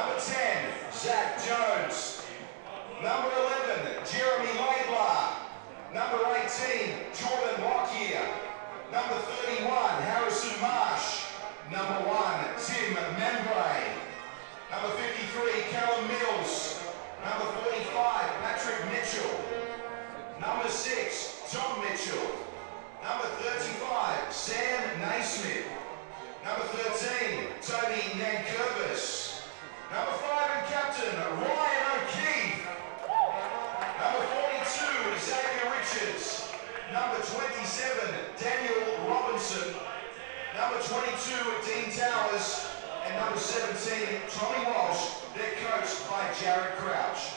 Number 10, Zach Jones. Number 11, Jeremy Laidlaw. Number 18, Jordan Lockyer. Number 31, Harrison Marsh. Number 1, Tim Membray. Number 53, Callum Mills. Number 45, Patrick Mitchell. Number 6, Tom Mitchell. Number 35, Sam Naismith. Number 13, Toby Nankervis. Number 5 and captain, Ryan O'Keefe. Number 42, Xavier Richards. Number 27, Daniel Robinson. Number 22, Dean Towers. And number 17, Tommy Walsh. They're coached by Jared Crouch.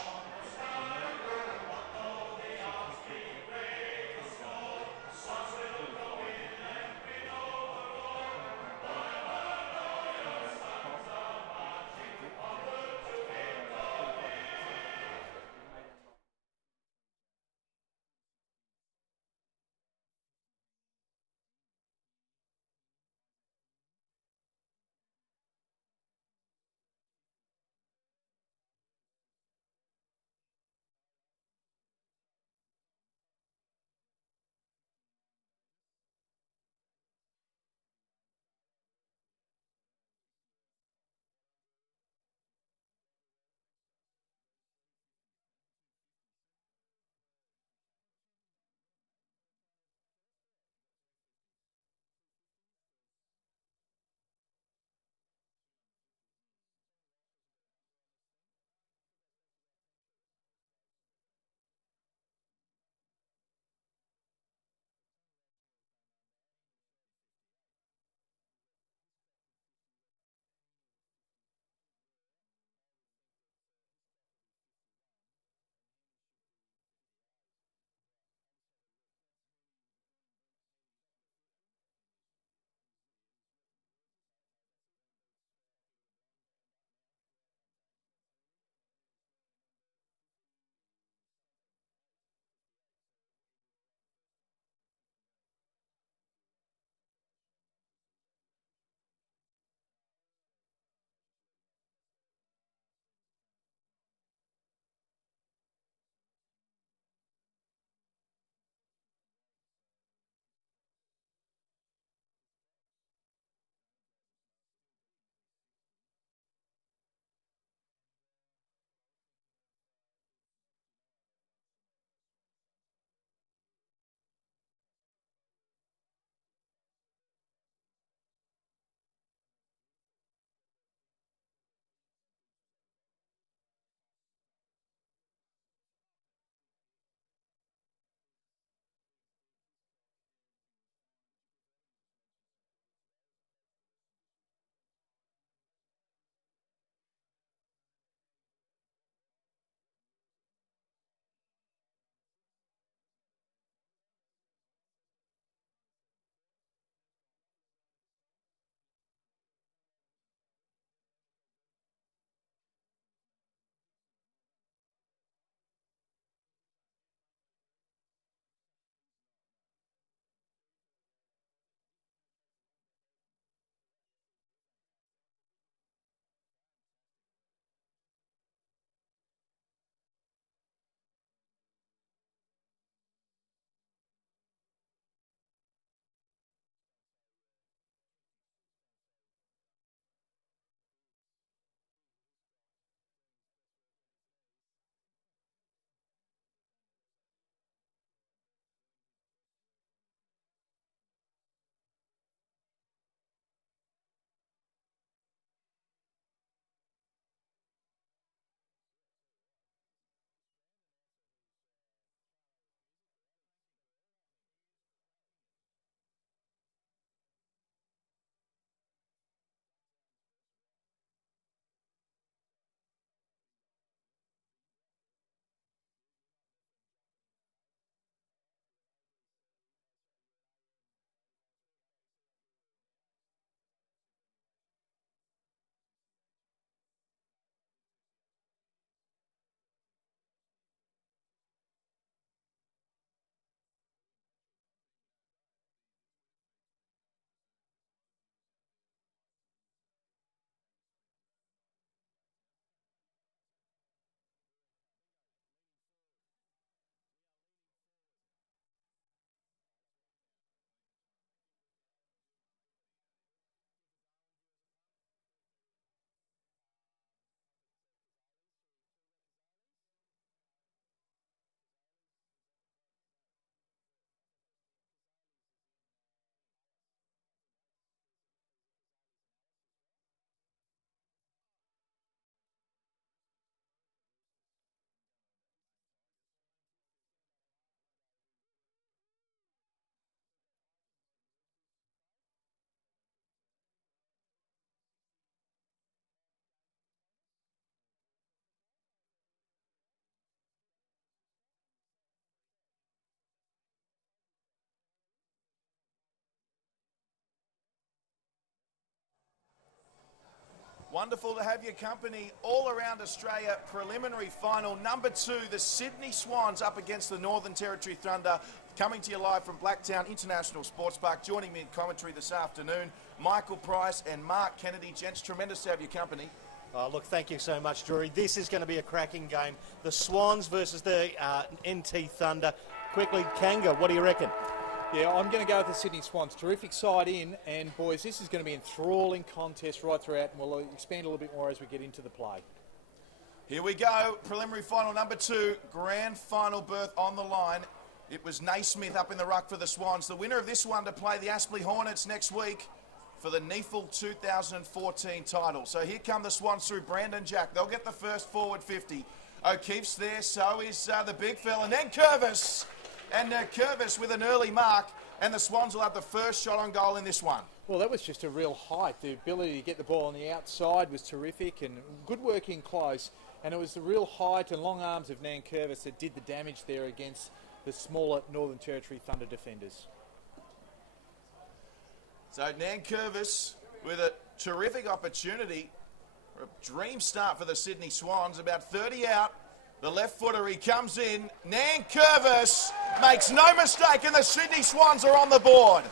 Wonderful to have your company all around Australia. Preliminary final number 2, the Sydney Swans up against the Northern Territory Thunder. Coming to you live from Blacktown International Sports Park. Joining me in commentary this afternoon, Michael Price and Mark Kennedy. Gents, tremendous to have your company. Oh, look, thank you so much, Drury. This is going to be a cracking game. The Swans versus the NT Thunder. Quickly, Kanga, what do you reckon? Yeah, I'm going to go with the Sydney Swans. Terrific side in, and boys, this is going to be an enthralling contest right throughout, and we'll expand a little bit more as we get into the play. Here we go, preliminary final number 2, grand final berth on the line. It was Naismith up in the ruck for the Swans. The winner of this one to play the Aspley Hornets next week for the NEFL 2014 title. So here come the Swans through Brandon Jack. They'll get the first forward 50. O'Keefe's there, so is the big fella, and then Curvis. And Curvis with an early mark, and the Swans will have the first shot on goal in this one. Well, that was just a real height. The ability to get the ball on the outside was terrific, and good work in close. And it was the real height and long arms of Nan Curvis that did the damage there against the smaller Northern Territory Thunder defenders. So Nan Curvis with a terrific opportunity. A dream start for the Sydney Swans, about 30 out. The left footer, he comes in. Nan Curvis makes no mistake, and the Sydney Swans are on the board.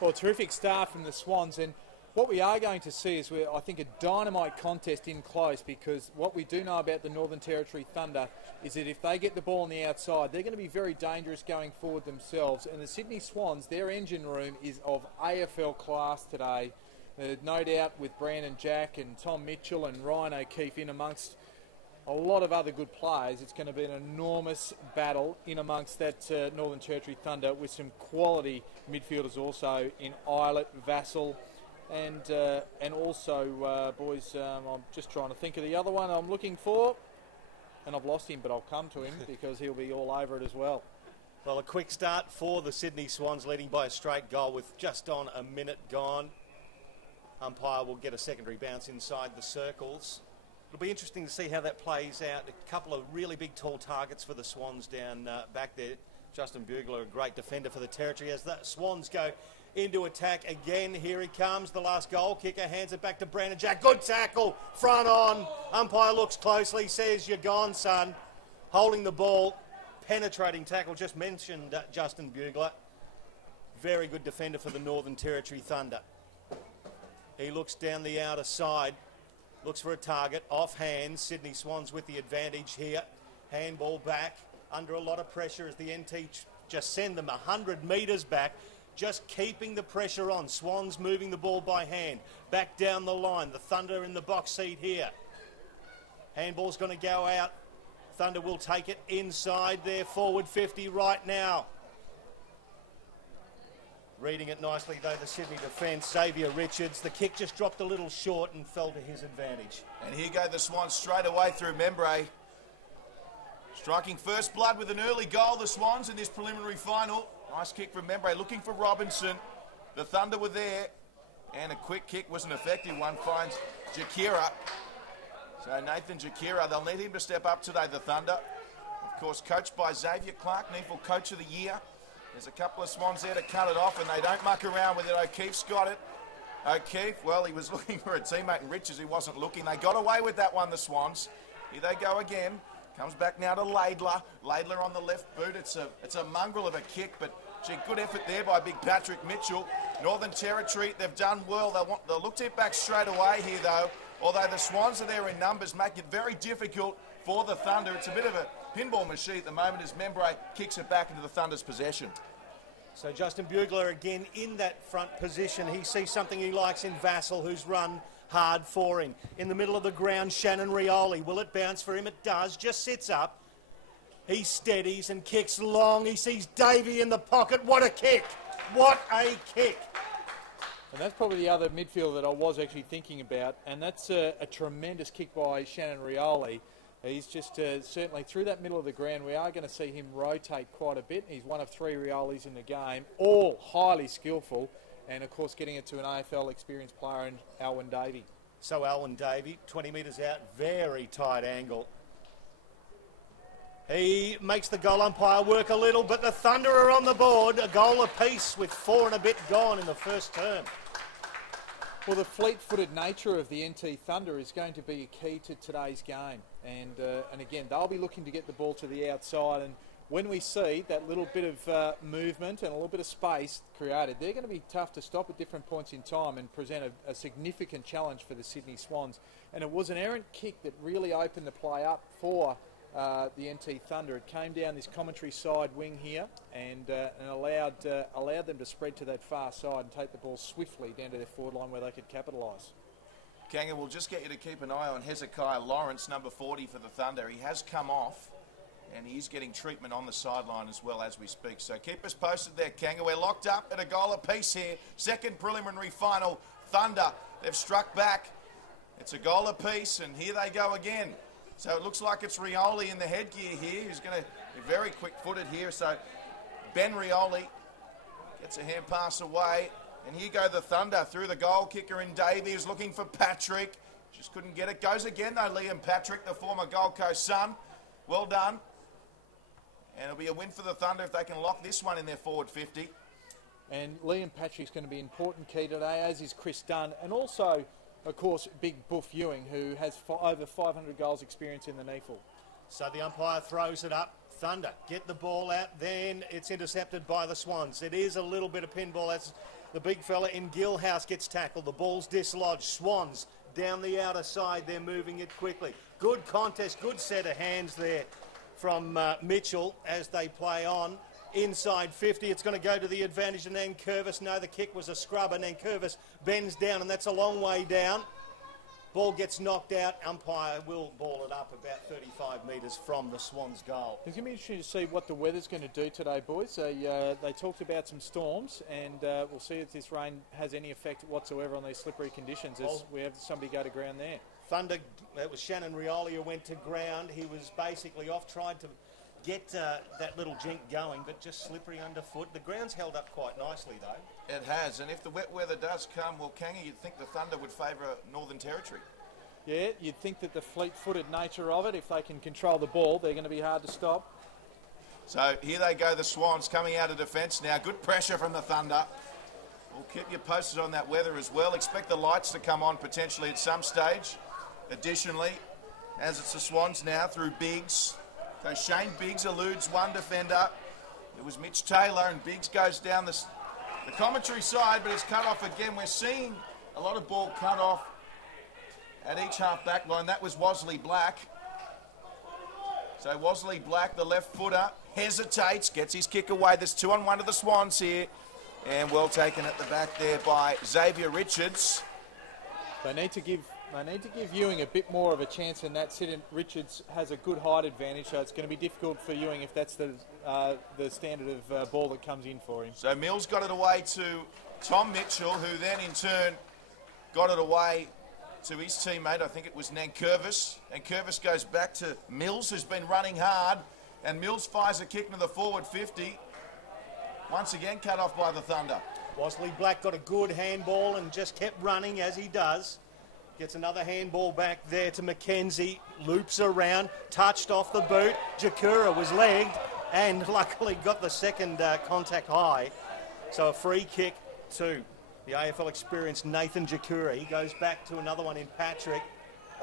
Well, terrific start from the Swans, and what we are going to see is, I think, a dynamite contest in close, because what we do know about the Northern Territory Thunder is that if they get the ball on the outside, they're going to be very dangerous going forward themselves. And the Sydney Swans, their engine room is of AFL class today. No doubt with Brandon Jack and Tom Mitchell and Ryan O'Keefe in amongst a lot of other good players. It's going to be an enormous battle in amongst that Northern Territory Thunder, with some quality midfielders also in Eilert, Vassell, and also, boys, I'm just trying to think of the other one I'm looking for, and I've lost him, but I'll come to him because he'll be all over it as well. Well, a quick start for the Sydney Swans, leading by a straight goal with just on a minute gone. Umpire will get a secondary bounce inside the circles. It'll be interesting to see how that plays out. A couple of really big, tall targets for the Swans down back there. Justin Bugler, a great defender for the Territory, as the Swans go into attack again. Here he comes, the last goal kicker, hands it back to Brandon Jack. Good tackle, front on. Umpire looks closely, says, "You're gone, son." Holding the ball, penetrating tackle. Just mentioned Justin Bugler. Very good defender for the Northern Territory Thunder. He looks down the outer side. Looks for a target, off hands. Sydney Swans with the advantage here. Handball back, under a lot of pressure as the NT just send them 100 metres back. Just keeping the pressure on. Swans moving the ball by hand. Back down the line. The Thunder in the box seat here. Handball's going to go out. Thunder will take it inside their forward 50 right now. Reading it nicely, though, the Sydney defence. Xavier Richards. The kick just dropped a little short and fell to his advantage. And here go the Swans straight away through Membray. Striking first blood with an early goal, the Swans, in this preliminary final. Nice kick from Membray, looking for Robinson. The Thunder were there, and a quick kick was an effective one. Finds Jakira. So Nathan Jakira, they'll need him to step up today, the Thunder. Of course, coached by Xavier Clark, NEFL Coach of the Year. There's a couple of Swans there to cut it off, and they don't muck around with it. O'Keefe's got it. O'Keefe, well, he was looking for a teammate, and Richards, who wasn't looking. They got away with that one, the Swans. Here they go again. Comes back now to Laidler. Laidler on the left boot. It's a mongrel of a kick, but gee, good effort there by big Patrick Mitchell. Northern Territory, they've done well. They'll look to it back straight away here, though. Although the Swans are there in numbers, make it very difficult for the Thunder. It's a bit of a pinball machine at the moment as Membray kicks it back into the Thunder's possession. So Justin Bugler again in that front position. He sees something he likes in Vassell, who's run hard for him. In the middle of the ground, Shannon Rioli. Will it bounce for him? It does. Just sits up. He steadies and kicks long. He sees Davey in the pocket. What a kick. What a kick. And that's probably the other midfielder that I was actually thinking about, and that's a tremendous kick by Shannon Rioli. He's just certainly through that middle of the ground. We are going to see him rotate quite a bit. He's one of 3 Riolis in the game, all highly skillful, and of course getting it to an AFL experienced player in Alwyn Davey. So Alwyn Davey, 20 metres out, very tight angle. He makes the goal umpire work a little, but the Thunder are on the board. A goal apiece with 4 and a bit gone in the first term. Well, the fleet-footed nature of the NT Thunder is going to be a key to today's game. And again, they'll be looking to get the ball to the outside. And when we see that little bit of movement and a little bit of space created, they're going to be tough to stop at different points in time and present a significant challenge for the Sydney Swans. And it was an errant kick that really opened the play up for the NT Thunder. It came down this commentary side wing here and allowed them to spread to that far side and take the ball swiftly down to their forward line where they could capitalise. Kanga, we'll just get you to keep an eye on Hezekiah Lawrence, number 40 for the Thunder. He has come off and he's getting treatment on the sideline as well as we speak. So keep us posted there, Kanga. We're locked up at a goal apiece here. Second preliminary final. Thunder, they've struck back. It's a goal apiece and here they go again. So it looks like it's Rioli in the headgear here. He's going to be very quick-footed here. So Ben Rioli gets a hand pass away. And here go the Thunder through the goal kicker in Davies, looking for Patrick. Just couldn't get it. Goes again, though, Liam Patrick, the former Gold Coast son. Well done. And it'll be a win for the Thunder if they can lock this one in their forward 50. And Liam Patrick's going to be an important key today, as is Chris Dunn. And also, of course, Big Buff Ewing, who has over 500 goals experience in the NEFL. So the umpire throws it up. Thunder get the ball out. Then it's intercepted by the Swans. It is a little bit of pinball as the big fella in Gilhouse gets tackled. The ball's dislodged. Swans down the outer side. They're moving it quickly. Good contest. Good set of hands there from Mitchell as they play on. Inside 50, it's going to go to the advantage of Nankervis. No, the kick was a scrubber. Nankervis bends down, and that's a long way down. Ball gets knocked out. Umpire will ball it up about 35 metres from the Swans' goal. It's going to be interesting to see what the weather's going to do today, boys. They talked about some storms, and we'll see if this rain has any effect whatsoever on these slippery conditions as we have somebody go to ground there. Thunder, it was Shannon Rioli who went to ground. He was basically off, tried to get that little jink going, but just slippery underfoot. The ground's held up quite nicely, though. It has, and if the wet weather does come, well, Kanga, you'd think the Thunder would favour Northern Territory. Yeah, you'd think that the fleet-footed nature of it, if they can control the ball, they're going to be hard to stop. So here they go, the Swans coming out of defence now. Good pressure from the Thunder. We'll keep you posted on that weather as well. Expect the lights to come on potentially at some stage. Additionally, as it's the Swans now through Biggs. So Shane Biggs eludes one defender. It was Mitch Taylor, and Biggs goes down the commentary side, but it's cut off again. We're seeing a lot of ball cut off at each half-back line. That was Wosley Black. So Wosley Black, the left footer, hesitates, gets his kick away. There's 2-on-1 to the Swans here. And well taken at the back there by Xavier Richards. They need to give Ewing a bit more of a chance in that. Richards has a good height advantage, so it's going to be difficult for Ewing if that's the standard of ball that comes in for him. So Mills got it away to Tom Mitchell, who then in turn got it away to his teammate. I think it was Nankervis. Nankervis goes back to Mills, who's been running hard, and Mills fires a kick into the forward 50. Once again cut off by the Thunder. Wosley Black got a good handball and just kept running as he does. Gets another handball back there to Mackenzie. Loops around, touched off the boot. Jakura was legged and luckily got the second contact high. So a free kick to the AFL experienced Nathan Jakura. He goes back to another one in Patrick.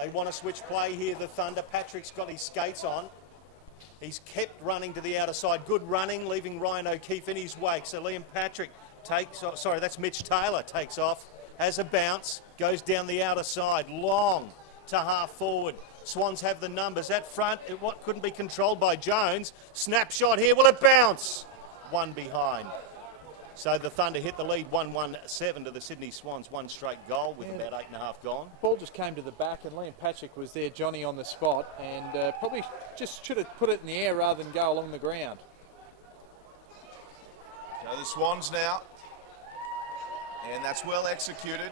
They want to switch play here, the Thunder. Patrick's got his skates on. He's kept running to the outer side. Good running, leaving Ryan O'Keefe in his wake. So Liam Patrick takes off. Sorry, that's Mitch Taylor takes off. Has a bounce. Goes down the outer side. Long to half forward. Swans have the numbers. At front, what couldn't be controlled by Jones. Snapshot here. Will it bounce? One behind. So the Thunder hit the lead 1-1-7 to the Sydney Swans. One straight goal with about 8.5 gone. Ball just came to the back and Liam Patrick was there, Johnny on the spot, and probably just should have put it in the air rather than go along the ground. So the Swans now, and that's well executed.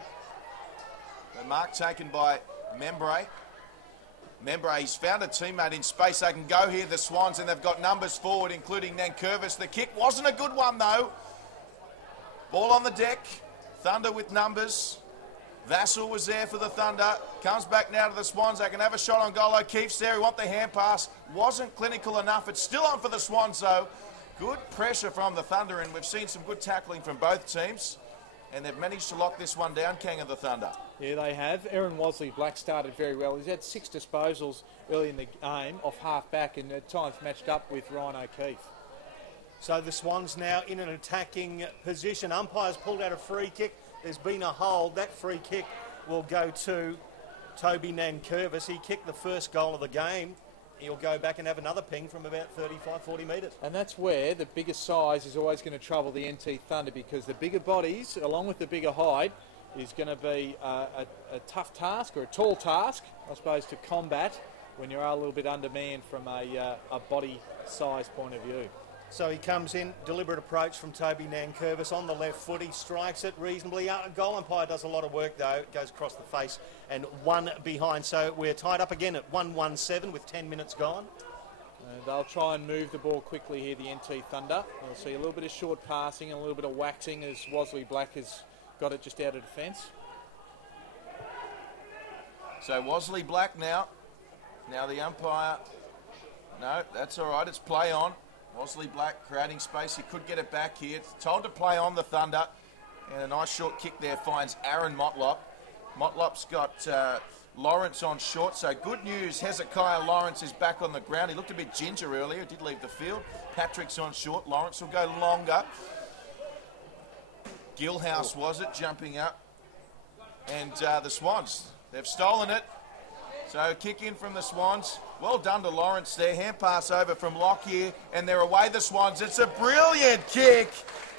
The mark taken by Membre. He's found a teammate in space. They can go here, the Swans, and they've got numbers forward, including Nankervis. The kick wasn't a good one, though. Ball on the deck. Thunder with numbers. Vassell was there for the Thunder. Comes back now to the Swans. They can have a shot on goal. O'Keefe's there. He want the hand pass. Wasn't clinical enough. It's still on for the Swans, though. Good pressure from the Thunder, and we've seen some good tackling from both teams. and they've managed to lock this one down, King of the Thunder. Yeah, they have. Aaron Wosley Black started very well. He's had 6 disposals early in the game off half-back and at times matched up with Ryan O'Keefe. So the Swans now in an attacking position. Umpire's pulled out a free kick. There's been a hold. That free kick will go to Toby Nankervis. He kicked the first goal of the game. He'll go back and have another ping from about 35, 40 metres. And that's where the bigger size is always going to trouble the NT Thunder, because the bigger bodies, along with the bigger height, is going to be a tough task, or a tall task, I suppose, to combat when you are a little bit undermanned from a body size point of view. So he comes in, deliberate approach from Toby Nankervis on the left foot. He strikes it reasonably. Goal umpire does a lot of work though. It goes across the face and one behind. So we're tied up again at 1-1-7 with 10 minutes gone. They'll try and move the ball quickly here, the NT Thunder. We'll see a little bit of short passing and a little bit of waxing as Wosley Black has got it just out of defence. So Wosley Black now. Now the umpire. No, that's all right. It's play on. Wosley Black creating space. He could get it back here. It's told to play on the Thunder. And a nice short kick there finds Aaron Motlop. Motlop's got Lawrence on short. So good news, Hezekiah Lawrence is back on the ground. He looked a bit ginger earlier. Did leave the field. Patrick's on short. Lawrence will go longer. Gilhouse was it, jumping up. And the Swans, they've stolen it. So kick in from the Swans. Well done to Lawrence there. Hand pass over from Lockyer, and they're away the Swans. It's a brilliant kick.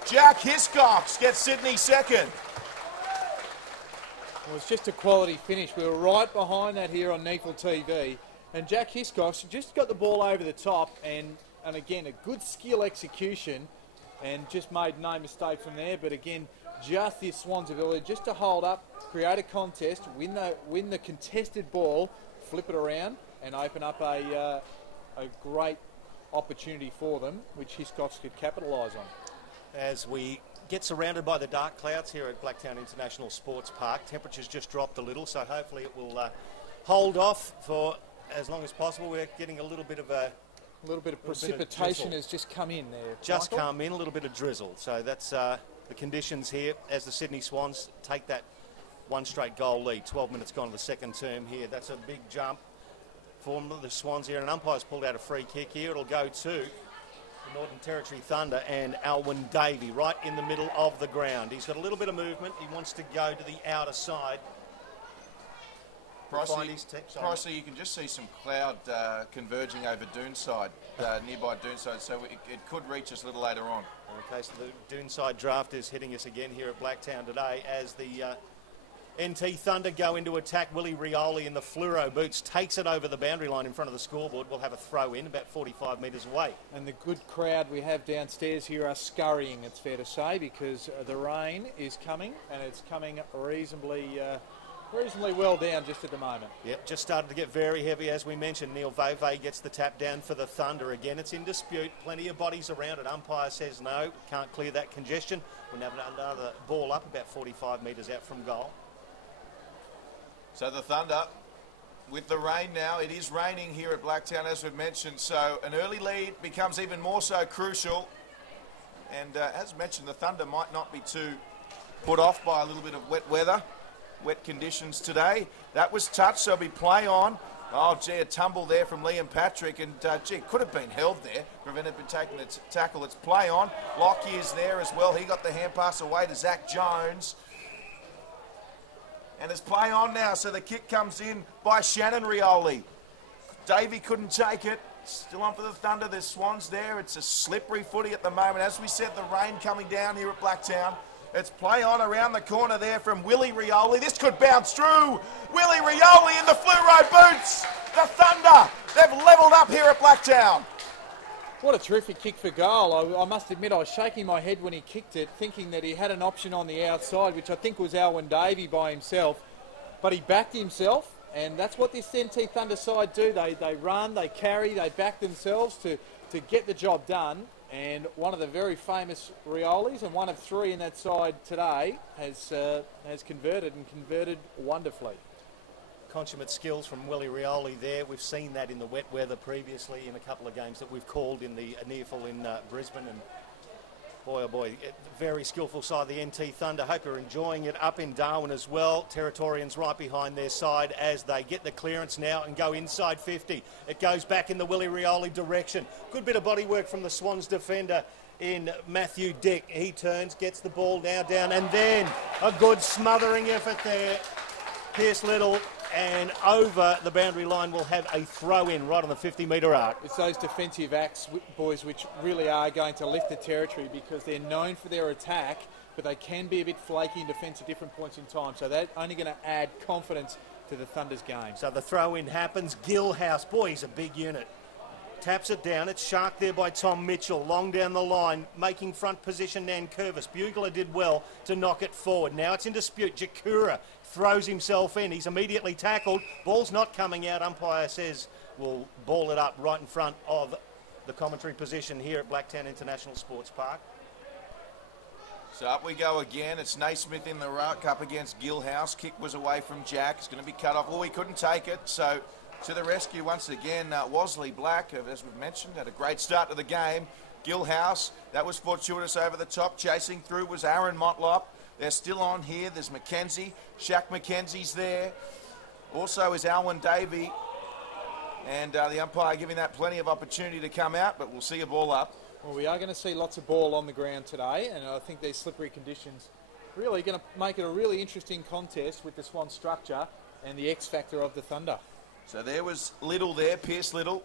Jack Hiscox gets Sydney second. Well, it's just a quality finish. We were right behind that here on Neefle TV. And Jack Hiscox just got the ball over the top, and again, a good skill execution, and just made no mistake from there. But again, just the Swans' ability just to hold up, create a contest, win the contested ball, flip it around, and open up a great opportunity for them, which Hiscox could capitalise on. As we get surrounded by the dark clouds here at Blacktown International Sports Park, temperatures just dropped a little, so hopefully it will hold off for as long as possible. We're getting a little bit of precipitation has just come in there. Just Michael? come in, a little bit of drizzle. So that's the conditions here as the Sydney Swans take that one straight goal lead. 12 minutes gone to the second term here. That's a big jump for the Swans here. And umpire's pulled out a free kick here. It'll go to the Northern Territory Thunder and Alwyn Davey right in the middle of the ground. He's got a little bit of movement. He wants to go to the outer side. Pricey, you can just see some cloud converging over Doonside, nearby Doonside, so it could reach us a little later on. Okay, so the Doonside draft is hitting us again here at Blacktown today as the NT Thunder go into attack. Willie Rioli in the fluoro boots takes it over the boundary line in front of the scoreboard. We'll have a throw in about 45 metres away. And the good crowd we have downstairs here are scurrying, it's fair to say, because the rain is coming, and it's coming reasonably well down just at the moment. Yep, just started to get very heavy, as we mentioned. Neil Veve gets the tap down for the Thunder. Again, it's in dispute. Plenty of bodies around it. Umpire says no, can't clear that congestion. We'll have another ball up about 45 metres out from goal. So the Thunder, with the rain now, it is raining here at Blacktown, as we've mentioned, so an early lead becomes even more so crucial. And as mentioned, the Thunder might not be too put off by a little bit of wet weather, wet conditions today. That was touched, so it'll be play on. Oh, gee, a tumble there from Liam Patrick, and gee, could have been held there, prevented from taking the tackle. It's play on. Lockyer's there as well. He got the hand pass away to Zach Jones. And it's play on now, so the kick comes in by Shannon Rioli. Davey couldn't take it. Still on for the Thunder. There's Swans there. It's a slippery footy at the moment. As we said, the rain coming down here at Blacktown. It's play on around the corner there from Willie Rioli. This could bounce through. Willie Rioli in the fluoro boots. The Thunder, they've levelled up here at Blacktown. What a terrific kick for goal. I must admit I was shaking my head when he kicked it, thinking that he had an option on the outside, which I think was Alwyn Davey by himself. But he backed himself, and that's what this NT Thunder side do. They run, they carry, they back themselves to get the job done. And one of the very famous Riolis, and one of three in that side today, has converted wonderfully. Consummate skills from Willie Rioli there. We've seen that in the wet weather previously in a couple of games that we've called in the Nearful in Brisbane. And Boy, oh boy, very skillful side, the NT Thunder. Hope you're enjoying it up in Darwin as well. Territorians right behind their side as they get the clearance now and go inside 50. It goes back in the Willie Rioli direction. Good bit of body work from the Swans defender in Matthew Dick. He turns, gets the ball now down, and then a good smothering effort there. Pierce Little, and over the boundary line will have a throw-in right on the 50-metre arc. It's those defensive acts, boys, which really are going to lift the territory because they're known for their attack, but they can be a bit flaky in defence at different points in time. So that's only going to add confidence to the Thunder's game. So the throw-in happens. Gilhouse, boy, he's a big unit. Taps it down. It's sharked there by Tom Mitchell. Long down the line, making front position Nankervis. Bugler did well to knock it forward. Now it's in dispute. Jakura throws himself in. He's immediately tackled. Ball's not coming out. Umpire says we'll ball it up right in front of the commentary position here at Blacktown International Sports Park. So up we go again. It's Naismith in the ruck up against Gilhouse. Kick was away from Jack. It's going to be cut off. Oh, he couldn't take it. So to the rescue once again, Wasley Black, as we've mentioned, had a great start to the game. Gilhouse, that was fortuitous over the top. Chasing through was Aaron Motlop. They're still on here. There's McKenzie. Shaq McKenzie's there. Also is Alwyn Davey. And the umpire giving that plenty of opportunity to come out, but we'll see a ball up. Well, we are going to see lots of ball on the ground today, and I think these slippery conditions really going to make it a really interesting contest with the Swan structure and the X factor of the Thunder. So there was Little there, Pierce Little.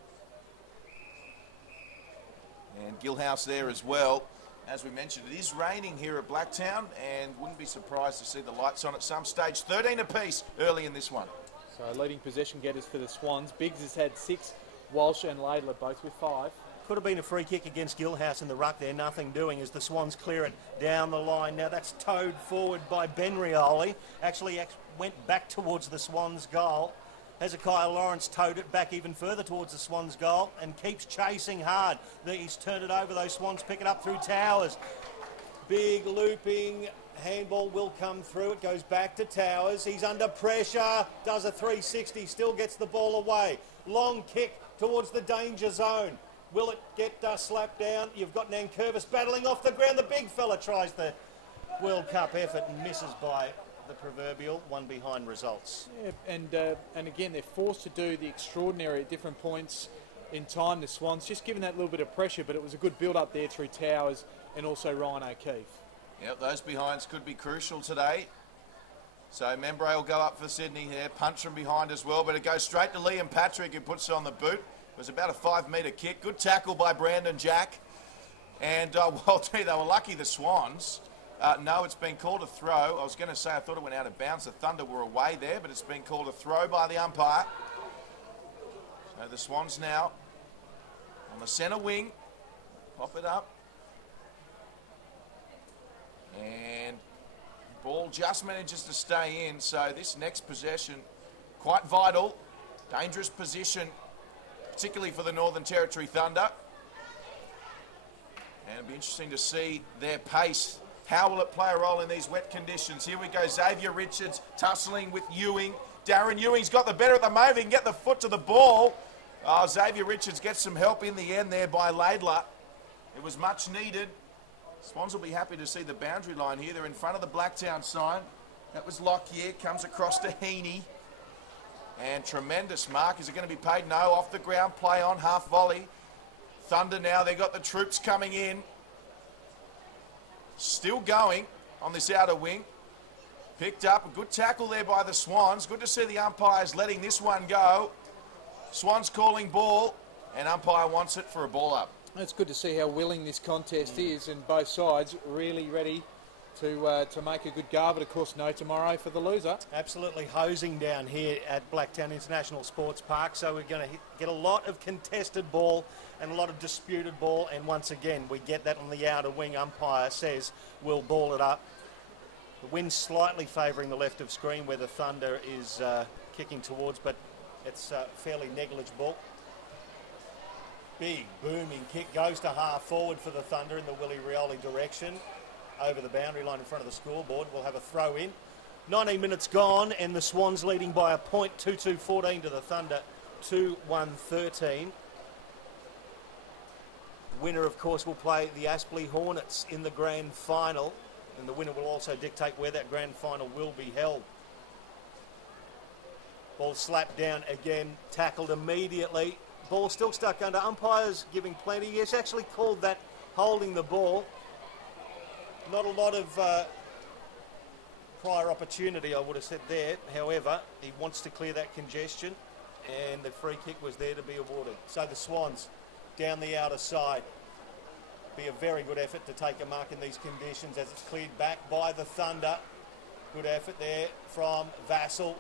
And Gilhouse there as well. As we mentioned, it is raining here at Blacktown, and wouldn't be surprised to see the lights on at some stage. 13 apiece early in this one. So leading possession getters for the Swans. Biggs has had 6, Walsh and Laidler both with 5. Could have been a free kick against Gilhouse in the ruck there, nothing doing as the Swans clear it down the line. Now that's towed forward by Ben Rioli. Actually went back towards the Swans goal. Hezekiah Lawrence towed it back even further towards the Swans goal and keeps chasing hard. He's turned it over, those Swans pick it up through Towers. Big looping handball will come through. It goes back to Towers. He's under pressure, does a 360, still gets the ball away. Long kick towards the danger zone. Will it get slapped down? You've got Nankervis battling off the ground. The big fella tries the World Cup effort and misses by the proverbial one behind results. Yeah, and again, they're forced to do the extraordinary at different points in time. The Swans just given that little bit of pressure, but it was a good build-up there through Towers and also Ryan O'Keefe. Yep, those behinds could be crucial today. So Membray will go up for Sydney here, punch from behind as well, but it goes straight to Liam Patrick who puts it on the boot. It was about a 5-metre kick. Good tackle by Brandon Jack. And, well, gee, they were lucky, the Swans. No, it's been called a throw. I was going to say I thought it went out of bounds. The Thunder were away there, but it's been called a throw by the umpire. So the Swans now on the centre wing. Pop it up. And ball just manages to stay in. So this next possession, quite vital. Dangerous position, particularly for the Northern Territory Thunder. And it'll be interesting to see their pace. How will it play a role in these wet conditions? Here we go, Xavier Richards tussling with Ewing. Darren Ewing's got the better at the moment. He can get the foot to the ball. Oh, Xavier Richards gets some help in the end there by Laidler. It was much needed. Swans will be happy to see the boundary line here. They're in front of the Blacktown sign. That was Lockyer, comes across to Heaney. And tremendous mark. Is it going to be paid? No, off the ground, play on, half volley. Thunder now, they've got the troops coming in. Still going on this outer wing. Picked up, a good tackle there by the Swans. Good to see the umpires letting this one go. Swans calling ball, and umpire wants it for a ball up. It's good to see how willing this contest is, and both sides really ready to make a good go, but of course no tomorrow for the loser. Absolutely hosing down here at Blacktown International Sports Park, so we're going to get a lot of contested ball and a lot of disputed ball, and once again we get that on the outer wing. Umpire says we'll ball it up. The wind's slightly favouring the left of screen where the Thunder is kicking towards, but it's fairly negligible. Big booming kick goes to half forward for the Thunder in the Willie Rioli direction. Over the boundary line in front of the scoreboard. We'll have a throw in. 19 minutes gone and the Swans leading by a point. 2-2-14 to the Thunder. 2-1-13. Winner, of course, will play the Aspley Hornets in the grand final, and the winner will also dictate where that grand final will be held. Ball slapped down again, tackled immediately. Ball still stuck under. Umpires giving plenty. Yes, actually called that holding the ball. Not a lot of prior opportunity, I would have said there. However, he wants to clear that congestion, and the free kick was there to be awarded. So the Swans down the outer side. Be a very good effort to take a mark in these conditions as it's cleared back by the Thunder. Good effort there from Vassell.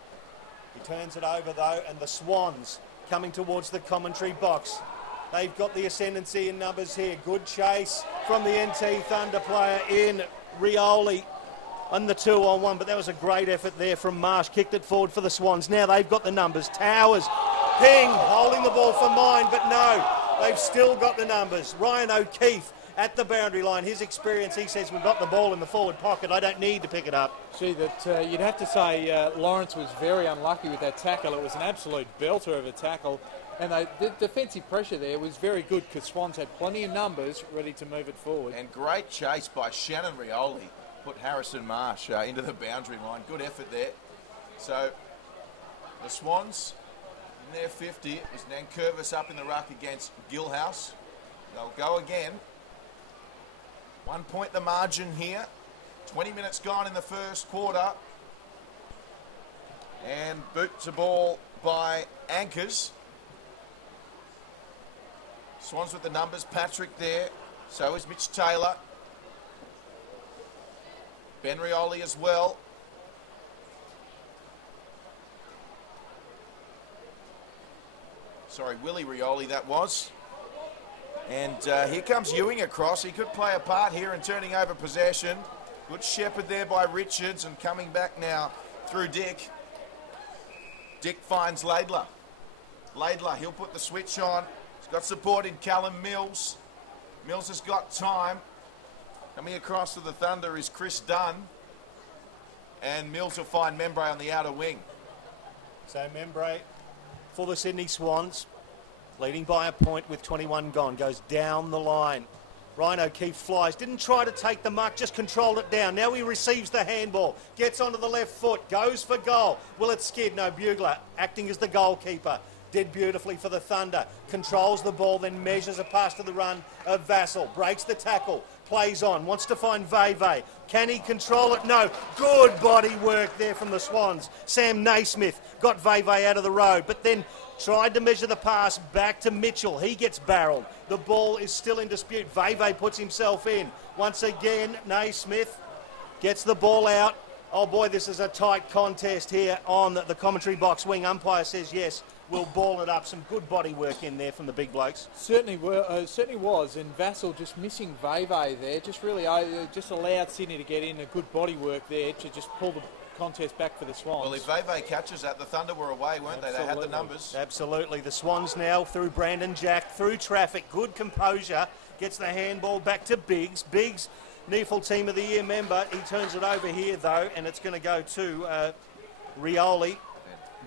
He turns it over though, and the Swans coming towards the commentary box. They've got the ascendancy in numbers here. Good chase from the NT Thunder player in Rioli on the 2-on-1, but that was a great effort there from Marsh. Kicked it forward for the Swans. Now they've got the numbers. Towers, Ping, holding the ball for mine, but no, they've still got the numbers. Ryan O'Keefe at the boundary line. His experience, he says, we've got the ball in the forward pocket. I don't need to pick it up. Gee, that you'd have to say Lawrence was very unlucky with that tackle. It was an absolute belter of a tackle. And the defensive pressure there was very good because Swans had plenty of numbers ready to move it forward. And great chase by Shannon Rioli. Put Harrison Marsh into the boundary line. Good effort there. So the Swans in their 50. It was Nankervis up in the ruck against Gilhouse. They'll go again. 1 point the margin here. 20 minutes gone in the first quarter. And boot to ball by Anchors. Swans with the numbers. Patrick there. So is Mitch Taylor. Ben Rioli as well. Sorry, Willie Rioli that was. And here comes Ewing across. He could play a part here in turning over possession. Good shepherd there by Richards, and coming back now through Dick. Dick finds Laidler. Laidler, he'll put the switch on. He's got support in Callum Mills. Mills has got time. Coming across to the Thunder is Chris Dunn. And Mills will find Membray on the outer wing. So Membray for the Sydney Swans, leading by a point with 21 gone, goes down the line. Ryan O'Keefe flies, didn't try to take the mark, just controlled it down. Now he receives the handball, gets onto the left foot, goes for goal. Will it skid? No, Bugler acting as the goalkeeper. Did beautifully for the Thunder. Controls the ball, then measures a pass to the run of Vassell. Breaks the tackle, plays on, wants to find Veve. Can he control it? No. Good body work there from the Swans. Sam Naismith got Veve out of the road, but then tried to measure the pass back to Mitchell. He gets barreled. The ball is still in dispute. Veve puts himself in. Once again, Naismith gets the ball out. Oh boy, this is a tight contest here on the commentary box wing. Umpire says yes, we'll ball it up. Some good body work in there from the big blokes. Certainly was, and Vassell just missing Veve there. Just really just allowed Sydney to get in a good body work there to just pull the contest back for the Swans. Well, if Veve catches that, the Thunder were away, weren't they? They had the numbers. Absolutely. The Swans now through Brandon Jack, through traffic, good composure, gets the handball back to Biggs. Biggs, NEFL Team of the Year member. He turns it over here, though, and it's going to go to Rioli.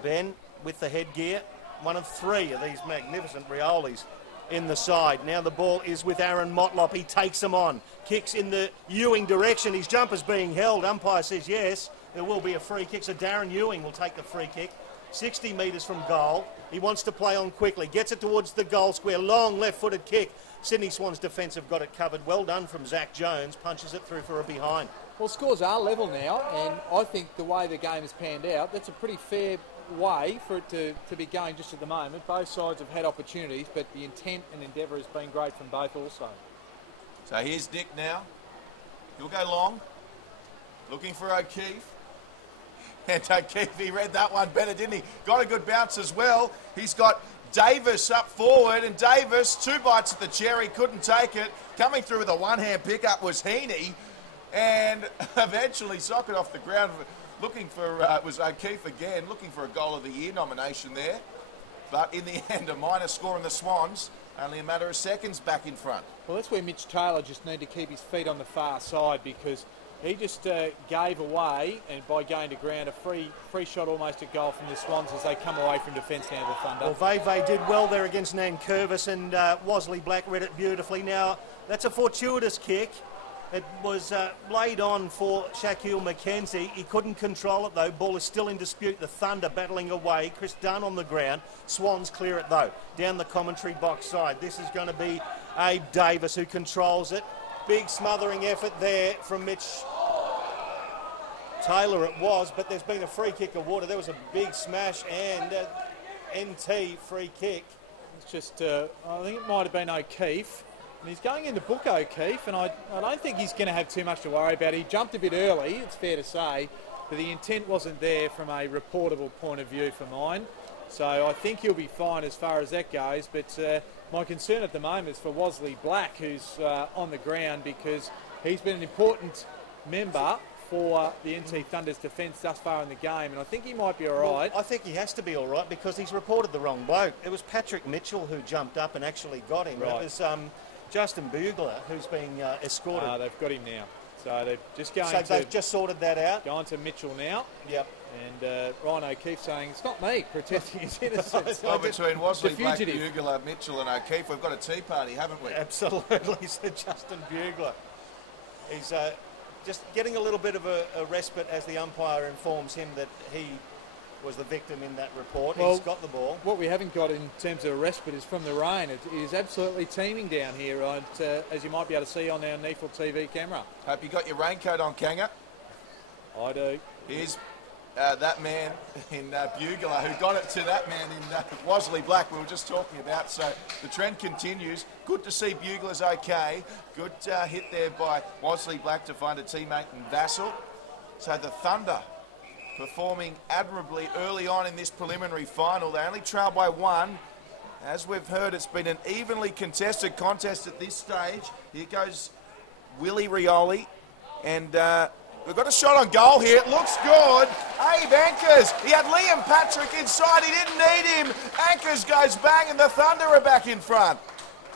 Ben with the headgear. One of three of these magnificent Riolis in the side. Now the ball is with Aaron Motlop. He takes him on. Kicks in the Ewing direction. His jumper's being held. Umpire says yes. There will be a free kick. So Darren Ewing will take the free kick. 60 metres from goal. He wants to play on quickly. Gets it towards the goal square. Long left-footed kick. Sydney Swans defence have got it covered. Well done from Zach Jones. Punches it through for a behind. Well, scores are level now, and I think the way the game has panned out, that's a pretty fair way for it to be going just at the moment. Both sides have had opportunities, but the intent and endeavour has been great from both also. So here's Dick now. He'll go long. Looking for O'Keefe. And O'Keefe, he read that one better, didn't he? Got a good bounce as well. He's got Davis up forward, and Davis, 2 bites at the cherry, couldn't take it. Coming through with a one-hand pickup was Heaney, and eventually socked it off the ground. Looking for, it was O'Keefe again, looking for a Goal of the Year nomination there. But in the end, a minor score in the Swans, only a matter of seconds back in front. Well, that's where Mitch Taylor just need to keep his feet on the far side, because he just gave away, and by going to ground, a free shot almost a goal from the Swans as they come away from defence now, the Thunder. Well, Veve did well there against Nankervis, and Wosley Black read it beautifully. Now, that's a fortuitous kick. It was laid on for Shaquille McKenzie. He couldn't control it, though. Ball is still in dispute. The Thunder battling away. Chris Dunn on the ground. Swans clear it, though. Down the commentary box side. This is going to be Abe Davis who controls it. Big smothering effort there from Mitch Taylor it was, but there's been a free kick awarded. There was a big smash and NT free kick. It's just, I think it might have been O'Keefe. And he's going in to book O'Keefe, and I don't think he's going to have too much to worry about. He jumped a bit early, it's fair to say, but the intent wasn't there from a reportable point of view for mine. So I think he'll be fine as far as that goes. But my concern at the moment is for Wosley Black, who's on the ground, because he's been an important member for the NT Thunder's defence thus far in the game, and I think he might be all right. Well, I think he has to be all right because he's reported the wrong bloke. It was Patrick Mitchell who jumped up and actually got him. Right. It was Justin Bugler who's being escorted. They've got him now. So they're just going So they've just sorted that out. Going to Mitchell now. Yep. And Ryan O'Keefe saying, it's not me, protesting his innocence. Well, between Wosley, Black, fugitive. Bugler, Mitchell and O'Keefe, we've got a tea party, haven't we? Absolutely, said Justin Bugler. He's just getting a little bit of a respite as the umpire informs him that he was the victim in that report. Well, he's got the ball. What we haven't got in terms of a respite is from the rain. It is absolutely teeming down here, as you might be able to see on our Neefel TV camera. Hope you got your raincoat on, Kanga. I do. Here's that man in Bugler who got it to that man in Wosley Black we were just talking about. So the trend continues. Good to see Bugler's okay. Good hit there by Wosley Black to find a teammate in Vassal. So the Thunder performing admirably early on in this preliminary final. They only trail by one. As we've heard, it's been an evenly contested contest at this stage. Here goes Willie Rioli, and we've got a shot on goal here. It looks good. Abe Anchors. He had Liam Patrick inside. He didn't need him. Anchors goes bang, and the Thunder are back in front.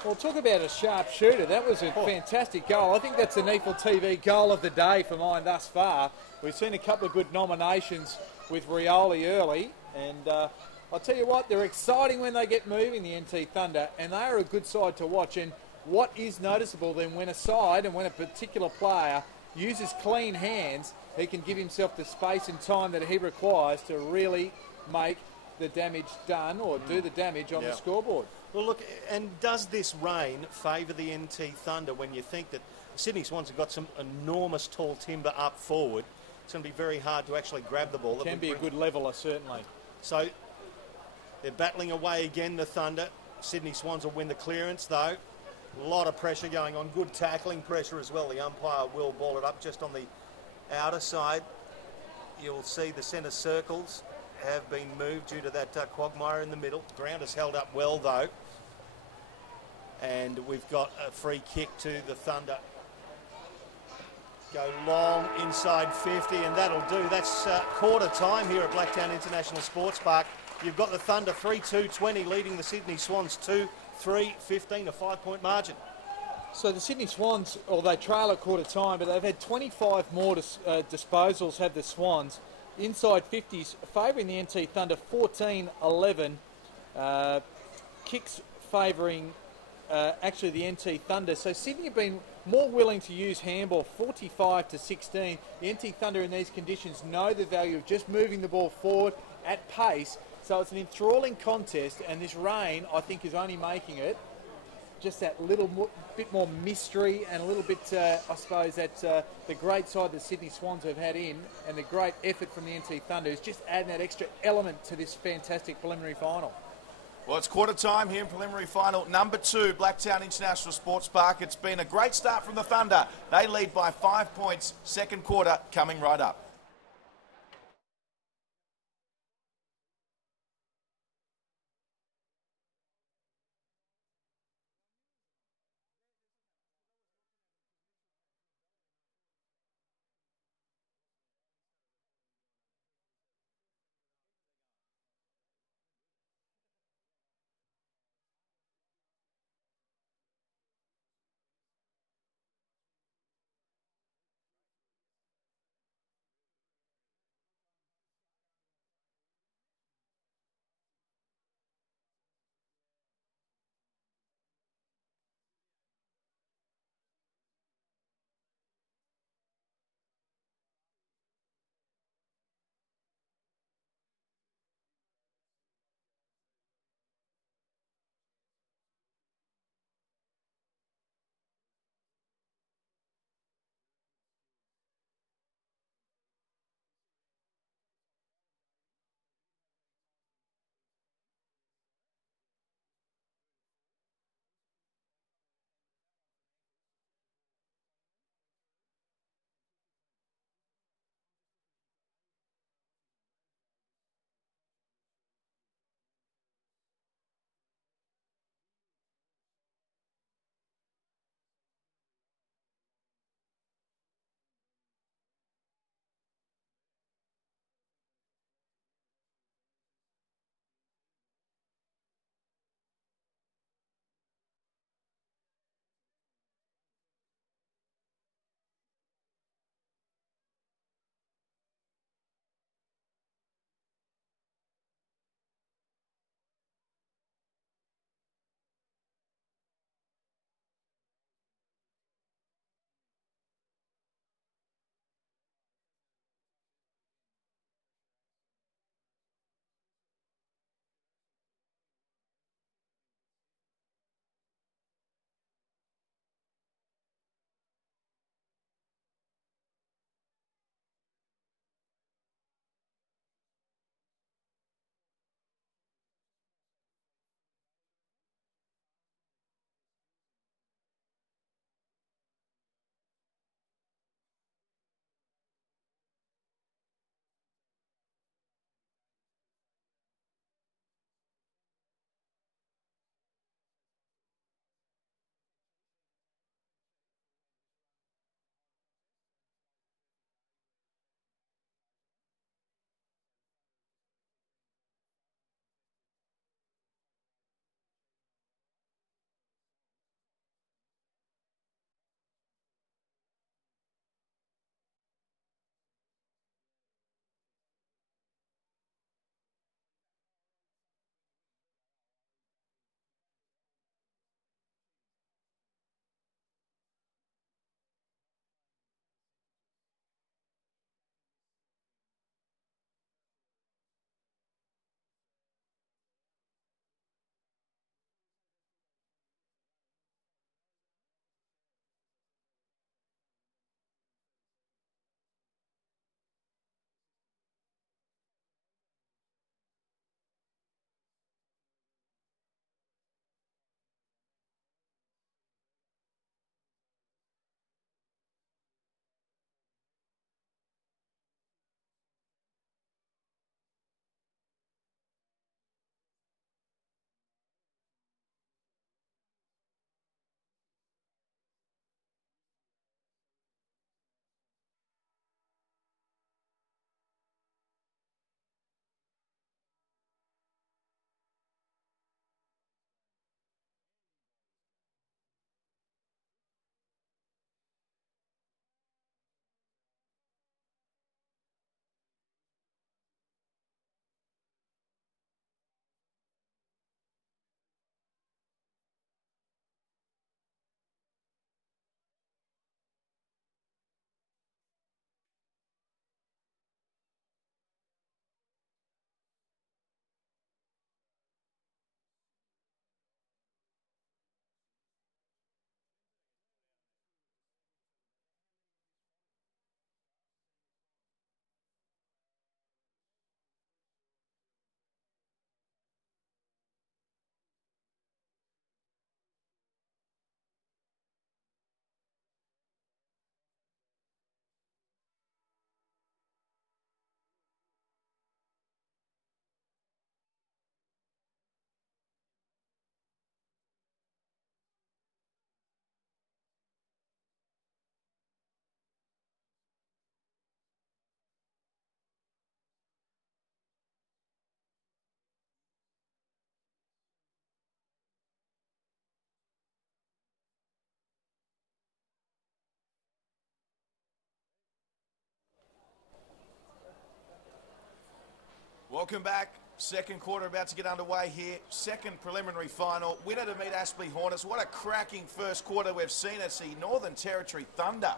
Well, talk about a sharp shooter. That was a fantastic goal. I think that's the Neefel TV goal of the day for mine thus far. We've seen a couple of good nominations with Rioli early, and I'll tell you what, they're exciting when they get moving, the NT Thunder, and they are a good side to watch. And what is noticeable then, when a side and when a particular player uses clean hands, he can give himself the space and time that he requires to really make the damage done or do the damage on the scoreboard. Well, look, and does this rain favour the NT Thunder when you think that Sydney Swans have got some enormous tall timber up forward? It's going to be very hard to actually grab the ball. Can be a good leveller, certainly. So they're battling away again, the Thunder. Sydney Swans will win the clearance, though. A lot of pressure going on. Good tackling pressure as well. The umpire will ball it up just on the outer side. You'll see the centre circles have been moved due to that quagmire in the middle. Ground is held up well, though. And we've got a free kick to the Thunder. Go long inside 50, and that'll do. That's quarter time here at Blacktown International Sports Park. You've got the Thunder 3-2-20 leading the Sydney Swans 2-3-15, a 5-point margin. So the Sydney Swans, they trail at quarter time, but they've had 25 more disposals, have the Swans. Inside 50s, favouring the NT Thunder 14-11. Kicks favouring actually the NT Thunder. So Sydney have been more willing to use handball, 45-16. The NT Thunder in these conditions know the value of just moving the ball forward at pace. So it's an enthralling contest, and this rain, I think, is only making it just that little bit more mystery and a little bit, I suppose, that the great side that Sydney Swans have had in and the great effort from the NT Thunder is just adding that extra element to this fantastic preliminary final. Well, it's quarter time here in preliminary final number 2, Blacktown International Sports Park. It's been a great start from the Thunder. They lead by 5 points. Second quarter coming right up. Welcome back. Second quarter about to get underway here. Second preliminary final. Winner to meet Aspley Hornets. What a cracking first quarter we've seen. It's the Northern Territory Thunder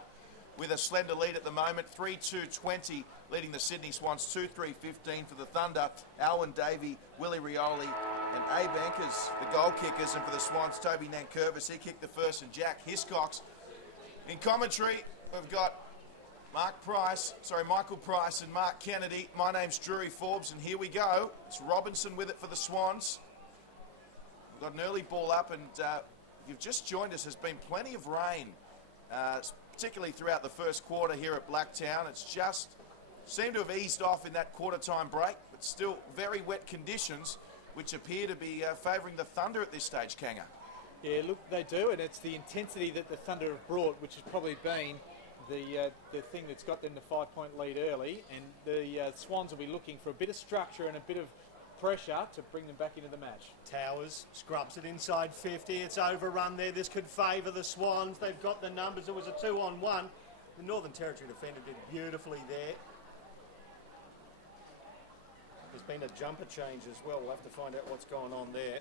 with a slender lead at the moment. 3-2-20 leading the Sydney Swans. 2-3-15 for the Thunder. Alwyn Davey, Willie Rioli and Abe Ankers, the goal kickers. And for the Swans, Toby Nankervis, he kicked the first, and Jack Hiscox. In commentary, we've got Michael Price and Mark Kennedy. My name's Drury Forbes, and here we go. It's Robinson with it for the Swans. We've got an early ball up, and you've just joined us. There's been plenty of rain, particularly throughout the first quarter here at Blacktown. It's just seemed to have eased off in that quarter-time break, but still very wet conditions, which appear to be favouring the Thunder at this stage, Kanga. Yeah, look, they do, and it's the intensity that the Thunder have brought, which has probably been the thing that's got them the 5-point lead early, and the Swans will be looking for a bit of structure and a bit of pressure to bring them back into the match. Towers scrubs it inside 50. It's overrun there. This could favour the Swans. They've got the numbers. It was a 2-on-1. The Northern Territory defender did beautifully there. There's been a jumper change as well. We'll have to find out what's going on there.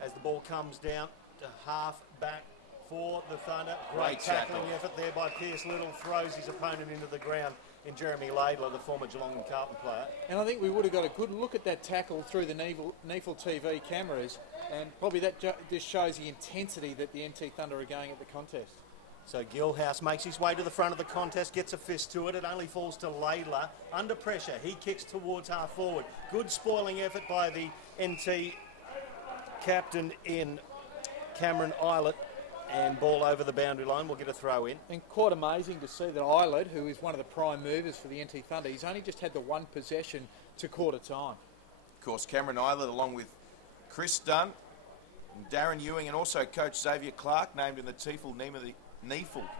As the ball comes down to half back for the Thunder. Great tackling effort there by Pierce Little. Throws his opponent into the ground in Jeremy Laidler, the former Geelong and Carlton player. And I think we would have got a good look at that tackle through the Neefle TV cameras, and probably that just shows the intensity that the NT Thunder are going at the contest. So Gilhouse makes his way to the front of the contest, gets a fist to it. It only falls to Laidler. Under pressure, he kicks towards half forward. Good spoiling effort by the NT captain in Cameron Eilert, and ball over the boundary line. We'll get a throw in. And quite amazing to see that Eilert, who is one of the prime movers for the NT Thunder, he's only just had the one possession to quarter time. Of course, Cameron Eilert, along with Chris Dunn, and Darren Ewing, and also Coach Xavier Clark, named in the Neefle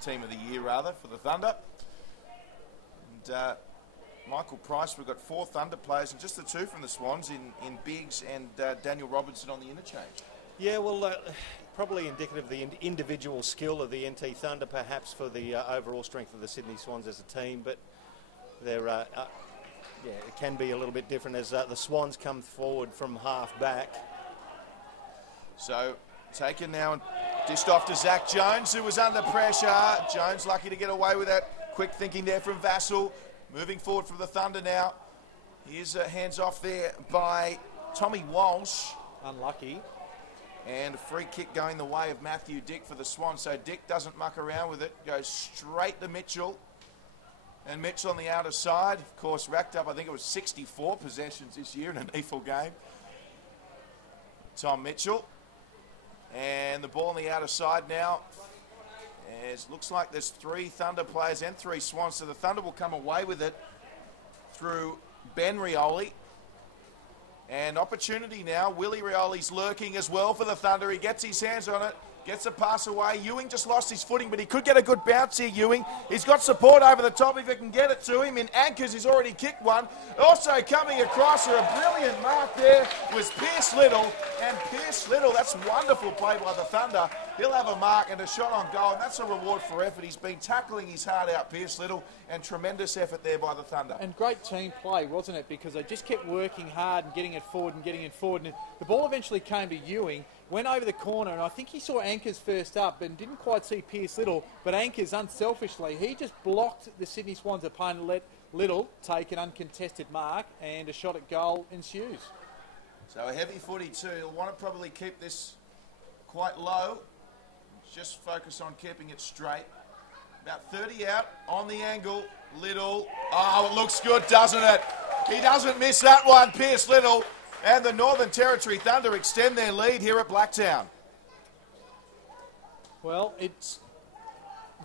Team of the Year, for the Thunder. And Michael Price, we've got 4 Thunder players, and just the 2 from the Swans in Biggs and Daniel Robinson on the interchange. Yeah, well, probably indicative of the individual skill of the NT Thunder, perhaps for the overall strength of the Sydney Swans as a team, but they're, it can be a little bit different as the Swans come forward from half back. So, taken now and dished off to Zach Jones, who was under pressure. Jones lucky to get away with that. Quick thinking there from Vassell. Moving forward from the Thunder now. Here's hands off there by Tommy Walsh. Unlucky. And a free kick going the way of Matthew Dick for the Swans. So Dick doesn't muck around with it. Goes straight to Mitchell. And Mitchell on the outer side. Of course, racked up, I think it was 64 possessions this year in a Neefle game. Tom Mitchell. And the ball on the outer side now. As looks like there's 3 Thunder players and 3 Swans. So the Thunder will come away with it through Ben Rioli. And opportunity now. Willie Rioli's lurking as well for the Thunder. He gets his hands on it. Gets a pass away. Ewing just lost his footing, but he could get a good bounce here, Ewing. He's got support over the top if he can get it to him. In Ankers, he's already kicked one. Also coming across for a brilliant mark there was Pierce Little. And Pierce Little, that's wonderful play by the Thunder. He'll have a mark and a shot on goal, and that's a reward for effort. He's been tackling his heart out, Pierce Little, and tremendous effort there by the Thunder. And great team play, wasn't it? Because they just kept working hard and getting it forward and getting it forward. And the ball eventually came to Ewing, went over the corner, and I think he saw Ankers first up and didn't quite see Pierce Little, but Ankers, unselfishly, he just blocked the Sydney Swans opponent, let Little take an uncontested mark, and a shot at goal ensues. So a heavy footy too. He'll want to probably keep this quite low. Just focus on keeping it straight. About 30 out on the angle. Little. Oh, it looks good, doesn't it? He doesn't miss that one, Pierce Little. And the Northern Territory Thunder extend their lead here at Blacktown. Well, it's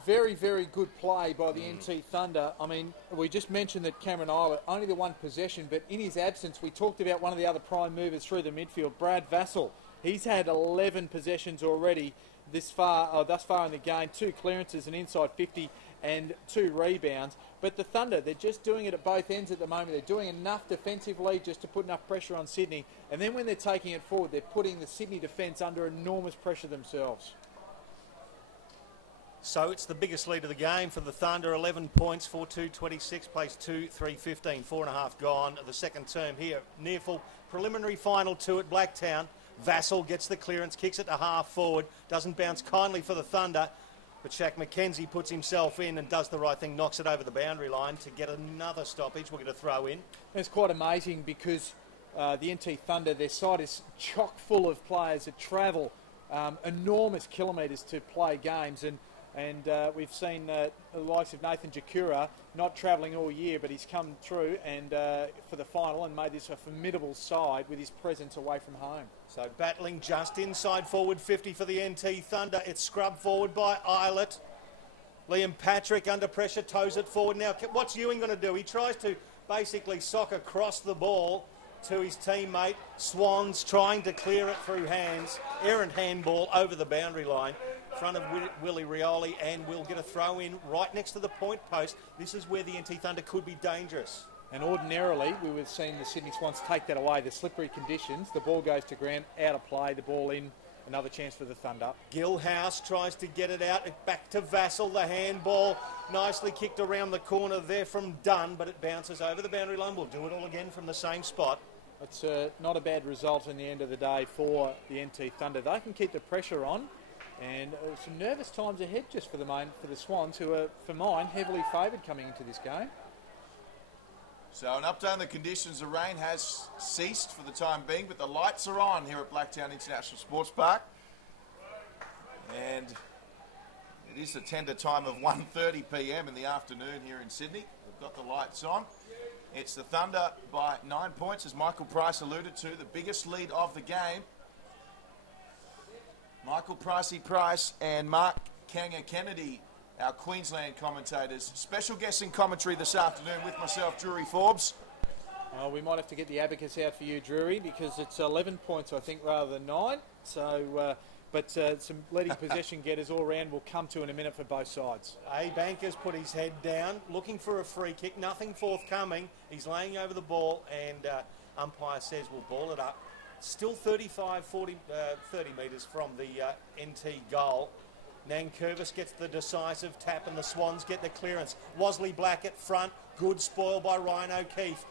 very, very good play by the NT Thunder. I mean, we just mentioned that Cameron Eilert, only the one possession, but in his absence, we talked about one of the other prime movers through the midfield, Brad Vassell. He's had 11 possessions already thus far in the game, 2 clearances, an inside 50 and 2 rebounds. But the Thunder, they're just doing it at both ends at the moment. They're doing enough defensively just to put enough pressure on Sydney. And then when they're taking it forward, they're putting the Sydney defence under enormous pressure themselves. So it's the biggest lead of the game for the Thunder, 11 points, 4-2-26, plays 2-3-15, 4.5 gone. The second term here, near full preliminary final 2 at Blacktown. Vassell gets the clearance, kicks it to half forward, doesn't bounce kindly for the Thunder, but Shaq McKenzie puts himself in and does the right thing, knocks it over the boundary line to get another stoppage. We'll get a throw in. It's quite amazing because the NT Thunder, their side is chock full of players that travel enormous kilometres to play games, and we've seen the likes of Nathan Jakura not travelling all year, but he's come through and for the final and made this a formidable side with his presence away from home. So battling just inside forward 50 for the NT Thunder. It's scrubbed forward by Eilert. Liam Patrick under pressure, toes it forward. Now, what's Ewing going to do? He tries to basically sock across the ball to his teammate. Swans trying to clear it through hands. Errant handball over the boundary line. Front of Willie Rioli, and we'll get a throw in right next to the point post. This is where the NT Thunder could be dangerous. And ordinarily, we would have seen the Sydney Swans take that away. The slippery conditions, the ball goes to ground, out of play, the ball in, another chance for the Thunder. Gilhouse tries to get it out, back to Vassell, the handball, nicely kicked around the corner there from Dunn, but it bounces over the boundary line. We'll do it all again from the same spot. It's not a bad result in the end of the day for the NT Thunder. They can keep the pressure on. And some nervous times ahead just for the Swans, who are, for mine, heavily favoured coming into this game. So an update on the conditions. The rain has ceased for the time being, but the lights are on here at Blacktown International Sports Park. And it is the tender time of 1:30 p.m. in the afternoon here in Sydney. We've got the lights on. It's the Thunder by 9 points, as Michael Price alluded to, the biggest lead of the game. Michael Pricey Price and Mark Kanga Kennedy, our Queensland commentators. Special guest in commentary this afternoon with myself, Drury Forbes. Well, we might have to get the abacus out for you, Drury, because it's 11 points, I think, rather than 9. So, but some leading possession getters all round will come to in a minute for both sides. Banker's put his head down, looking for a free kick. Nothing forthcoming. He's laying over the ball, and umpire says we'll ball it up. Still 30 metres from the NT goal. Nankervis gets the decisive tap and the Swans get the clearance. Wasley Black at front. Good spoil by Ryan O'Keefe.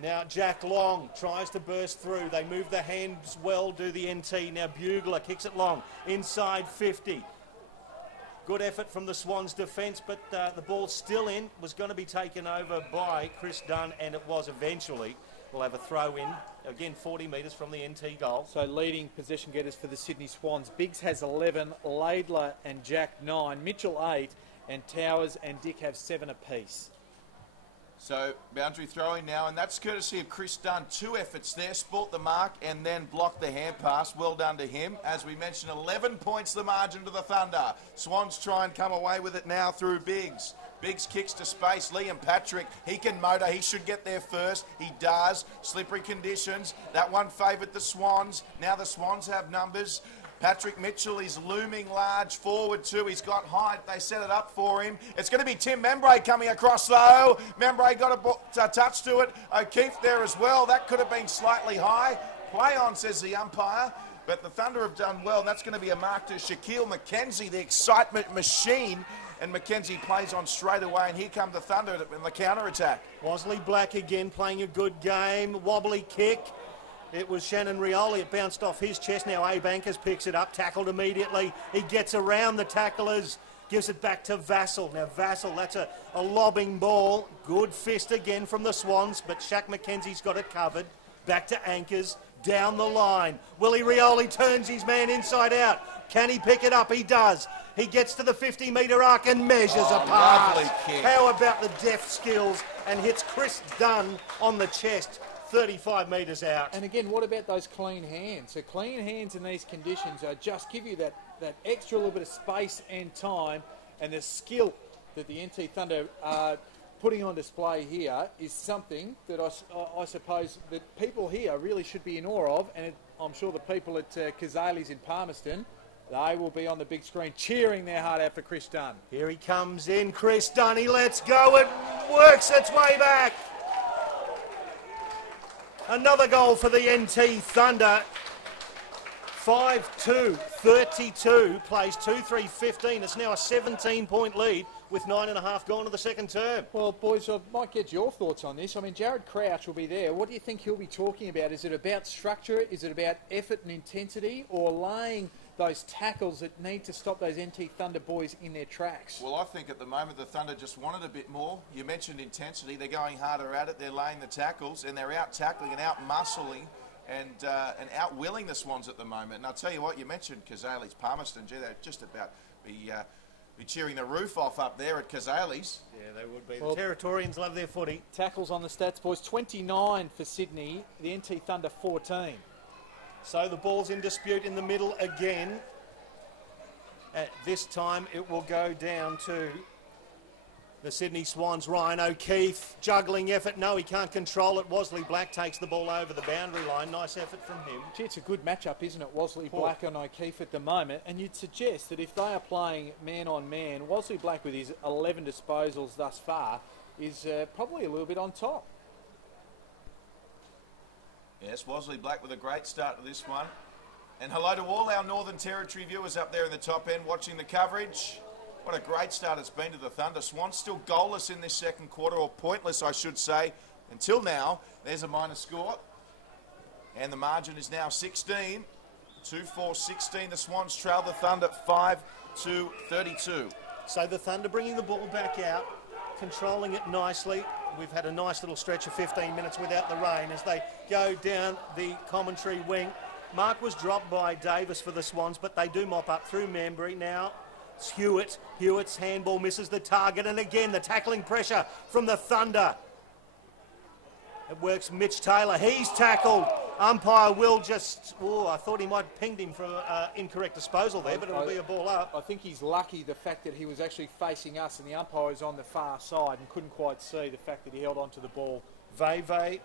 Now Jack Long tries to burst through. They move the hands well, do the NT. Now Bugler kicks it long. Inside 50. Good effort from the Swans defence, but the ball still in. Was going to be taken over by Chris Dunn, and it was eventually. We'll have a throw in, again 40 metres from the NT goal. So leading possession getters for the Sydney Swans. Biggs has 11, Laidler and Jack 9, Mitchell 8, and Towers and Dick have 7 apiece. So boundary throwing now, and that's courtesy of Chris Dunn. 2 efforts there, sport the mark and then blocked the hand pass. Well done to him. As we mentioned, 11 points the margin to the Thunder. Swans try and come away with it now through Biggs. Biggs kicks to space. Liam Patrick, he can motor. He should get there first. He does. Slippery conditions. That one favoured the Swans. Now the Swans have numbers. Patrick Mitchell is looming large forward too. He's got height. They set it up for him. It's going to be Tim Membray coming across though. Membray got a touch to it. O'Keefe there as well. That could have been slightly high. Play on, says the umpire. But the Thunder have done well. That's going to be a mark to Shaquille McKenzie, the excitement machine. And McKenzie plays on straight away, and here come the Thunder in the counter-attack. Wasley Black again playing a good game. Wobbly kick. It was Shannon Rioli. It bounced off his chest. Now Bankers picks it up, tackled immediately. He gets around the tacklers, gives it back to Vassell. Now Vassell, that's a lobbing ball. Good fist again from the Swans, but Shaq McKenzie's got it covered. Back to Anchors, down the line. Willie Rioli turns his man inside out. Can he pick it up? He does. He gets to the 50-metre arc and measures a pass. Lovely kick. How about the deft skills, and hits Chris Dunn on the chest, 35 metres out. And again, what about those clean hands? So clean hands in these conditions just give you that extra little bit of space and time, and the skill that the NT Thunder are putting on display here is something that I suppose that people here really should be in awe of, and I'm sure the people at Kazali's in Palmerston, they will be on the big screen cheering their heart out for Chris Dunn. Here he comes in, Chris Dunn, he lets go, it works its way back. Another goal for the NT Thunder. 5-2, 32, plays 2-3, 15. It's now a 17-point lead with 9.5 gone to the second term. Well, boys, I might get your thoughts on this. I mean, Jared Crouch will be there. What do you think he'll be talking about? Is it about structure? Is it about effort and intensity? Or laying those tackles that need to stop those NT Thunder boys in their tracks? Well, I think at the moment the Thunder just wanted a bit more. You mentioned intensity. They're going harder at it. They're laying the tackles, and they're out-tackling and out-muscling and out-willing the Swans at the moment. And I'll tell you what, you mentioned Kazali's Palmerston. Gee, they'd just about be cheering the roof off up there at Kazali's. Yeah, they would be. The Territorians love their footy. Tackles on the stats, boys. 29 for Sydney. The NT Thunder 14. So the ball's in dispute in the middle again. At this time, it will go down to the Sydney Swans. Ryan O'Keefe, juggling effort. No, he can't control it. Wosley Black takes the ball over the boundary line. Nice effort from him. Gee, it's a good matchup, isn't it? Wosley Black and O'Keefe at the moment. And you'd suggest that if they are playing man-on-man, Wosley Black with his 11 disposals thus far is probably a little bit on top. Yes, Wosley Black with a great start to this one. And hello to all our Northern Territory viewers up there in the top end watching the coverage. What a great start it's been to the Thunder. Swans still goalless in this second quarter, or pointless, I should say. Until now, there's a minor score. And the margin is now 16. 2-4-16. The Swans trail the Thunder 5-32. So the Thunder bringing the ball back out, controlling it nicely. We've had a nice little stretch of 15 minutes without the rain as they go down the commentary wing. Mark was dropped by Davis for the Swans, but they do mop up through Membry. Now it's Hewitt. Hewitt's handball misses the target, and again the tackling pressure from the Thunder. It works Mitch Taylor. He's tackled. Umpire will just... Oh, I thought he might have pinged him for an incorrect disposal there, but it'll be a ball up. I think he's lucky the fact that he was actually facing us and the umpire was on the far side and couldn't quite see the fact that he held onto the ball. Veve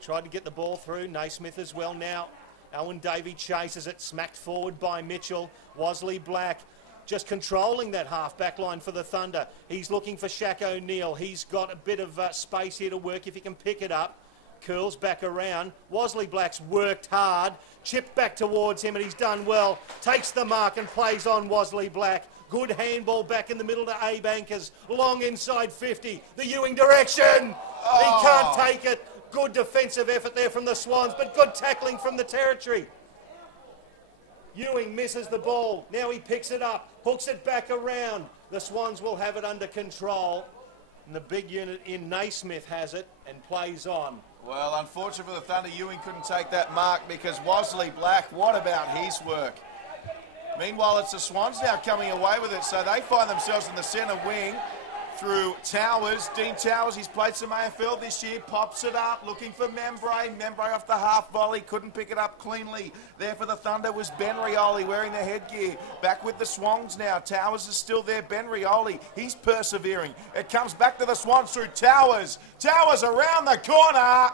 tried to get the ball through. Naismith as well now. Owen Davey chases it, smacked forward by Mitchell. Wosley Black just controlling that half-back line for the Thunder. He's looking for Shaq O'Neill. He's got a bit of space here to work if he can pick it up. Curls back around. Wosley Black's worked hard. Chipped back towards him and he's done well. Takes the mark and plays on Wosley Black. Good handball back in the middle to Abe Anchors. Long inside 50. The Ewing direction. He can't take it. Good defensive effort there from the Swans, but good tackling from the Territory. Ewing misses the ball. Now he picks it up, hooks it back around. The Swans will have it under control. And the big unit in Naismith has it and plays on. Well, unfortunately for the Thunder, Ewing couldn't take that mark because Wosley Black, what about his work? Meanwhile, it's the Swans now coming away with it, so they find themselves in the centre wing through Towers. Dean Towers, he's played some AFL this year, pops it up, looking for Membray. Membray off the half volley, couldn't pick it up cleanly. There for the Thunder was Ben Rioli wearing the headgear. Back with the Swans now. Towers is still there. Ben Rioli, he's persevering. It comes back to the Swans through Towers. Towers around the corner,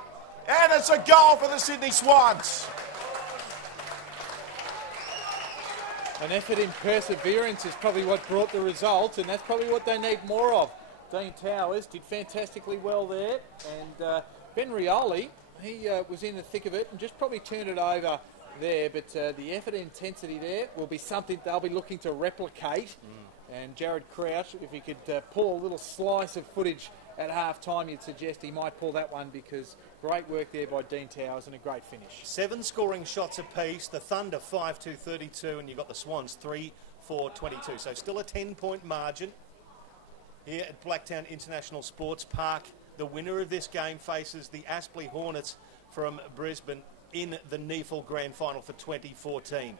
and it's a goal for the Sydney Swans. An effort in perseverance is probably what brought the result, and that's probably what they need more of. Dean Towers did fantastically well there, and Ben Rioli, he was in the thick of it and just probably turned it over there, but the effort and intensity there will be something they'll be looking to replicate. And Jared Crouch, if he could pull a little slice of footage at half-time, you'd suggest he might pull that one, because great work there by Dean Towers and a great finish. 7 scoring shots apiece. The Thunder 5-2-32, and you've got the Swans 3-4-22. So still a 10-point margin here at Blacktown International Sports Park. The winner of this game faces the Aspley Hornets from Brisbane in the NEFL Grand Final for 2014.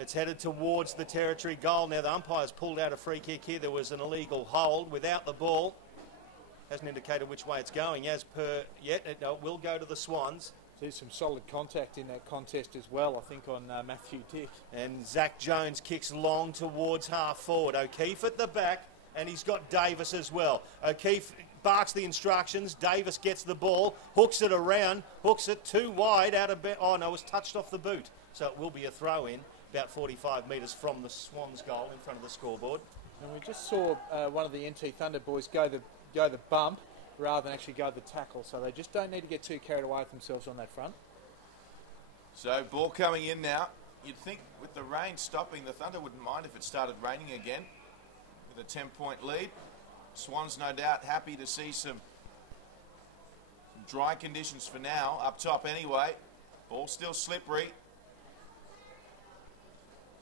It's headed towards the Territory goal. Now the umpire's pulled out a free kick here. There was an illegal hold without the ball. Hasn't indicated which way it's going as per yet. It will go to the Swans. There's some solid contact in that contest as well, I think, on Matthew Dick. And Zach Jones kicks long towards half forward. O'Keefe at the back, and he's got Davis as well. O'Keefe barks the instructions. Davis gets the ball, hooks it around, hooks it too wide out of... Oh, no, it was touched off the boot. So it will be a throw-in about 45 metres from the Swans goal in front of the scoreboard. And we just saw one of the NT Thunder boys go the bump rather than actually go the tackle, so they just don't need to get too carried away with themselves on that front. So ball coming in now. You'd think with the rain stopping, the Thunder wouldn't mind if it started raining again with a 10-point lead. Swans no doubt happy to see some dry conditions for now, up top anyway. Ball still slippery.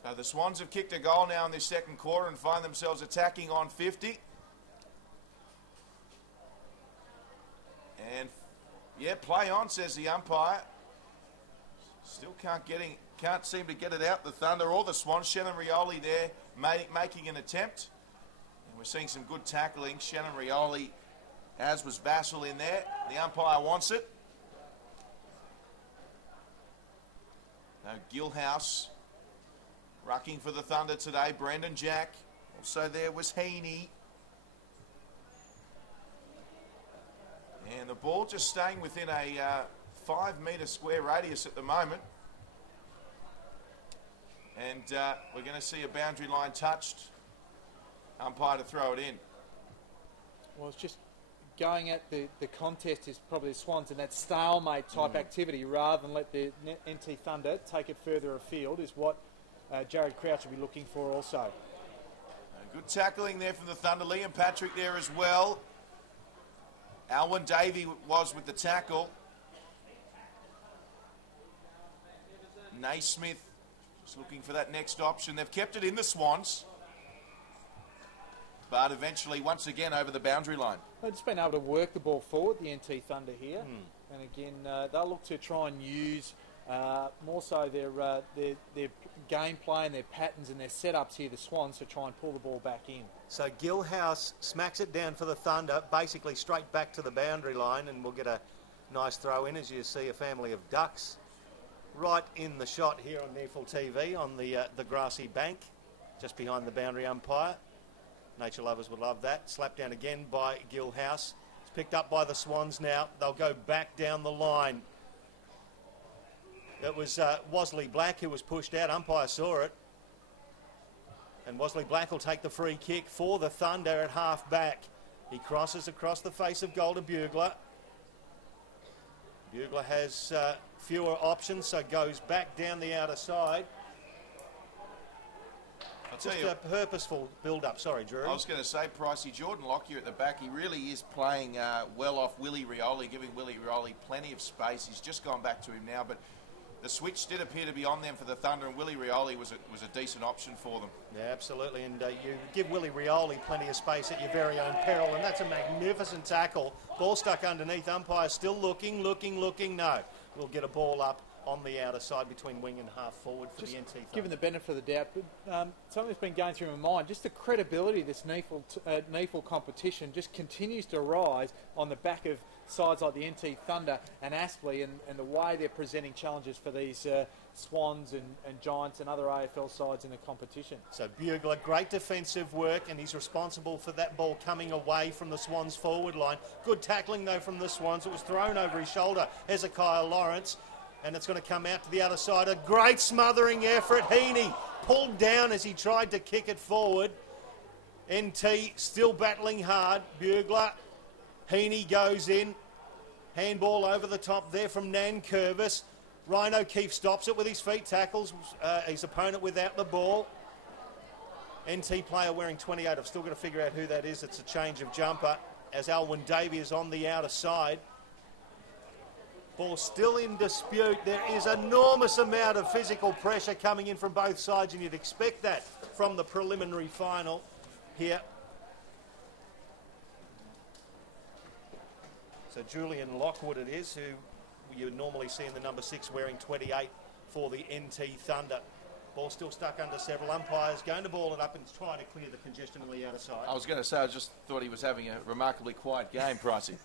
So the Swans have kicked a goal now in this second quarter and find themselves attacking on 50. And yeah, play on, says the umpire. Still can't seem to get it out, the Thunder or the Swans. Shannon Rioli there making an attempt. And we're seeing some good tackling. Shannon Rioli, as was Vassell in there. The umpire wants it. Now Gilhouse rucking for the Thunder today. Brendan Jack. Also there was Heaney. And the ball just staying within a 5-metre square radius at the moment. And we're going to see a boundary line touched. Umpire to throw it in. Well, it's just going at the contest is probably the Swans in that stalemate type activity rather than let the NT Thunder take it further afield is what Jared Crouch will be looking for also. Good tackling there from the Thunder. Liam Patrick there as well. Alwyn Davey was with the tackle. Naismith just looking for that next option. They've kept it in the Swans. But eventually, once again, over the boundary line. They've just been able to work the ball forward, the NT Thunder here. And again, they'll look to try and use more so their gameplay and their patterns and their setups here, the Swans, to try and pull the ball back in. So Gilhouse smacks it down for the Thunder, basically straight back to the boundary line, and we'll get a nice throw in as you see a family of ducks right in the shot here on Nearful TV on the grassy bank just behind the boundary umpire. Nature lovers would love that. Slapped down again by Gilhouse. It's picked up by the Swans now. They'll go back down the line. It was Wasley Black who was pushed out. Umpire saw it. And Wasley Black will take the free kick for the Thunder at half back. He crosses across the face of goal to Bugler. Bugler has fewer options, so goes back down the outer side. Just a purposeful build-up. Sorry, Drury. I was going to say, Pricey, Jordan Lockyer at the back, he really is playing well off Willie Rioli, giving Willie Rioli plenty of space. He's just gone back to him now, but the switch did appear to be on them for the Thunder, and Willie Rioli was a decent option for them. Yeah, absolutely, and you give Willie Rioli plenty of space at your very own peril, and that's a magnificent tackle. Ball stuck underneath, umpire still looking. No, we'll get a ball up on the outer side between wing and half forward for just the NT Thunder. Given the benefit of the doubt, but something that's been going through my mind, just the credibility of this NEAFL competition just continues to rise on the back of sides like the NT Thunder and Aspley and the way they're presenting challenges for these Swans and Giants and other AFL sides in the competition. So Bugler, great defensive work, and he's responsible for that ball coming away from the Swans forward line. Good tackling though from the Swans. It was thrown over his shoulder, Hezekiah Lawrence. And it's going to come out to the other side. A great smothering effort. Heaney pulled down as he tried to kick it forward. NT still battling hard. Bugler. Heaney goes in. Handball over the top there from Nankervis. Ryan O'Keefe stops it with his feet, tackles his opponent without the ball. NT player wearing 28. I've still got to figure out who that is. It's a change of jumper as Alwyn Davey is on the outer side. Ball still in dispute. There is enormous amount of physical pressure coming in from both sides, and you'd expect that from the preliminary final here. So Julian Lockwood it is, who you would normally see in the number 6 wearing 28 for the NT Thunder. Ball still stuck under several umpires, going to ball it up and trying to clear the congestion on the outer side. I was going to say, I just thought he was having a remarkably quiet game, Pricey.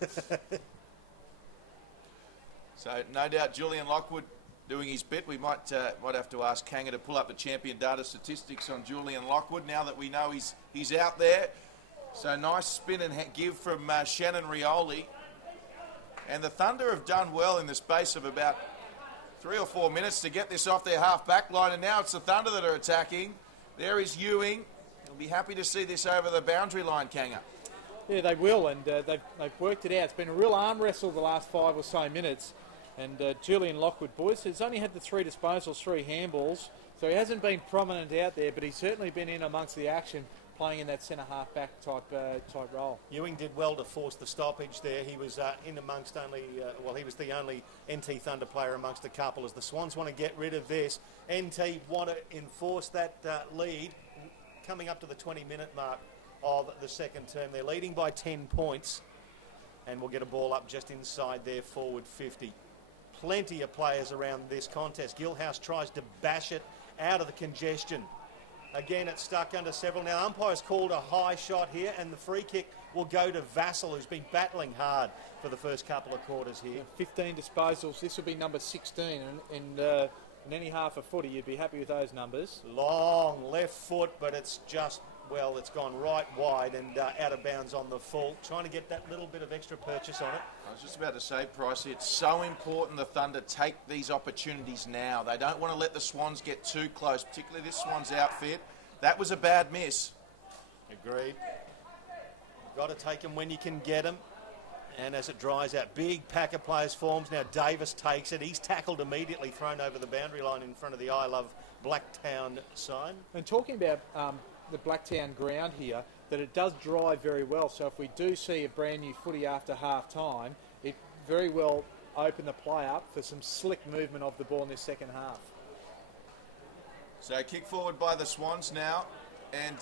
So no doubt Julian Lockwood doing his bit. We might have to ask Kanga to pull up the champion data statistics on Julian Lockwood now that we know he's out there. So nice spin and give from Shannon Rioli. And the Thunder have done well in the space of about 3 or 4 minutes to get this off their half-back line. And now it's the Thunder that are attacking. There is Ewing. He'll be happy to see this over the boundary line, Kanga. Yeah, they will, and they've worked it out. It's been a real arm wrestle the last 5 or so minutes. And Julian Lockwood, boys, has only had the 3 disposals, 3 handballs, so he hasn't been prominent out there, but he's certainly been in amongst the action, playing in that centre half back type role. Ewing did well to force the stoppage there. He was in amongst only, he was the only NT Thunder player amongst a couple, as the Swans want to get rid of this. NT want to enforce that lead coming up to the 20-minute mark of the second term. They're leading by 10 points, and we'll get a ball up just inside their forward 50. Plenty of players around this contest. Gilhouse tries to bash it out of the congestion. Again, it's stuck under several. Now, umpire's called a high shot here, and the free kick will go to Vassell, who's been battling hard for the first couple of quarters here. 15 disposals. This will be number 16, and in any half a footy, you'd be happy with those numbers. Long left foot, but it's just, it's gone right wide and out of bounds on the full. Trying to get that little bit of extra purchase on it. I was just about to say, Pricey, it's so important the Thunder take these opportunities now. They don't want to let the Swans get too close, particularly this Swans outfit. That was a bad miss. Agreed. You've got to take them when you can get them. And as it dries out, big pack of players forms. Now Davis takes it. He's tackled immediately, thrown over the boundary line in front of the I Love Blacktown sign. And talking about the Blacktown ground here, that it does dry very well. So if we do see a brand new footy after half time, it very well open the play up for some slick movement of the ball in this second half. So kick forward by the Swans now. And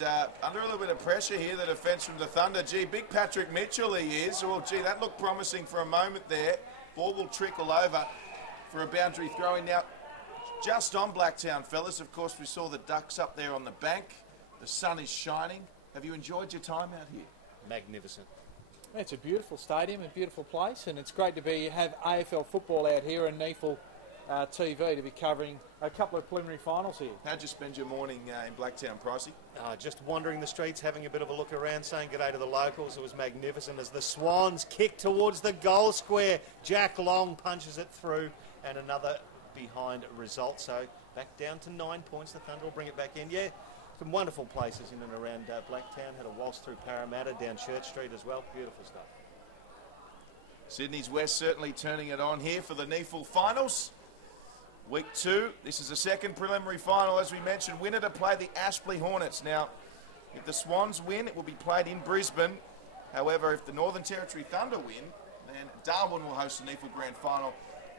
under a little bit of pressure here, the defence from the Thunder. Gee, big Patrick Mitchell he is. Well, gee, that looked promising for a moment there. Ball will trickle over for a boundary throw-in now. Just on Blacktown, fellas. Of course, we saw the Ducks up there on the bank. The sun is shining. Have you enjoyed your time out here? Magnificent. It's a beautiful stadium, a beautiful place, and it's great to have AFL football out here and NEFL TV to be covering a couple of preliminary finals here. How'd you spend your morning in Blacktown, Pricey? Just wandering the streets, having a bit of a look around, saying good day to the locals. It was magnificent as the Swans kick towards the goal square. Jack Long punches it through, and another behind result. So back down to 9 points. The Thunder will bring it back in. Yeah, some wonderful places in and around Blacktown. Had a waltz through Parramatta, down Church Street as well. Beautiful stuff. Sydney's West certainly turning it on here for the NEFL finals. Week 2, this is the second preliminary final, as we mentioned. Winner to play the Aspley Hornets. Now, if the Swans win, it will be played in Brisbane. However, if the Northern Territory Thunder win, then Darwin will host the NEFL Grand Final.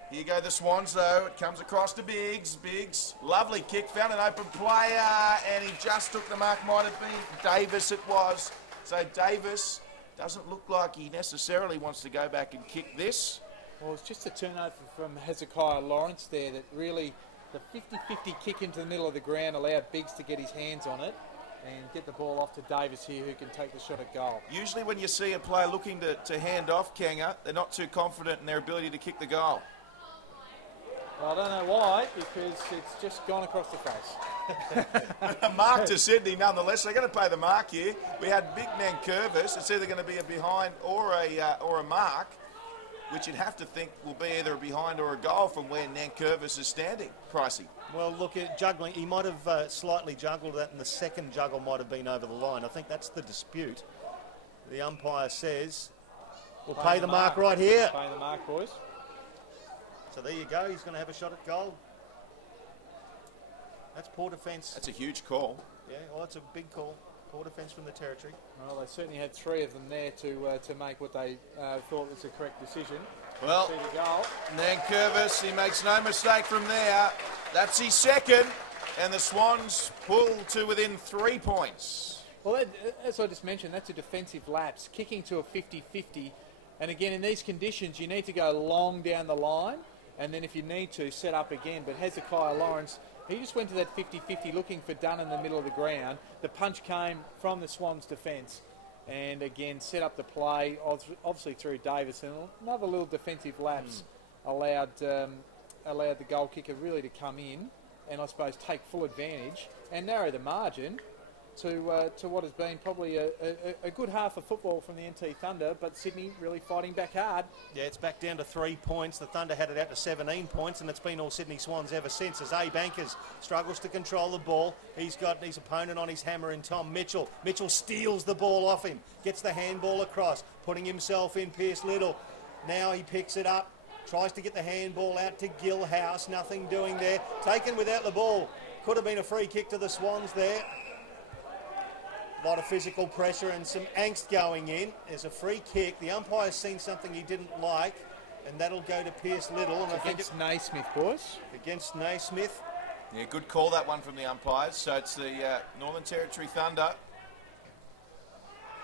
Here go the Swans, though. It comes across to Biggs. Biggs, lovely kick, found an open player, and he just took the mark. Might have been Davis, it was. So Davis doesn't look like he necessarily wants to go back and kick this. Well, it's just a turnover from Hezekiah Lawrence there that really, the 50-50 kick into the middle of the ground allowed Biggs to get his hands on it and get the ball off to Davis here, who can take the shot at goal. Usually when you see a player looking to hand off Kanga, they're not too confident in their ability to kick the goal. Well, I don't know why, because it's just gone across the face. A mark to Sydney nonetheless. They're going to pay the mark here. We had big Nankervis. It's either going to be a behind or a mark, which you'd have to think will be either a behind or a goal from where Nankervis is standing. Pricey. Well, look at juggling. He might have slightly juggled that, and the second juggle might have been over the line. I think that's the dispute. The umpire says, we'll pay the mark right here. Paying the mark, boys. So there you go. He's going to have a shot at goal. That's poor defence. That's a huge call. Yeah, well, that's a big call. Poor defence from the Territory. Well, they certainly had 3 of them there to make what they thought was the correct decision. Well, see the goal. Nankervis, he makes no mistake from there. That's his second, and the Swans pull to within 3 points. Well, as I just mentioned, that's a defensive lapse, kicking to a 50-50. And again, in these conditions, you need to go long down the line, and then if you need to, set up again. But Hezekiah Lawrence, he just went to that 50-50 looking for Dunn in the middle of the ground. The punch came from the Swans' defence, and again set up the play, obviously through Davis. And another little defensive lapse allowed the goal kicker really to come in and I suppose take full advantage and narrow the margin to what has been probably a good half of football from the NT Thunder, but Sydney really fighting back hard. Yeah, it's back down to 3 points. The Thunder had it out to 17 points, and it's been all Sydney Swans ever since, as Abe Bankers struggles to control the ball. He's got his opponent on his hammer in Tom Mitchell. Mitchell steals the ball off him, gets the handball across, putting himself in Pierce Little. Now he picks it up, Tries to get the handball out to Gilhouse. Nothing doing there. Taken without the ball. Could have been a free kick to the Swans there. A lot of physical pressure and some angst going in. There's a free kick. The umpire's seen something he didn't like, and that'll go to Pierce Little. And against Naismith, boys. Against Naismith. Yeah, good call, that one from the umpires. So it's the Northern Territory Thunder.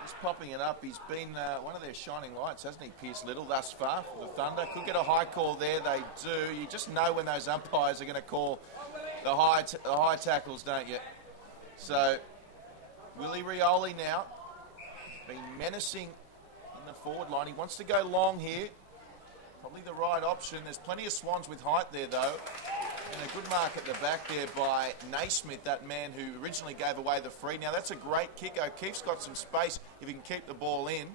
Just popping it up. He's been one of their shining lights, hasn't he, Pierce Little, thus far for the Thunder. Could get a high call there, they do. You just know when those umpires are going to call the high tackles, don't you? So Willie Rioli now been menacing in the forward line. He wants to go long here. Probably the right option. There's plenty of Swans with height there, though. And a good mark at the back there by Naismith, that man who originally gave away the free. Now, that's a great kick. O'Keefe's got some space if he can keep the ball in.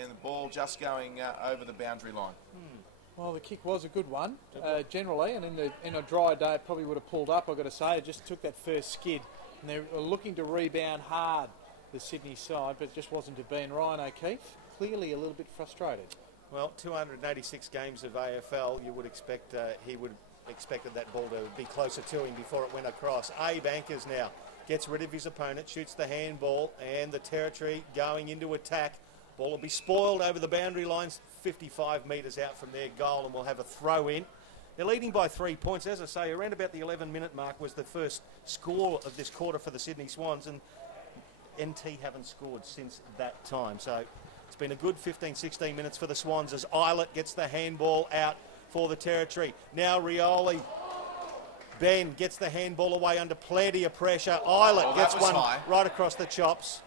And the ball just going over the boundary line. Well, the kick was a good one, generally, and in a dry day, it probably would have pulled up, I've got to say. It just took that first skid. And they're looking to rebound hard, the Sydney side, but it just wasn't to be. And Ryan O'Keefe, clearly a little bit frustrated. Well, 286 games of AFL, you would expect he would have expected that ball to be closer to him before it went across. Abe anchors now, gets rid of his opponent, shoots the handball, and the Territory going into attack. Ball will be spoiled over the boundary lines, 55 metres out from their goal, and we'll have a throw in. They're leading by 3 points. As I say, around about the 11-minute mark was the first score of this quarter for the Sydney Swans, and NT haven't scored since that time. So it's been a good 15, 16 minutes for the Swans as Eilert gets the handball out for the Territory. Now Rioli. Ben gets the handball away under plenty of pressure. Eilert gets one right across the chops.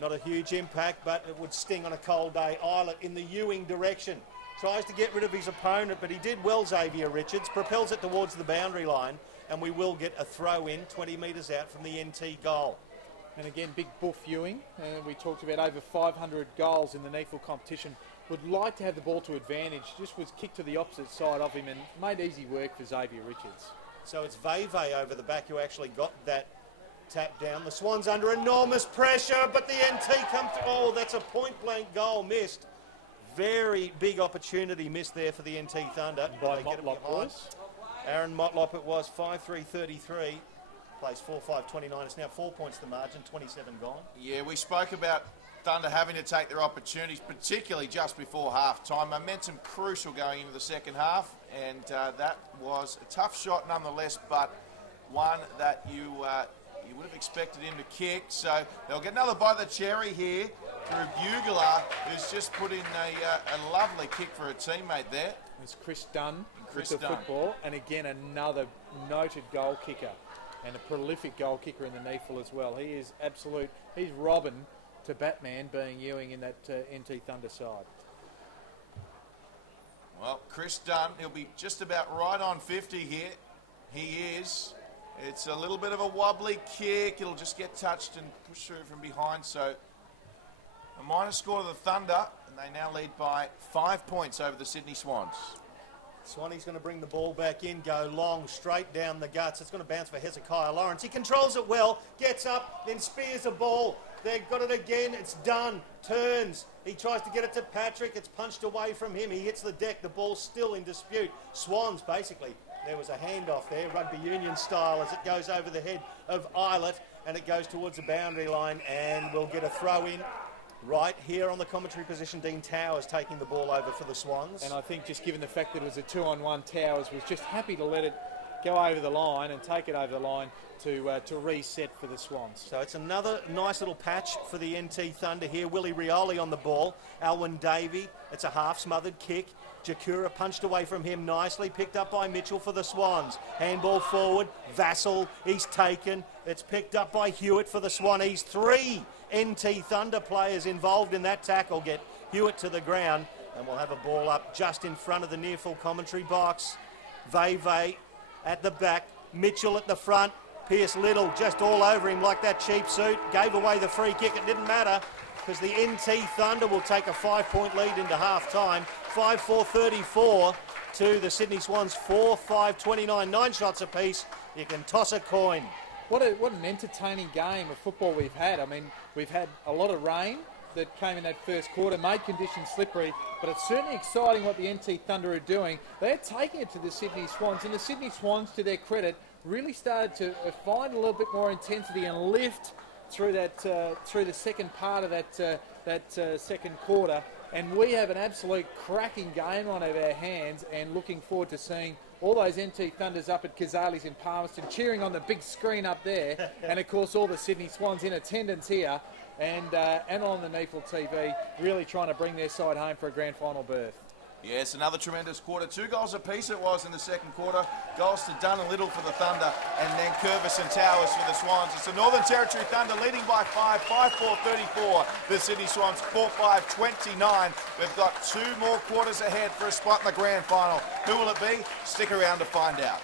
Not a huge impact, but it would sting on a cold day. Eilert in the Ewing direction. Tries to get rid of his opponent, but he did well, Xavier Richards. Propels it towards the boundary line, and we will get a throw in 20 metres out from the NT goal. And again, big Buff Ewing. We talked about over 500 goals in the NEFL competition. Would like to have the ball to advantage. Just was kicked to the opposite side of him and made easy work for Xavier Richards. So it's Veve over the back who actually got that tap down. The Swans under enormous pressure, but the NT come through. Oh, that's a point-blank goal missed. Very big opportunity missed there for the NT Thunder. By Motlop, boys. Aaron Motlop it was, 5-3-33. Plays 4-5-29. It's now 4 points the margin, 27 gone. Yeah, we spoke about Thunder having to take their opportunities, particularly just before half-time. Momentum crucial going into the second half, and that was a tough shot nonetheless, but one that you would have expected him to kick. So they'll get another bite of the cherry here through Bugler, who's just put in a lovely kick for a teammate there. It's Chris Dunn with the football, and again another noted goal kicker and a prolific goal kicker in the NEFL as well. He is absolute. He's Robin to Batman, being Ewing in that NT Thunder side. Well, Chris Dunn, he'll be just about right on 50 here. He is. It's a little bit of a wobbly kick. It'll just get touched and pushed through from behind. So a minor score to the Thunder, and they now lead by 5 points over the Sydney Swans. Swanee's going to bring the ball back in, go long, straight down the guts. It's going to bounce for Hezekiah Lawrence. He controls it well, gets up, then spears a ball. They've got it again. It's done. Turns. He tries to get it to Patrick. It's punched away from him. He hits the deck. The ball's still in dispute. Swans, basically. There was a handoff there, rugby union style, as it goes over the head of Eilert, and it goes towards the boundary line, and we'll get a throw in. Right here on the commentary position, Dean Towers taking the ball over for the Swans. And I think just given the fact that it was a 2-on-1, Towers was just happy to let it go over the line and take it over the line to reset for the Swans. So it's another nice little patch for the NT Thunder here. Willie Rioli on the ball. Alwyn Davey. It's a half-smothered kick. Jakura punched away from him nicely. Picked up by Mitchell for the Swans. Handball forward. Vassell. He's taken. It's picked up by Hewitt for the Swannies. 3 NT Thunder players involved in that tackle. Get Hewitt to the ground. And we'll have a ball up just in front of the near full commentary box. Veve at the back. Mitchell at the front. Pierce Little just all over him like that cheap suit. Gave away the free kick. It didn't matter because the NT Thunder will take a 5-point lead into half-time. 5-4-34 to the Sydney Swans. 4-5-29. 9 shots apiece. You can toss a coin. What an entertaining game of football we've had. I mean, we've had a lot of rain that came in that first quarter, made conditions slippery, but it's certainly exciting what the NT Thunder are doing. They're taking it to the Sydney Swans, and the Sydney Swans, to their credit, really started to find a little bit more intensity and lift through that through the second part of that second quarter. And we have an absolute cracking game on our hands, and looking forward to seeing all those NT Thunders up at Kazali's in Palmerston cheering on the big screen up there, and of course all the Sydney Swans in attendance here and on the Neefle TV, really trying to bring their side home for a grand final berth. Yes, another tremendous quarter. 2 goals apiece it was in the second quarter. Goals to Dunn and Little for the Thunder, and then Curvis and Towers for the Swans. It's the Northern Territory Thunder leading by 5-4-34. The Sydney Swans 4-5-29. We've got 2 more quarters ahead for a spot in the grand final. Who will it be? Stick around to find out.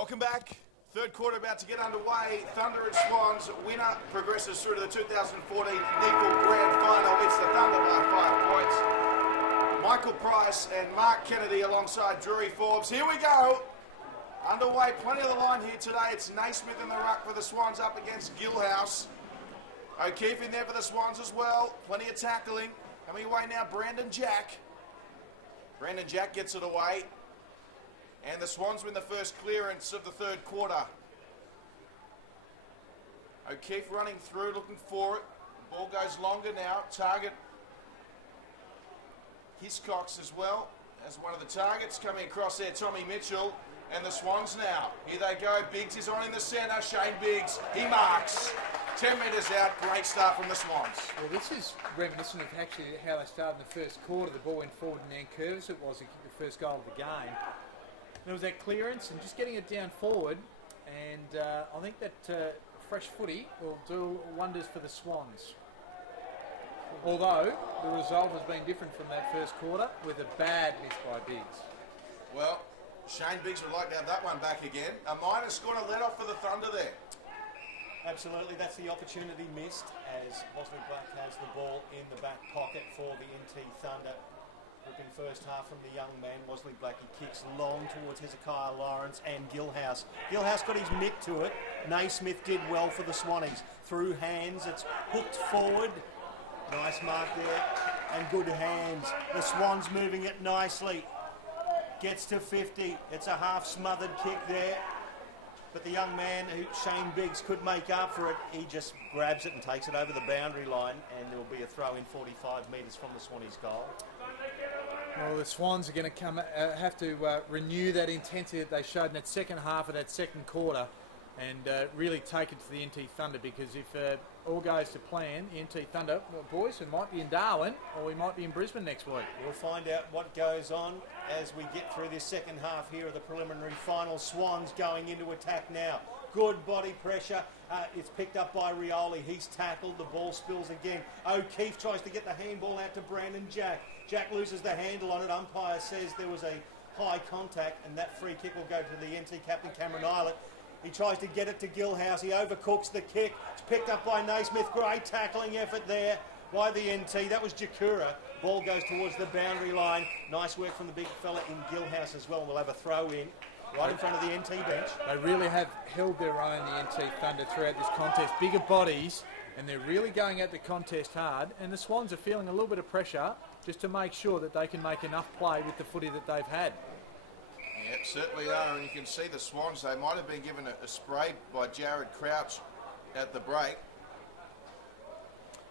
Welcome back. Third quarter about to get underway. Thunder and Swans. Winner progresses through to the 2014 Neefle Grand Final. It's the Thunder by 5 points. Michael Price and Mark Kennedy alongside Drury Forbes. Here we go. Underway. Plenty of the line here today. It's Naismith in the ruck for the Swans up against Gilhouse. O'Keefe in there for the Swans as well. Plenty of tackling. Coming away now, Brandon Jack. Brandon Jack gets it away. And the Swans win the first clearance of the third quarter. O'Keefe running through, looking for it. The ball goes longer now. Target Hiscox as well as one of the targets. Coming across there, Tommy Mitchell. And the Swans now. Here they go. Biggs is on in the centre. Shane Biggs, he marks. 10 metres out. Great start from the Swans. Well, this is reminiscent of actually how they started in the first quarter. The ball went forward and Nankervis it was to kick the first goal of the game. There was that clearance and just getting it down forward, and I think that fresh footy will do wonders for the Swans. Although the result has been different from that first quarter with a bad miss by Biggs. Well, Shane Biggs would like to have that one back again. A minus scored a let off for the Thunder there. Absolutely, that's the opportunity missed as Bosley Black has the ball in the back pocket for the NT Thunder. Looking first half from the young man, Bosley Black. He kicks long towards Hezekiah Lawrence and Gilhouse. Gilhouse got his mitt to it. Naismith did well for the Swannies. Through hands, it's hooked forward. Nice mark there and good hands. The Swans moving it nicely. Gets to 50. It's a half smothered kick there. But the young man, Shane Biggs, could make up for it. He just grabs it and takes it over the boundary line, and there will be a throw in 45 metres from the Swannies' goal. Well, the Swans are going to have to renew that intensity that they showed in that second half of that second quarter and really take it to the NT Thunder, because if all goes to plan, the NT Thunder, well, boys, it might be in Darwin or we might be in Brisbane next week. We'll find out what goes on as we get through this second half here of the preliminary final. Swans going into attack now. Good body pressure. It's picked up by Rioli. He's tackled. The ball spills again. O'Keefe tries to get the handball out to Brandon Jack. Jack loses the handle on it. Umpire says there was a high contact, and that free kick will go to the NT captain, Cameron Eilert. He tries to get it to Gilhouse. He overcooks the kick. It's picked up by Naismith. Great tackling effort there by the NT. That was Jakura. Ball goes towards the boundary line. Nice work from the big fella in Gilhouse as well. We'll have a throw in right in front of the NT bench. They really have held their own, the NT Thunder, throughout this contest. Bigger bodies, and they're really going at the contest hard. And the Swans are feeling a little bit of pressure just to make sure that they can make enough play with the footy that they've had. Yep, certainly are, and you can see the Swans, they might have been given a spray by Jared Crouch at the break.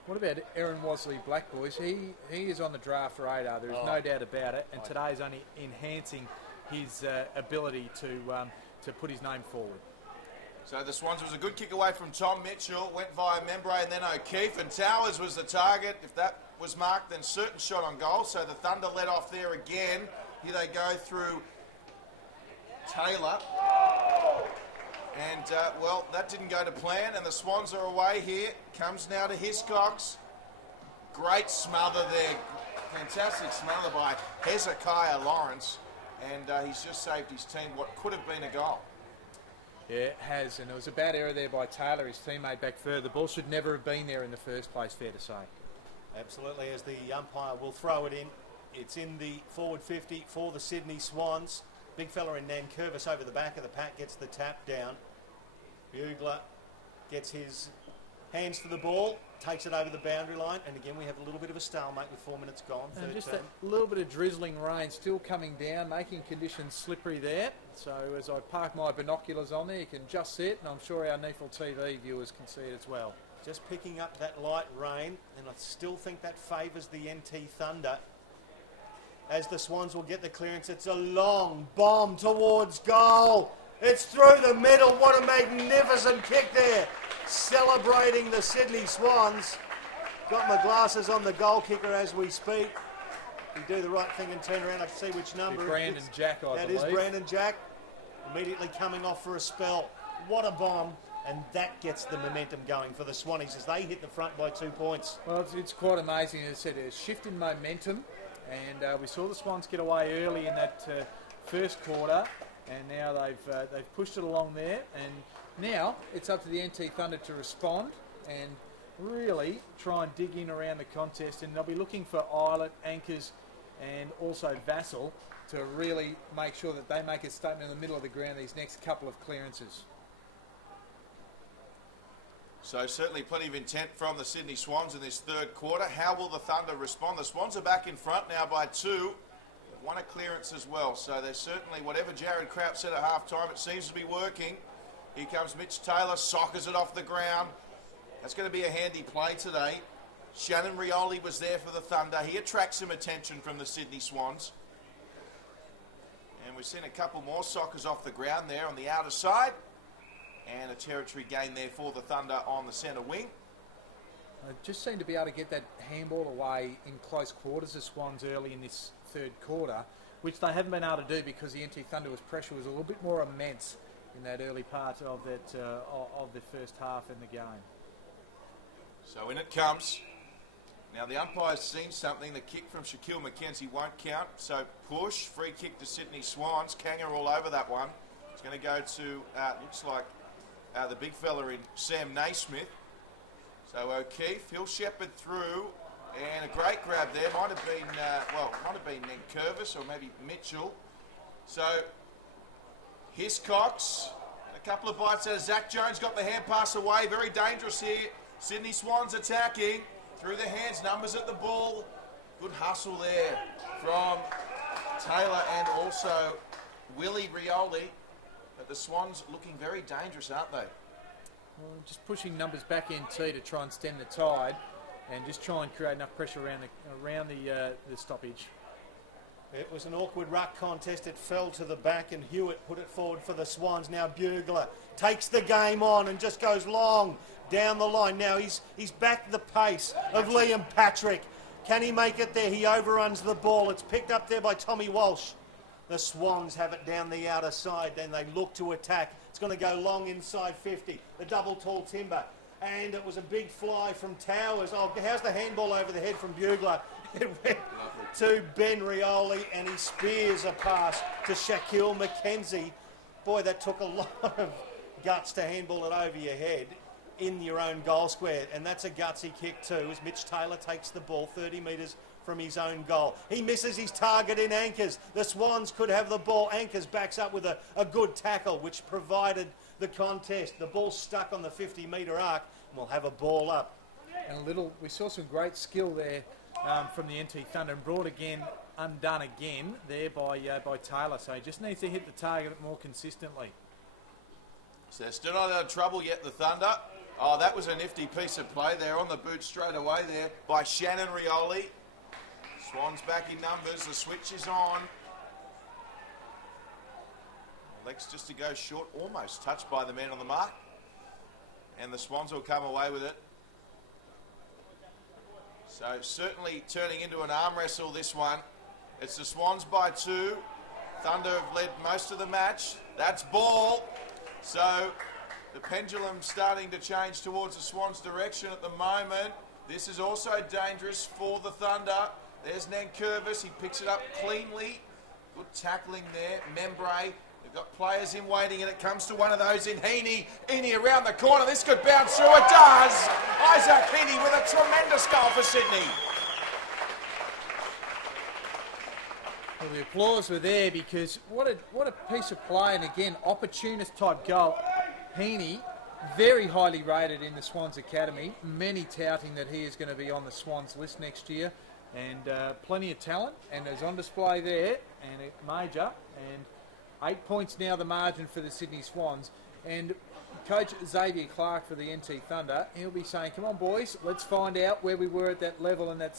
What about Aaron Wasley Black, boys? He is on the draft radar, there is no doubt about it, and today is only enhancing his ability to put his name forward. So the Swans was a good kick away from Tom Mitchell, went via Membray and then O'Keefe, and Towers was the target. If that was marked, then certain shot on goal. So the Thunder let off there again. Here they go through Taylor. And, well, that didn't go to plan, and the Swans are away here. Comes now to Hiscox. Great smother there. Fantastic smother by Hezekiah Lawrence. And he's just saved his team what could have been a goal. Yeah, it has, and it was a bad error there by Taylor, his teammate back further. The ball should never have been there in the first place, fair to say. Absolutely, as the umpire will throw it in. It's in the forward 50 for the Sydney Swans. Big fella in Nankervis over the back of the pack gets the tap down. Bugler gets his hands to the ball, takes it over the boundary line, and again we have a little bit of a stalemate with 4 minutes gone. And just a little bit of drizzling rain still coming down, making conditions slippery there. So as I park my binoculars on there, you can just see it, and I'm sure our Neefle TV viewers can see it as well. Just picking up that light rain, and I still think that favours the NT Thunder. As the Swans will get the clearance, it's a long bomb towards goal. It's through the middle. What a magnificent kick there. Celebrating the Sydney Swans. Got my glasses on the goal kicker as we speak. If we do the right thing and turn around, I can see which number. Brandon Jack, I believe. That is Brandon Jack. Immediately coming off for a spell. What a bomb. And that gets the momentum going for the Swannies as they hit the front by 2 points. Well, it's quite amazing. As I said, a shift in momentum. And we saw the Swans get away early in that first quarter. and now they've pushed it along there, and now it's up to the NT Thunder to respond and really try and dig in around the contest, and they'll be looking for Eilert, Anchors and also Vassal to really make sure that they make a statement in the middle of the ground these next couple of clearances. So certainly plenty of intent from the Sydney Swans in this third quarter. How will the Thunder respond? The Swans are back in front now by 2. They've won a clearance as well. So there's certainly, whatever Jared Kraut said at half-time, it seems to be working. Here comes Mitch Taylor, soccers it off the ground. That's going to be a handy play today. Shannon Rioli was there for the Thunder. He attracts some attention from the Sydney Swans. And we've seen a couple more soccers off the ground there on the outer side. And a territory gain there for the Thunder on the centre wing. They just seem to be able to get that handball away in close quarters, the Swans, early in this third quarter, which they haven't been able to do because the NT Thunder's pressure was a little bit more immense in that early part of the first half in the game. So in it comes. Now the umpire's seen something. The kick from Shaquille McKenzie won't count. So push, free kick to Sydney Swans. Kanga all over that one. It's going to go to, looks like the big fella in Sam Naismith. So O'Keefe, he'll shepherd through. And a great grab there. Might have been Nankervis or maybe Mitchell. So Hiscox, a couple of bites out of Zach Jones, got the hand pass away. Very dangerous here. Sydney Swans attacking. Through the hands, numbers at the ball. Good hustle there from Taylor and also Willie Rioli. But the Swans looking very dangerous, aren't they? Well, just pushing numbers back NT to try and stem the tide and just try and create enough pressure around the stoppage. It was an awkward ruck contest. It fell to the back and Hewitt put it forward for the Swans. Now Bugler takes the game on and just goes long down the line. Now he's back the pace of Liam Patrick. Can he make it there? He overruns the ball. It's picked up there by Tommy Walsh. The Swans have it down the outer side. Then they look to attack. It's going to go long inside 50. The double tall timber. And it was a big fly from Towers. Oh, how's the handball over the head from Bugler? It went to Ben Rioli and he spears a pass to Shaquille McKenzie. Boy, that took a lot of guts to handball it over your head in your own goal square, and that's a gutsy kick too as Mitch Taylor takes the ball 30 metres from his own goal. He misses his target in Anchors. The Swans could have the ball. Anchors backs up with a good tackle which provided the contest. The ball stuck on the 50-metre arc and we'll have a ball up. And we saw some great skill there from the NT Thunder and brought undone again there by Taylor, so he just needs to hit the target more consistently. So they're still not out of trouble yet, the Thunder. Oh, that was a nifty piece of play there on the boot straight away there by Shannon Rioli. Swans back in numbers. The switch is on. Lex just to go short, almost touched by the man on the mark. And the Swans will come away with it. So certainly turning into an arm wrestle, this one. It's the Swans by 2. Thunder have led most of the match. That's ball. So the pendulum starting to change towards the Swans' direction at the moment. This is also dangerous for the Thunder. There's Nankervis. He picks it up cleanly. Good tackling there. Membray. They've got players in waiting, and it comes to one of those in Heaney. Heaney around the corner. This could bounce through. It does. Isaac Heaney with a tremendous goal for Sydney. Well, the applause were there because what a piece of play, and again, opportunist type goal. Heaney, very highly rated in the Swans Academy, many touting that he is going to be on the Swans list next year, and plenty of talent, and is on display there, and a major, and 8 points now the margin for the Sydney Swans, and Coach Xavier Clark for the NT Thunder, he'll be saying, come on boys, let's find out where we were at that level in that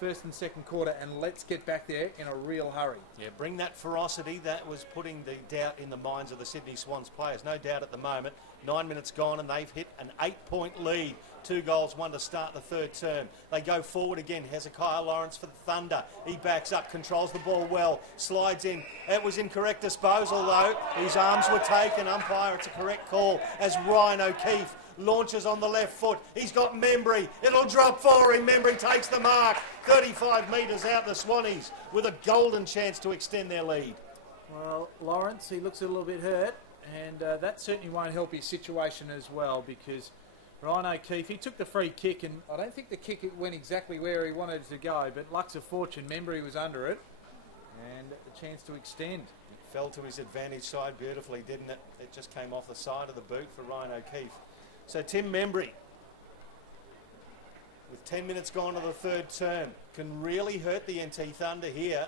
first and second quarter, and let's get back there in a real hurry. Yeah, bring that ferocity. That was putting the doubt in the minds of the Sydney Swans players. No doubt at the moment. 9 minutes gone and they've hit an 8-point lead. 2 goals, 1 to start the third term. They go forward again. Hezekiah Lawrence for the Thunder. He backs up, controls the ball well, slides in. It was incorrect disposal though. His arms were taken. Umpire, it's a correct call as Ryan O'Keefe launches on the left foot. He's got Membry. It'll drop for him. Membry takes the mark. 35 metres out the Swannies with a golden chance to extend their lead. Well, Lawrence, he looks a little bit hurt, and that certainly won't help his situation as well, because Ryan O'Keefe, he took the free kick, and I don't think the kick went exactly where he wanted it to go, but luck's of fortune, Membry was under it, and a chance to extend. It fell to his advantage side beautifully, didn't it? It just came off the side of the boot for Ryan O'Keefe. So Tim Membry, with 10 minutes gone to the third term, can really hurt the NT Thunder here.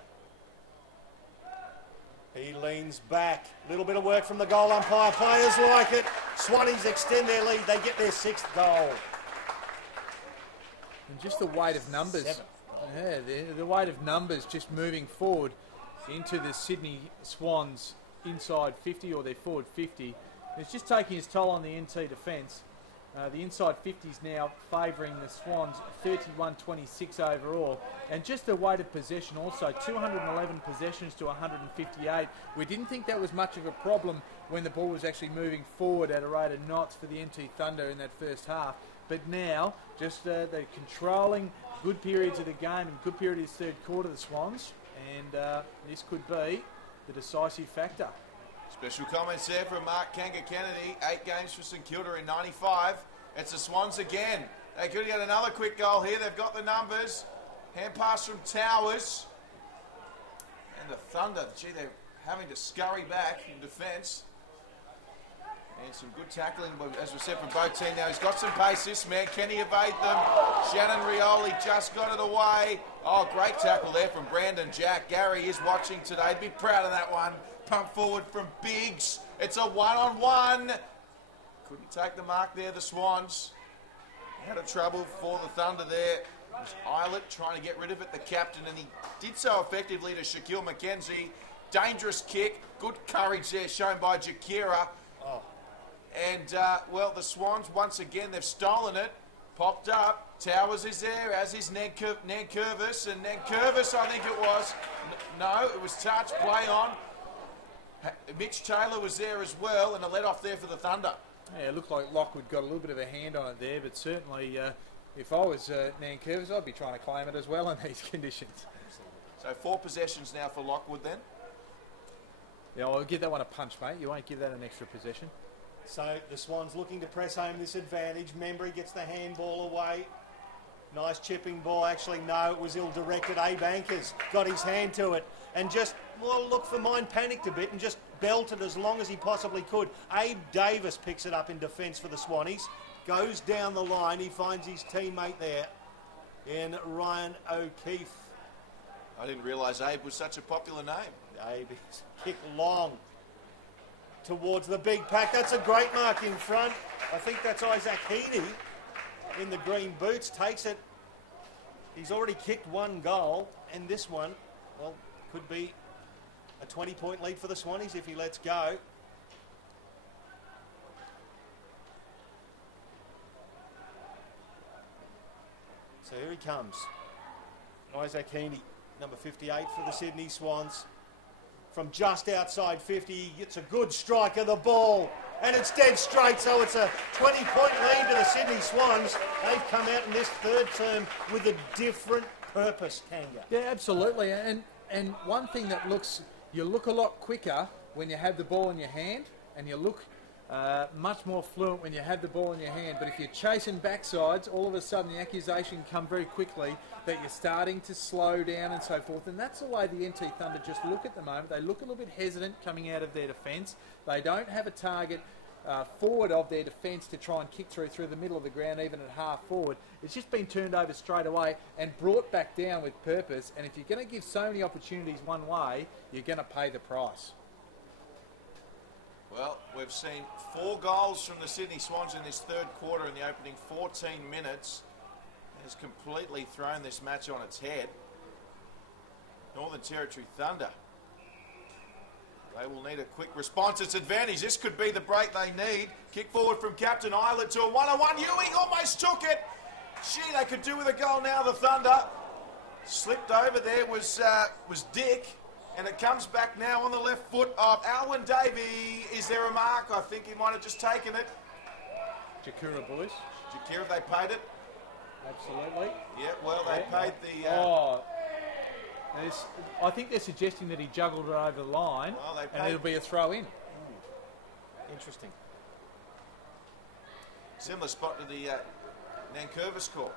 He leans back. A little bit of work from the goal umpire. Players like it. Swannies extend their lead. They get their 6th goal. And just the weight of numbers. Yeah, the weight of numbers just moving forward into the Sydney Swans inside 50 or their forward 50. It's just taking its toll on the NT defence. The inside 50 is now favouring the Swans 31-26 overall. And just the weight of possession also, 211 possessions to 158. We didn't think that was much of a problem when the ball was actually moving forward at a rate of knots for the NT Thunder in that first half. But now, just they're controlling good periods of the game and good period of this third quarter, the Swans. And this could be the decisive factor. Special comments there from Mark Kanga-Kennedy. 8 games for St Kilda in 95. It's the Swans again. They could get another quick goal here. They've got the numbers. Hand pass from Towers. And the Thunder, gee, they're having to scurry back in defence. And some good tackling, as we said, from both teams. Now he's got some pace, this man. Can he evade them? Shannon Rioli just got it away. Oh, great tackle there from Brandon Jack. Gary is watching today. Be proud of that one. Pump forward from Biggs. It's a one-on-one. Couldn't take the mark there, the Swans. Had a trouble for the Thunder there. It was Eilert trying to get rid of it, the captain, and he did so effectively to Shaquille McKenzie. Dangerous kick. Good courage there shown by Jakira. Oh. And, well, the Swans, once again, they've stolen it. Popped up. Towers is there, as is Nankervis. And Nankervis, I think it was. No, it was touch, play on. Mitch Taylor was there as well, and a let-off there for the Thunder. Yeah, it looked like Lockwood got a little bit of a hand on it there, but certainly if I was Nankervis, I'd be trying to claim it as well in these conditions. So 4 possessions now for Lockwood then. Yeah, I'll give that one a punch, mate. You won't give that an extra possession. So the Swans looking to press home this advantage. Membry gets the handball away. Nice chipping ball. Actually, no, it was ill-directed. Abe Anchors got his hand to it and just, well, look for mine, panicked a bit and just belted as long as he possibly could. Abe Davis picks it up in defence for the Swannies. Goes down the line. He finds his teammate there in Ryan O'Keefe. I didn't realise Abe was such a popular name. Abe is kick long towards the big pack. That's a great mark in front. I think that's Isaac Heaney in the green boots. Takes it. He's already kicked 1 goal, and this one, well, could be a 20-point lead for the Swannies if he lets go. So here he comes. Isaac Heaney, number 58 for the Sydney Swans. From just outside 50, he gets a good strike of the ball, and it's dead straight, so it's a 20-point lead to the Sydney Swans. They've come out in this third term with a different purpose, Kanga. Yeah, absolutely. And one thing that you look a lot quicker when you have the ball in your hand, and you look much more fluent when you have the ball in your hand. But if you're chasing backsides, all of a sudden the accusation come very quickly that you're starting to slow down and so forth. And that's the way the NT Thunder just look at the moment. They look a little bit hesitant coming out of their defence. They don't have a target forward of their defence to try and kick through the middle of the ground, even at half forward. It's just been turned over straight away and brought back down with purpose. And if you're going to give so many opportunities one way, you're going to pay the price. Well, we've seen 4 goals from the Sydney Swans in this third quarter in the opening 14 minutes. It has completely thrown this match on its head. Northern Territory Thunder, they will need a quick response. It's advantage. This could be the break they need. Kick forward from Captain Eilert to a one-on-one. Ewing almost took it. Gee, they could do with a goal now, the Thunder. Slipped over there was Dick. And it comes back now on the left foot of Alwyn Davey. Is there a mark? I think he might have just taken it. Jakira, boys. Jakira, they paid it? Absolutely. Yeah, well, they paid the... I think they're suggesting that he juggled it over the line, and it'll be a throw in. Interesting. Similar spot to the Nankervis call.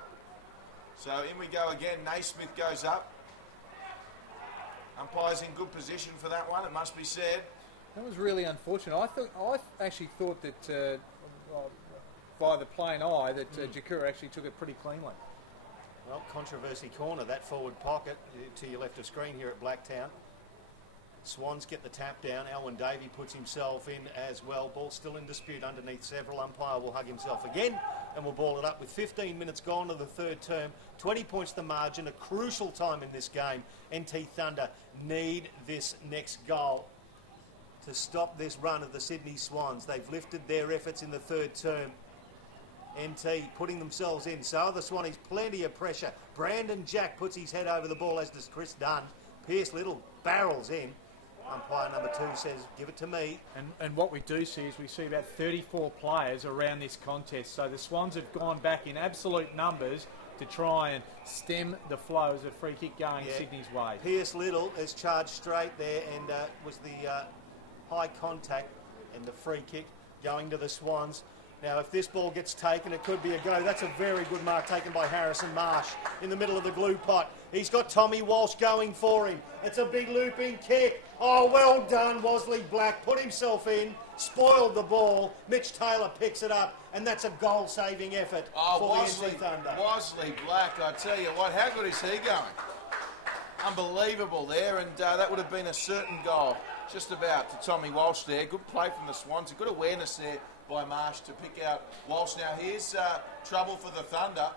So in we go again. Naismith goes up. Umpire's in good position for that one, it must be said. That was really unfortunate. I actually thought that by the plain eye that Jakura actually took it pretty cleanly. Well, controversy corner, that forward pocket to your left of screen here at Blacktown. Swans get the tap down. Alwyn Davey puts himself in as well. Ball still in dispute underneath several. Umpire will hug himself again and will ball it up with 15 minutes gone to the third term. 20 points the margin, a crucial time in this game. NT Thunder need this next goal to stop this run of the Sydney Swans. They've lifted their efforts in the third term. NT putting themselves in. So are the Swannies, plenty of pressure. Brandon Jack puts his head over the ball, as does Chris Dunn. Pierce Little barrels in. Umpire number 2 says, give it to me. And what we do see is we see about 34 players around this contest. So the Swans have gone back in absolute numbers to try and stem the flow as a free kick going Sydney's way. Pierce Little has charged straight there and was the high contact and the free kick going to the Swans. Now, if this ball gets taken, it could be a go. That's a very good mark taken by Harrison Marsh in the middle of the glue pot. He's got Tommy Walsh going for him. It's a big looping kick. Oh, well done, Wosley Black. Put himself in, spoiled the ball. Mitch Taylor picks it up, and that's a goal-saving effort for the NT Thunder. Wosley Black, I tell you what, how good is he going? Unbelievable there, and that would have been a certain goal. Just about to Tommy Walsh there. Good play from the Swans. Good awareness there by Marsh to pick out Walsh. Now here's trouble for the Thunder.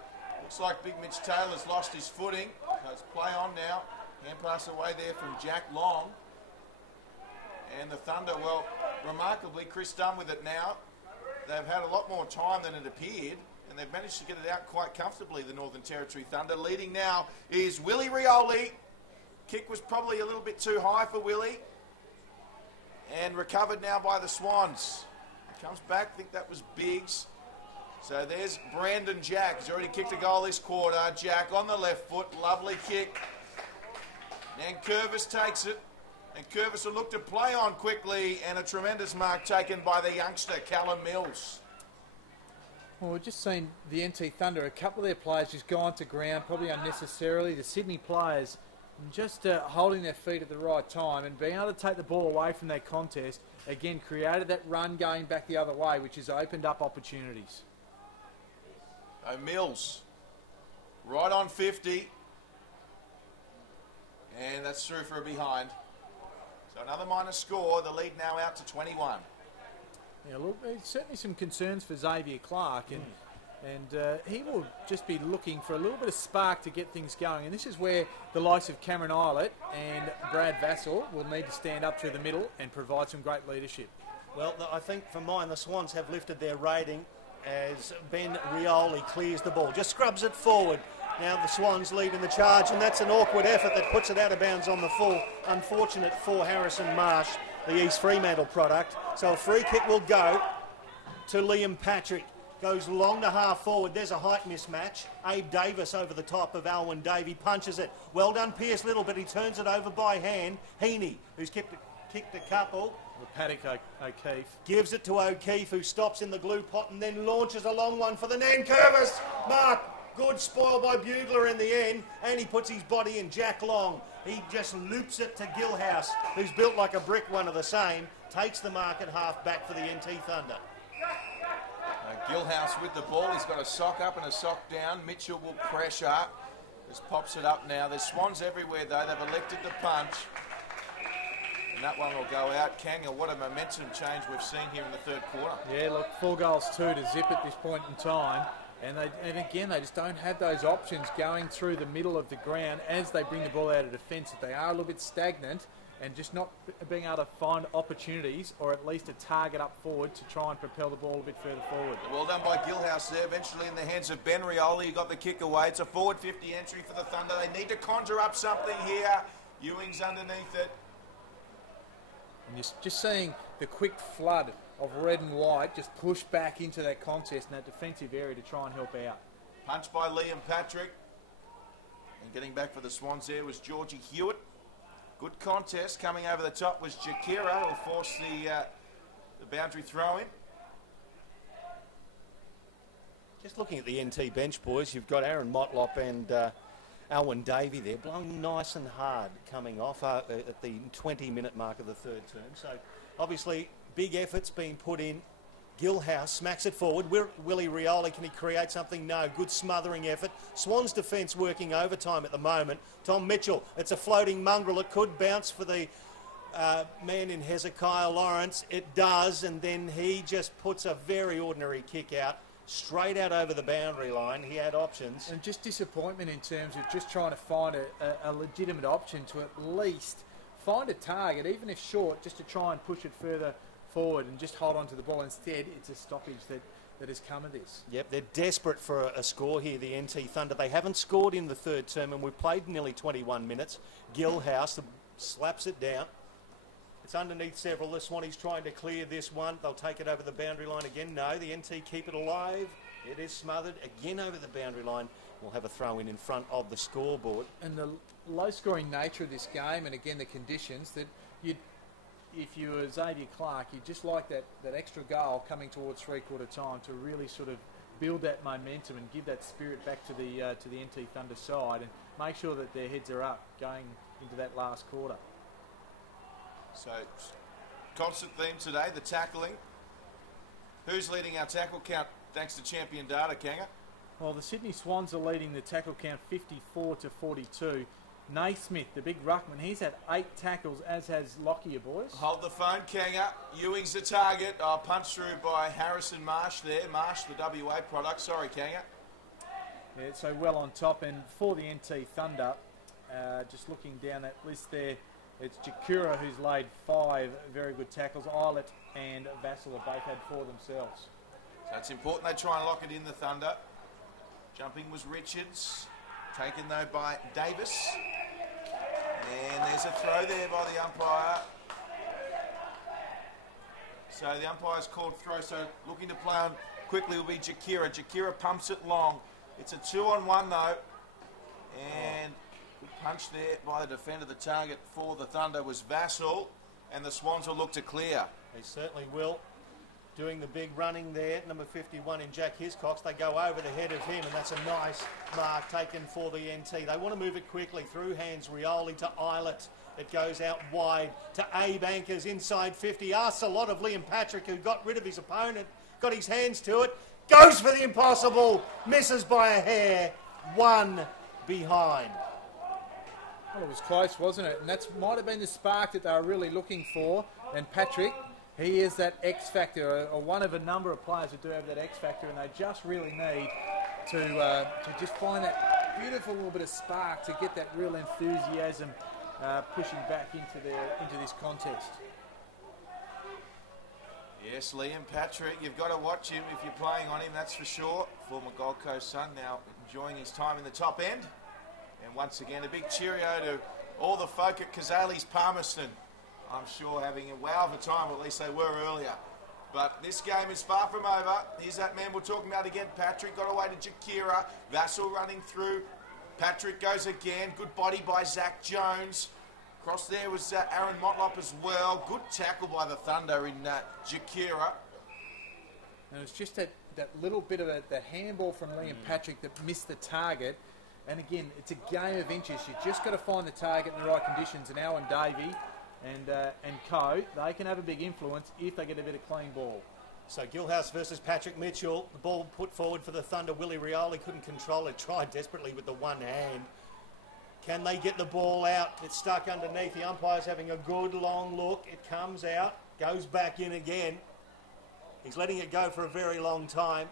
Looks like Big Mitch Taylor's lost his footing. So it's play on now. Hand pass away there from Jack Long. And the Thunder, well, remarkably, Chris Dunn with it now. They've had a lot more time than it appeared, and they've managed to get it out quite comfortably, the Northern Territory Thunder. Leading now is Willie Rioli. Kick was probably a little bit too high for Willie. And recovered now by the Swans. Comes back, I think that was Biggs. So there's Brandon Jack. He's already kicked a goal this quarter. Jack on the left foot, lovely kick. Nankervis takes it. And Curvis will look to play on quickly, and a tremendous mark taken by the youngster, Callum Mills. Well, we've just seen the NT Thunder, a couple of their players just gone to ground, probably unnecessarily. The Sydney players just holding their feet at the right time and being able to take the ball away from that contest, again, created that run going back the other way, which has opened up opportunities. So Mills, right on 50. And that's through for a behind. So another minor score, the lead now out to 21. Yeah, look, there's certainly some concerns for Xavier Clark, and he will just be looking for a little bit of spark to get things going. And this is where the likes of Cameron Eilert and Brad Vassell will need to stand up through the middle and provide some great leadership. Well, I think for mine, the Swans have lifted their rating as Ben Rioli clears the ball. Just scrubs it forward. Now the Swans lead in the charge, and that's an awkward effort that puts it out of bounds on the full. Unfortunate for Harrison Marsh, the East Fremantle product. So a free kick will go to Liam Patrick. Goes long to half forward. There's a height mismatch. Abe Davis over the top of Alwyn Davey. Punches it. Well done, Pierce Little, but he turns it over by hand. Heaney, who's kicked a couple. Paddock O'Keefe. Gives it to O'Keefe, who stops in the glue pot and then launches a long one for the Nankervis. Mark, good spoil by Bugler in the end, and he puts his body in. Jack Long, he just loops it to Gilhouse, who's built like a brick, one of the same. Takes the mark at half back for the NT Thunder. Gilhouse with the ball. He's got a sock up and a sock down. Mitchell will pressure. Just pops it up now. There's Swans everywhere, though. They've elected to punch. And that one will go out. Kanga, what a momentum change we've seen here in the third quarter. Yeah, look, 4 goals 2 to zip at this point in time. And again, they just don't have those options going through the middle of the ground as they bring the ball out of defence. If they are a little bit stagnant and just not being able to find opportunities or at least a target up forward to try and propel the ball a bit further forward. Well done by Gilhouse there. Eventually in the hands of Ben Rioli, who got the kick away. It's a forward 50 entry for the Thunder. They need to conjure up something here. Ewing's underneath it. And just seeing the quick flood of red and white just push back into that contest and that defensive area to try and help out. Punch by Liam Patrick. And getting back for the Swans there was Georgie Hewitt. Good contest. Coming over the top was Jakira, who'll force the boundary throw in. Just looking at the NT bench, boys, you've got Aaron Motlop and Alwyn Davey there, blowing nice and hard coming off at the 20-minute mark of the third term. So, obviously, big efforts being put in. Gilhouse smacks it forward. Willie Rioli, can he create something? No. Good smothering effort. Swans defence working overtime at the moment. Tom Mitchell, it's a floating mongrel. It could bounce for the man in Hezekiah Lawrence. It does, and then he just puts a very ordinary kick out. Straight out over the boundary line. He had options. And just disappointment in terms of just trying to find a legitimate option to at least find a target, even if short, just to try and push it further forward and just hold on to the ball. Instead, it's a stoppage that has come of this. Yep, they're desperate for a score here, the NT Thunder. They haven't scored in the third term, and we've played nearly 21 minutes. Gilhouse slaps it down. It's underneath several. The Swannies trying to clear this one. They'll take it over the boundary line again. No, the NT keep it alive. It is smothered again over the boundary line. We'll have a throw in front of the scoreboard. And the low-scoring nature of this game, and again the conditions, that if you were Xavier Clark, you'd just like that extra goal coming towards three-quarter time to really sort of build that momentum and give that spirit back to the NT Thunder side and make sure that their heads are up going into that last quarter. So, constant theme today, the tackling. Who's leading our tackle count thanks to champion data, Kanga? Well, the Sydney Swans are leading the tackle count 54-42. Naismith, the big ruckman, he's had 8 tackles, as has Lockyer, boys. Hold the phone, Kanga. Ewing's the target. Punched through by Harrison Marsh there. Marsh, the WA product. Sorry, Kanga. Yeah, so well on top. And for the NT Thunder, just looking down that list there, it's Jakura who's laid 5 very good tackles. Eilert and Vassell have both had 4 themselves. So it's important they try and lock it in, the Thunder. Jumping was Richards. Taken though by Davis. And there's a throw there by the umpire. So the umpire's called throw. So looking to play on quickly will be Jakira. Jakira pumps it long. It's a 2-on-1 though. And good punch there by the defender. The target for the Thunder was Vassell. And the Swans will look to clear. They certainly will. Doing the big running there, number 51 in Jack Hiscox. They go over the head of him, and that's a nice mark taken for the NT. They want to move it quickly through hands. Rioli to Eilert. It goes out wide to Abe Anchors inside 50. Asks a lot of Liam Patrick, who got rid of his opponent, got his hands to it, goes for the impossible, misses by a hair, 1 behind. Well, it was close, wasn't it? And that might have been the spark that they were really looking for. And Patrick, he is that X factor, or one of a number of players who do have that X factor, and they just really need to just find that beautiful little bit of spark to get that real enthusiasm pushing back into this contest. Yes, Liam Patrick, you've got to watch him if you're playing on him, that's for sure. Former Gold Coast son, now enjoying his time in the top end. And once again, a big cheerio to all the folk at Kazali's Palmerston. I'm sure having a wow of a time, or at least they were earlier. But this game is far from over. Here's that man we're talking about again. Patrick got away to Jakira. Vassell running through. Patrick goes again. Good body by Zach Jones. Across there was Aaron Motlop as well. Good tackle by the Thunder in Jakira. And it's just that little bit of the handball from Liam Patrick that missed the target. And again, it's a game of inches. You just got to find the target in the right conditions. And Alwyn Davey and co, they can have a big influence if they get a bit of clean ball. So Gilhouse versus Patrick Mitchell. The ball put forward for the Thunder. Willie Rioli couldn't control it. Tried desperately with the one hand. Can they get the ball out? It's stuck underneath. The umpire's having a good long look. It comes out. Goes back in again. He's letting it go for a very long time.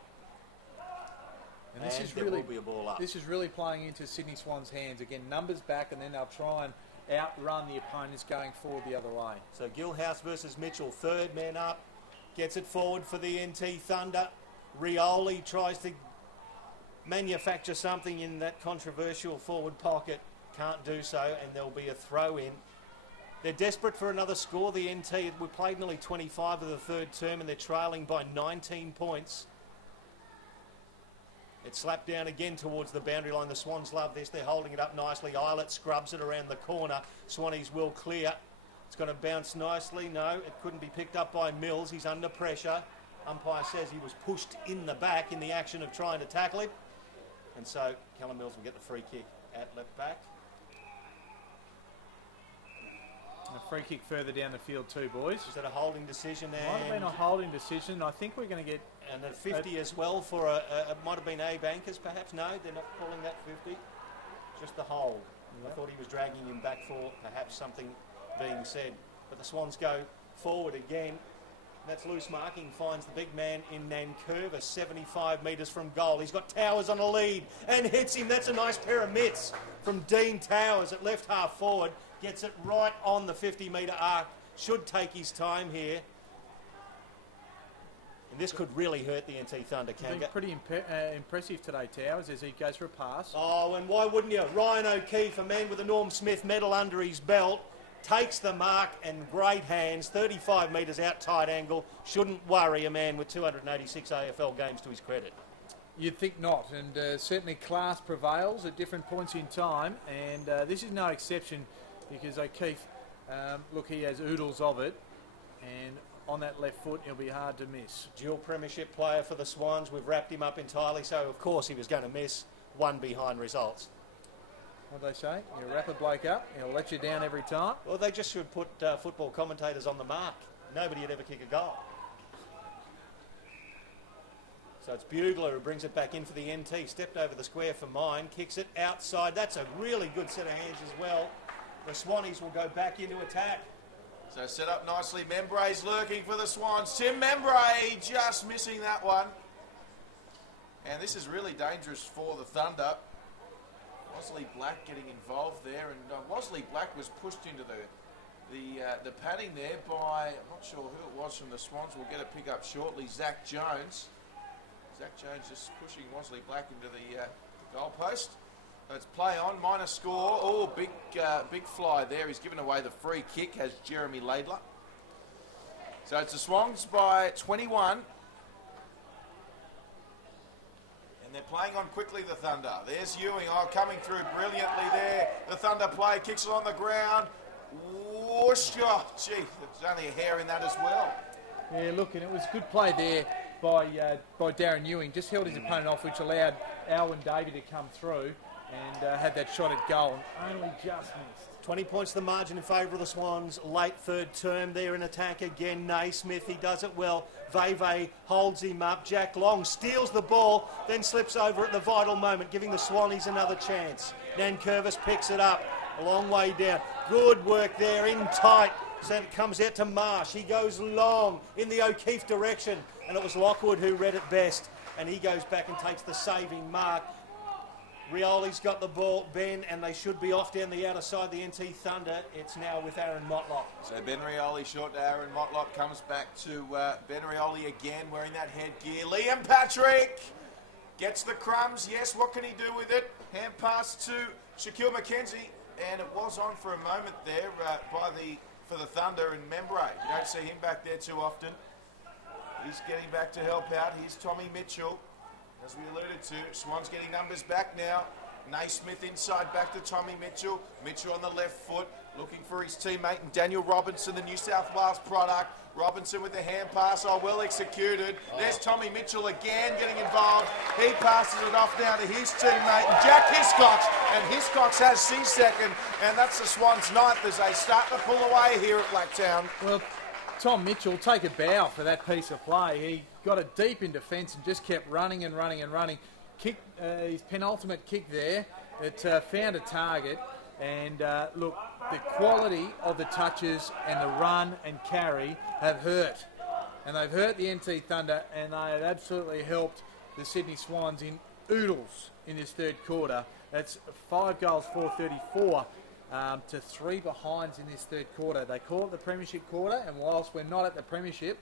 And this is there really will be a ball up. This is really playing into Sydney Swans' hands. Again, numbers back, and then they'll try and outrun the opponents going forward the other way. So Gilhouse versus Mitchell, third man up, gets it forward for the NT Thunder. Rioli tries to manufacture something in that controversial forward pocket, can't do so, and there'll be a throw in. They're desperate for another score, the NT. We played nearly 25 of the third term, and they're trailing by 19 points. It's slapped down again towards the boundary line. The Swans love this. They're holding it up nicely. Eilert scrubs it around the corner. Swannies will clear. It's going to bounce nicely. No, it couldn't be picked up by Mills. He's under pressure. Umpire says he was pushed in the back in the action of trying to tackle him. And so Callum Mills will get the free kick at left back. A free kick further down the field too, boys. Is that a holding decision? Might have been a holding decision. I think we're going to get... And a 50 as well for it might have been Bankers perhaps. No, they're not calling that 50. Just the hold. Yep. I thought he was dragging him back for perhaps something being said. But the Swans go forward again. That's loose marking, finds the big man in Nankervis, 75 metres from goal. He's got Towers on a lead and hits him. That's a nice pair of mitts from Dean Towers at left half forward. Gets it right on the 50-metre arc. Should take his time here. And this could really hurt the NT Thunder, Kanga. Pretty impressive today, Towers, as he goes for a pass. Oh, and why wouldn't you? Ryan O'Keefe, a man with a Norm Smith medal under his belt, takes the mark and great hands, 35 metres out tight angle. Shouldn't worry a man with 286 AFL games to his credit. You'd think not, and certainly class prevails at different points in time, and this is no exception because O'Keefe, look, he has oodles of it, and on that left foot he'll be hard to miss. Dual premiership player for the Swans. We've wrapped him up entirely, so of course he was going to miss. One behind results. What do they say? You wrap a bloke up, he'll let you down every time. Well, they just should put football commentators on the mark. Nobody would ever kick a goal. So it's Bugler who brings it back in for the NT. Stepped over the square for mine. Kicks it outside. That's a really good set of hands as well. The Swannies will go back into attack. So set up nicely. Membray's lurking for the Swans. Tim Membray just missing that one. And this is really dangerous for the Thunder. Wesley Black getting involved there, and Wesley Black was pushed into the padding there by, I'm not sure who it was from the Swans. We'll get a pick up shortly. Zach Jones. Zach Jones just pushing Wesley Black into the goal post. So it's play on, minor score. Oh, big fly there. He's given away the free kick, has Jeremy Laidler. So it's the Swans by 21. And they're playing on quickly, the Thunder. There's Ewing, coming through brilliantly there. The Thunder play, kicks it on the ground. Whoosh, oh, gee, there's only a hair in that as well. Yeah, look, and it was good play there by Darren Ewing. Just held his opponent off, which allowed Alwyn Davey to come through and had that shot at goal, and only just missed. 20 points the margin in favour of the Swans. Late third term there in attack again. Naismith, he does it well. Veve holds him up. Jack Long steals the ball, then slips over at the vital moment, giving the Swannies another chance. Nankervis picks it up. A long way down. Good work there, in tight. So it comes out to Marsh. He goes long in the O'Keefe direction, and it was Lockwood who read it best. And he goes back and takes the saving mark. Rioli's got the ball, Ben, and they should be off down the outer side, the NT Thunder. It's now with Aaron Motlop. So Ben Rioli short to Aaron Motlop, comes back to Ben Rioli again, wearing that headgear. Liam Patrick gets the crumbs. Yes, what can he do with it? Hand pass to Shaquille McKenzie, and it was on for a moment there for the Thunder and Membray. You don't see him back there too often. He's getting back to help out. Here's Tommy Mitchell. As we alluded to, Swans getting numbers back now. Naismith inside back to Tommy Mitchell. Mitchell on the left foot, looking for his teammate and Daniel Robinson, the New South Wales product. Robinson with the hand pass, well executed. There's Tommy Mitchell again getting involved. He passes it off now to his teammate, and Jack Hiscox. And Hiscox has his second, and that's the Swans' ninth as they start to pull away here at Blacktown. Well, Tom Mitchell, take a bow for that piece of play. He got it deep in defence and just kept running and running and running. Kicked his penultimate kick there. It found a target. And look, the quality of the touches and the run and carry have hurt. And they've hurt the NT Thunder, and they have absolutely helped the Sydney Swans in oodles in this third quarter. That's 5 goals, 434. To 3 behinds in this third quarter. They call it the premiership quarter, and whilst we're not at the premiership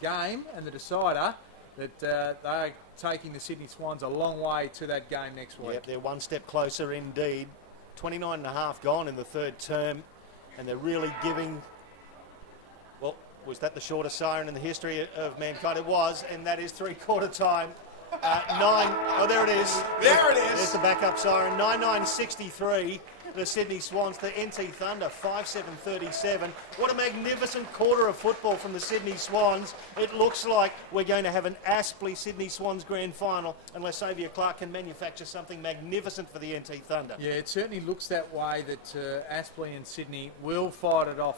game and the decider, that they're taking the Sydney Swans a long way to that game next week. Yep, they're one step closer indeed. 29 and a half gone in the third term, and they're really giving, well, was that the shortest siren in the history of mankind? It was, and that is 3-quarter time. There it is. There it is. There's the backup siren. 9-9-63. The Sydney Swans, the NT Thunder, 5-7-37. What a magnificent quarter of football from the Sydney Swans. It looks like we're going to have an Aspley Sydney Swans grand final unless Xavier Clark can manufacture something magnificent for the NT Thunder. Yeah, it certainly looks that way, that Aspley and Sydney will fight it out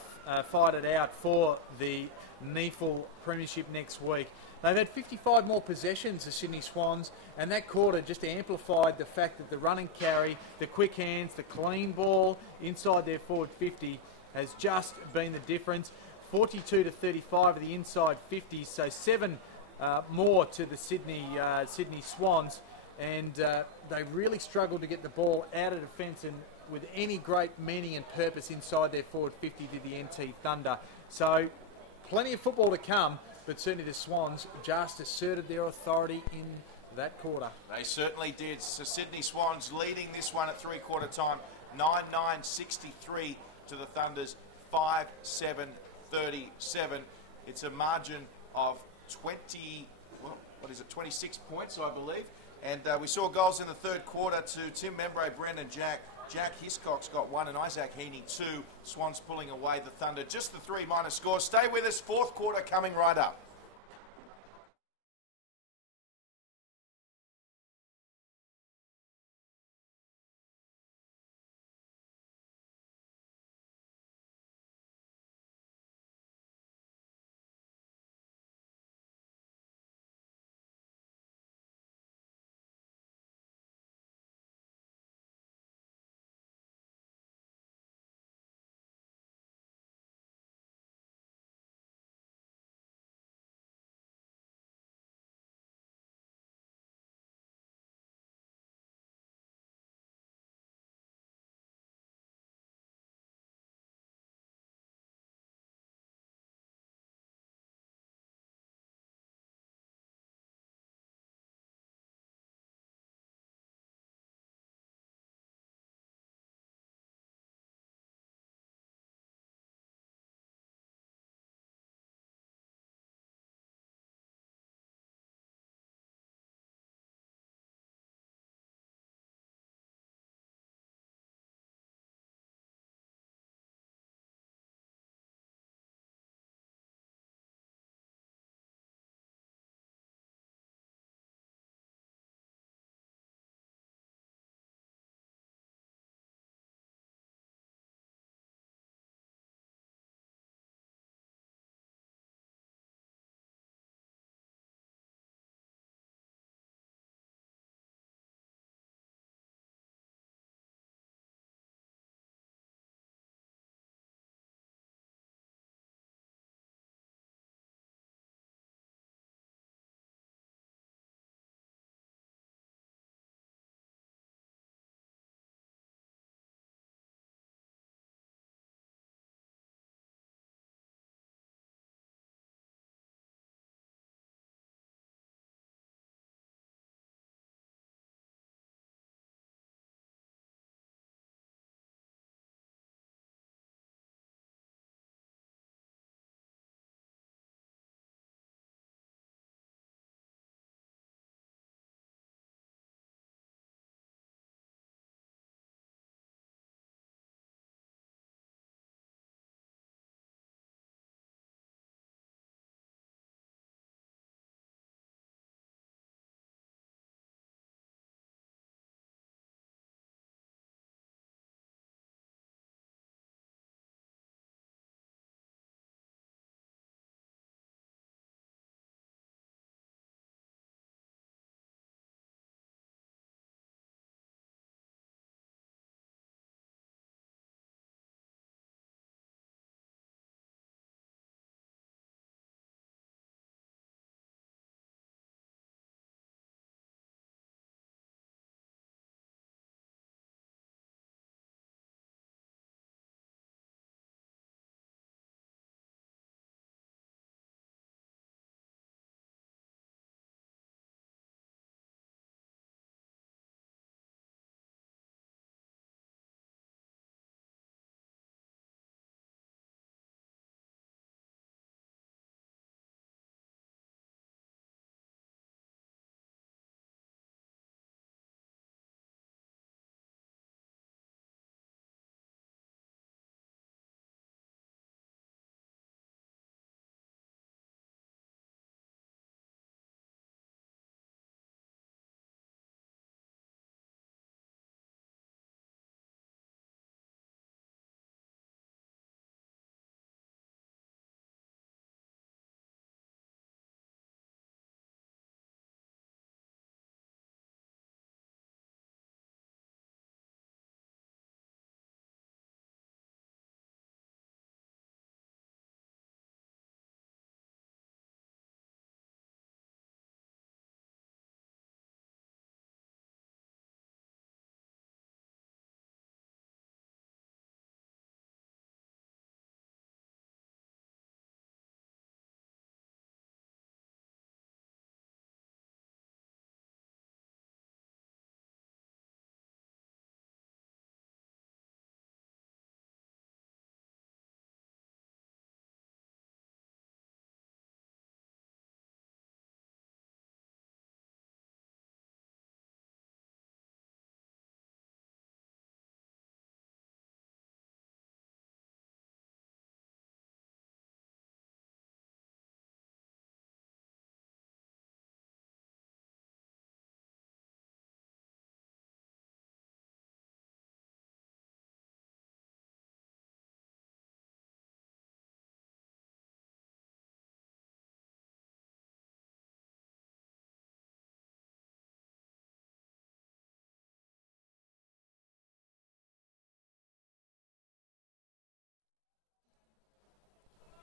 for the NEAFL Premiership next week. They've had 55 more possessions, the Sydney Swans, and that quarter just amplified the fact that the run and carry, the quick hands, the clean ball inside their forward 50 has just been the difference. 42-35 of the inside 50s, so 7 more to the Sydney Swans, and they really struggled to get the ball out of defence and with any great meaning and purpose inside their forward 50 to the NT Thunder. So plenty of football to come, but certainly the Swans just asserted their authority in that quarter. They certainly did. So Sydney Swans leading this one at three-quarter time, 9-9-63 to the Thunder's 5-7-37. It's a margin of 26 points, I believe. And we saw goals in the third quarter to Tim Membray, Brendan Jack. Jack Hiscox got 1 and Isaac Heaney 2. Swans pulling away the Thunder. Just the 3 minor scores. Stay with us. Fourth quarter coming right up.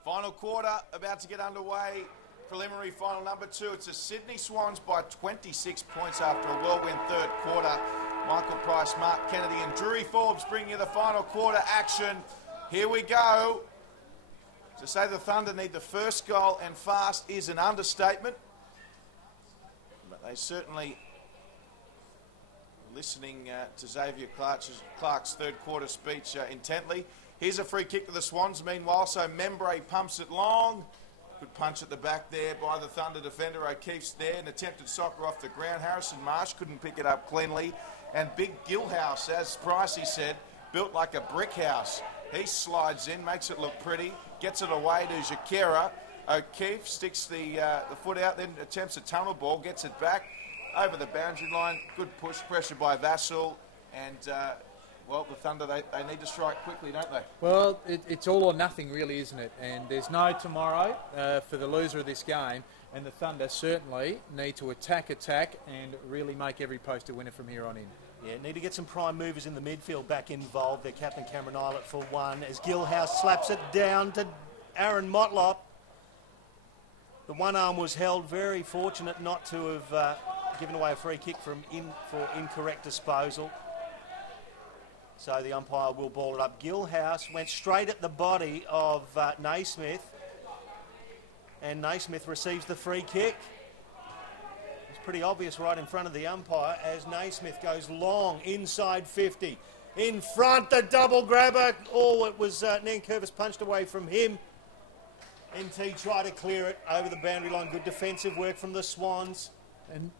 Final quarter about to get underway. Preliminary final number 2. It's the Sydney Swans by 26 points after a whirlwind third quarter. Michael Price, Mark Kennedy and Drury Forbes bringing you the final quarter action. Here we go. To say the Thunder need the first goal and fast is an understatement. But they certainly listening to Xavier Clark's third quarter speech intently. Here's a free kick to the Swans meanwhile, so Membre pumps it long. Good punch at the back there by the Thunder defender. O'Keefe's there, an attempted soccer off the ground. Harrison Marsh couldn't pick it up cleanly. And Big Gilhouse, as Pricey said, built like a brick house. He slides in, makes it look pretty, gets it away to Jakera. O'Keefe sticks the foot out, then attempts a tunnel ball, gets it back over the boundary line. Good push, pressure by Vassell. And, well, the Thunder, they need to strike quickly, don't they? Well, it's all or nothing, really, isn't it? And there's no tomorrow for the loser of this game. And the Thunder certainly need to attack, and really make every post a winner from here on in. Yeah, need to get some prime movers in the midfield back involved. Their captain Cameron Eilert for one, as Gilhouse slaps it down to Aaron Motlop. The one arm was held, very fortunate not to have given away a free kick for incorrect disposal. So the umpire will ball it up. Gilhouse went straight at the body of Naismith, and Naismith receives the free kick. It's pretty obvious right in front of the umpire as Naismith goes long inside 50. In front, the double grabber. Oh, it was Nankervis punched away from him. NT tried to clear it over the boundary line. Good defensive work from the Swans.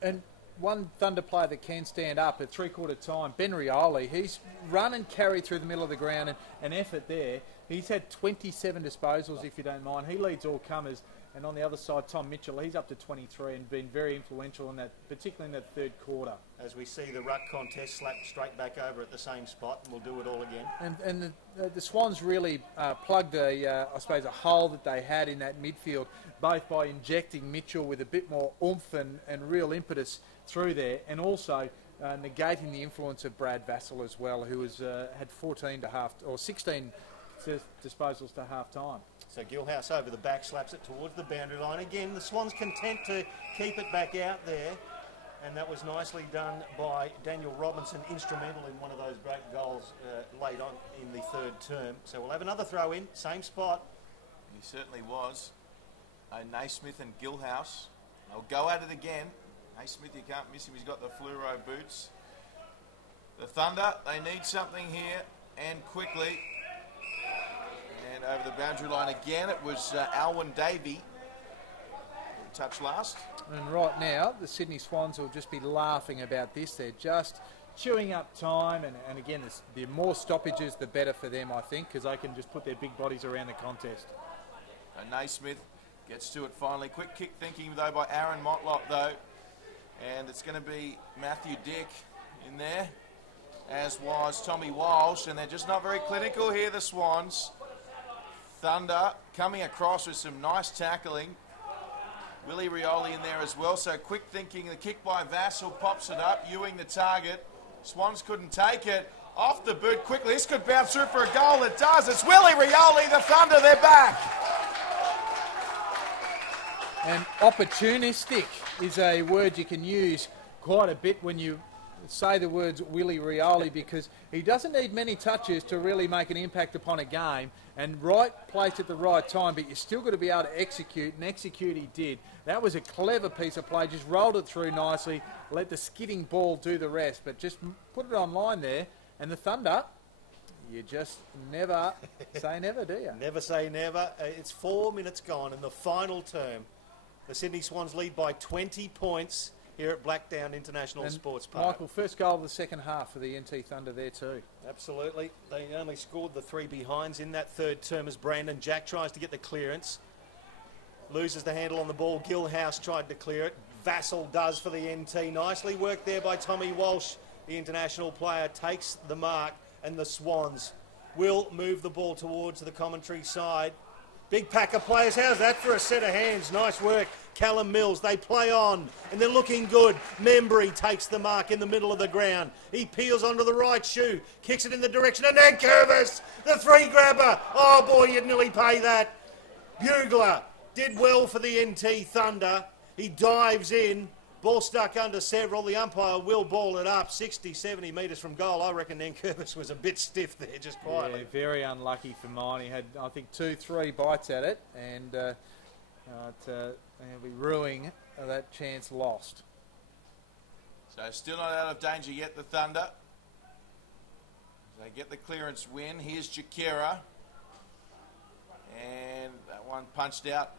And one Thunder player that can stand up at three-quarter time, Ben Rioli, he's run and carried through the middle of the ground and an effort there. He's had 27 disposals, if you don't mind. He leads all comers. And on the other side, Tom Mitchell, he's up to 23 and been very influential in that, particularly in that third quarter. As we see the ruck contest slapped straight back over at the same spot, and we'll do it all again. And the Swans really plugged I suppose, a hole that they had in that midfield, both by injecting Mitchell with a bit more oomph and real impetus through there, and also negating the influence of Brad Vassell as well, who was had 16 disposals to half time. So Gilhouse over the back, slaps it towards the boundary line. Again, the Swans content to keep it back out there. And that was nicely done by Daniel Robinson, instrumental in one of those great goals late on in the third term. So we'll have another throw in, same spot. He certainly was. Naismith and Gilhouse. They'll go at it again. Naismith, you can't miss him. He's got the fluoro boots. The Thunder, they need something here, and quickly. And over the boundary line again, it was Alwyn Davey. Touch last. And right now, the Sydney Swans will just be laughing about this. They're just chewing up time. And again, the more stoppages, the better for them, I think, because they can just put their big bodies around the contest. And Naismith gets to it finally. Quick kick thinking, though, by Aaron Motlop, though. And it's going to be Matthew Dick in there, as was Tommy Walsh. And they're just not very clinical here, the Swans. Thunder coming across with some nice tackling. Willie Rioli in there as well. So quick thinking, the kick by Vassell pops it up. Ewing the target. Swans couldn't take it. Off the boot quickly. This could bounce through for a goal. It does. It's Willie Rioli. The Thunder, they're back. And opportunistic is a word you can use quite a bit when you say the words Willie Rioli, because he doesn't need many touches to really make an impact upon a game, and right place at the right time, but you're still got to be able to execute, and execute he did. That was a clever piece of play, just rolled it through nicely, let the skidding ball do the rest, but just put it on line there. And the Thunder, you just never say never, do you? Never say never. It's 4 minutes gone in the final term. The Sydney Swans lead by 20 points here at Blacktown International Sports Park. Michael, first goal of the second half for the NT Thunder there too. Absolutely. They only scored the three behinds in that third term as Brandon Jack tries to get the clearance. Loses the handle on the ball. Gilhouse tried to clear it. Vassell does for the NT. Nicely worked there by Tommy Walsh. The international player takes the mark, and the Swans will move the ball towards the commentary side. Big pack of players. How's that for a set of hands? Nice work. Callum Mills, they play on, and they're looking good. Membry takes the mark in the middle of the ground. He peels onto the right shoe, kicks it in the direction of Nankervis, the three grabber. Oh boy, you'd nearly pay that. Bugler did well for the NT Thunder. He dives in. Ball stuck under several. The umpire will ball it up 60, 70 metres from goal. I reckon Nankervis was a bit stiff there, just quietly. Yeah, very unlucky for mine. He had, I think, 2-3 bites at it, and he'll be ruining that chance lost. So still not out of danger yet, the Thunder. They get the clearance win. Here's Jakera. And that one punched out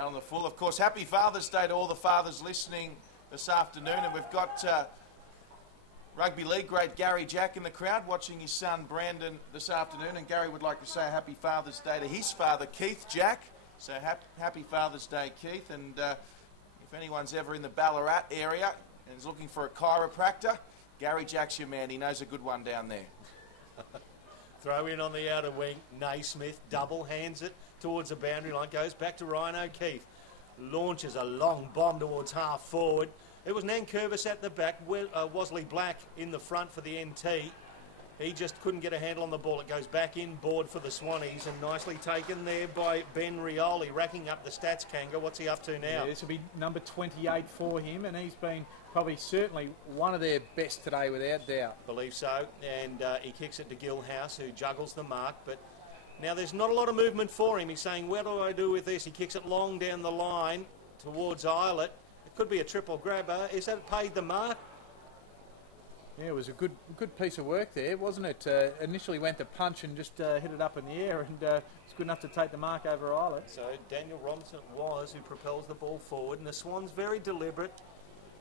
on the full. Of course, happy Father's Day to all the fathers listening this afternoon. And we've got rugby league great Gary Jack in the crowd watching his son Brandon this afternoon. And Gary would like to say a happy Father's Day to his father, Keith Jack. So happy Father's Day, Keith. And if anyone's ever in the Ballarat area and is looking for a chiropractor, Gary Jack's your man. He knows a good one down there. Throw in on the outer wing. Naismith double hands it towards the boundary line. Goes back to Ryan O'Keefe. Launches a long bomb towards half forward. It was Nankervis at the back. Wesley Black in the front for the NT. He just couldn't get a handle on the ball. It goes back inboard for the Swannies, and nicely taken there by Ben Rioli, racking up the stats, Kanga. What's he up to now? Yeah, this will be number 28 for him, and he's been probably certainly one of their best today, without doubt. Believe so, and he kicks it to Gilhouse, who juggles the mark, but now there's not a lot of movement for him. He's saying, what do I do with this? He kicks it long down the line towards Eilert. It could be a triple grabber. Is that paid the mark? Yeah, it was a good piece of work there, wasn't it? Initially went to punch and just hit it up in the air, and it's good enough to take the mark over Eilert. So Daniel Robinson was who propels the ball forward, and the Swans very deliberate.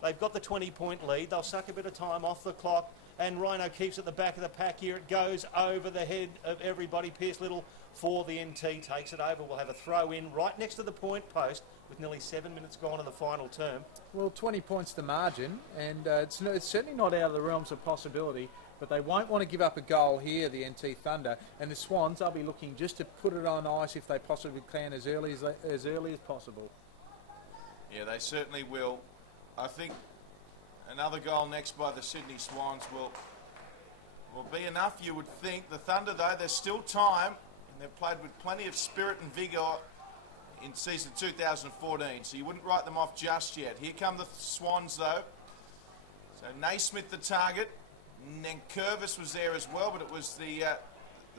They've got the 20-point lead. They'll suck a bit of time off the clock, and Rhino keeps at the back of the pack here. It goes over the head of everybody. Pierce Little for the NT takes it over. We'll have a throw in right next to the point post with nearly 7 minutes gone in the final term. Well, 20 points the margin, and it's certainly not out of the realms of possibility, but they won't want to give up a goal here, the NT Thunder, and the Swans, they'll be looking just to put it on ice if they possibly can as early as possible. Yeah, they certainly will. I think another goal next by the Sydney Swans will be enough, you would think. The Thunder, though, there's still time, and they've played with plenty of spirit and vigour in season 2014, so you wouldn't write them off just yet. Here come the Swans, though. So Naismith the target. Nankervis was there as well, but it was the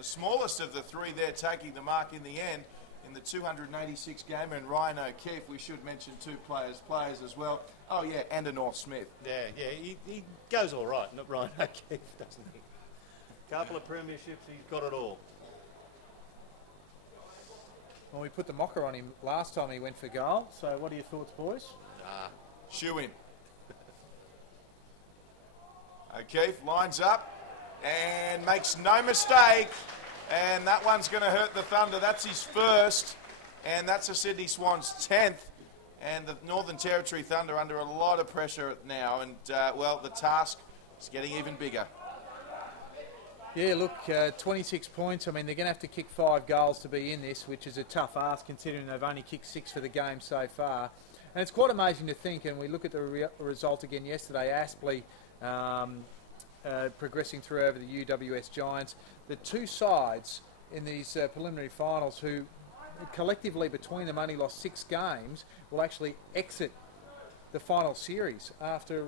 smallest of the three there taking the mark in the end in the 286 game. And Ryan O'Keefe, we should mention two players as well. Oh, yeah, and a North Smith. Yeah, he goes all right, not Ryan O'Keefe, doesn't he? Couple of premierships, he's got it all. Well, we put the mocker on him last time he went for goal. So what are your thoughts, boys? Shoe in. O'Keefe lines up and makes no mistake. And that one's going to hurt the Thunder. That's his first. And that's the Sydney Swans' 10th. And the Northern Territory Thunder under a lot of pressure now. And, well, the task is getting even bigger. Yeah, look, 26 points. I mean, they're going to have to kick 5 goals to be in this, which is a tough ask considering they've only kicked 6 for the game so far. And it's quite amazing to think, and we look at the result again yesterday, Aspley progressing through over the UWS Giants. The two sides in these preliminary finals who collectively between them only lost 6 games will actually exit the final series after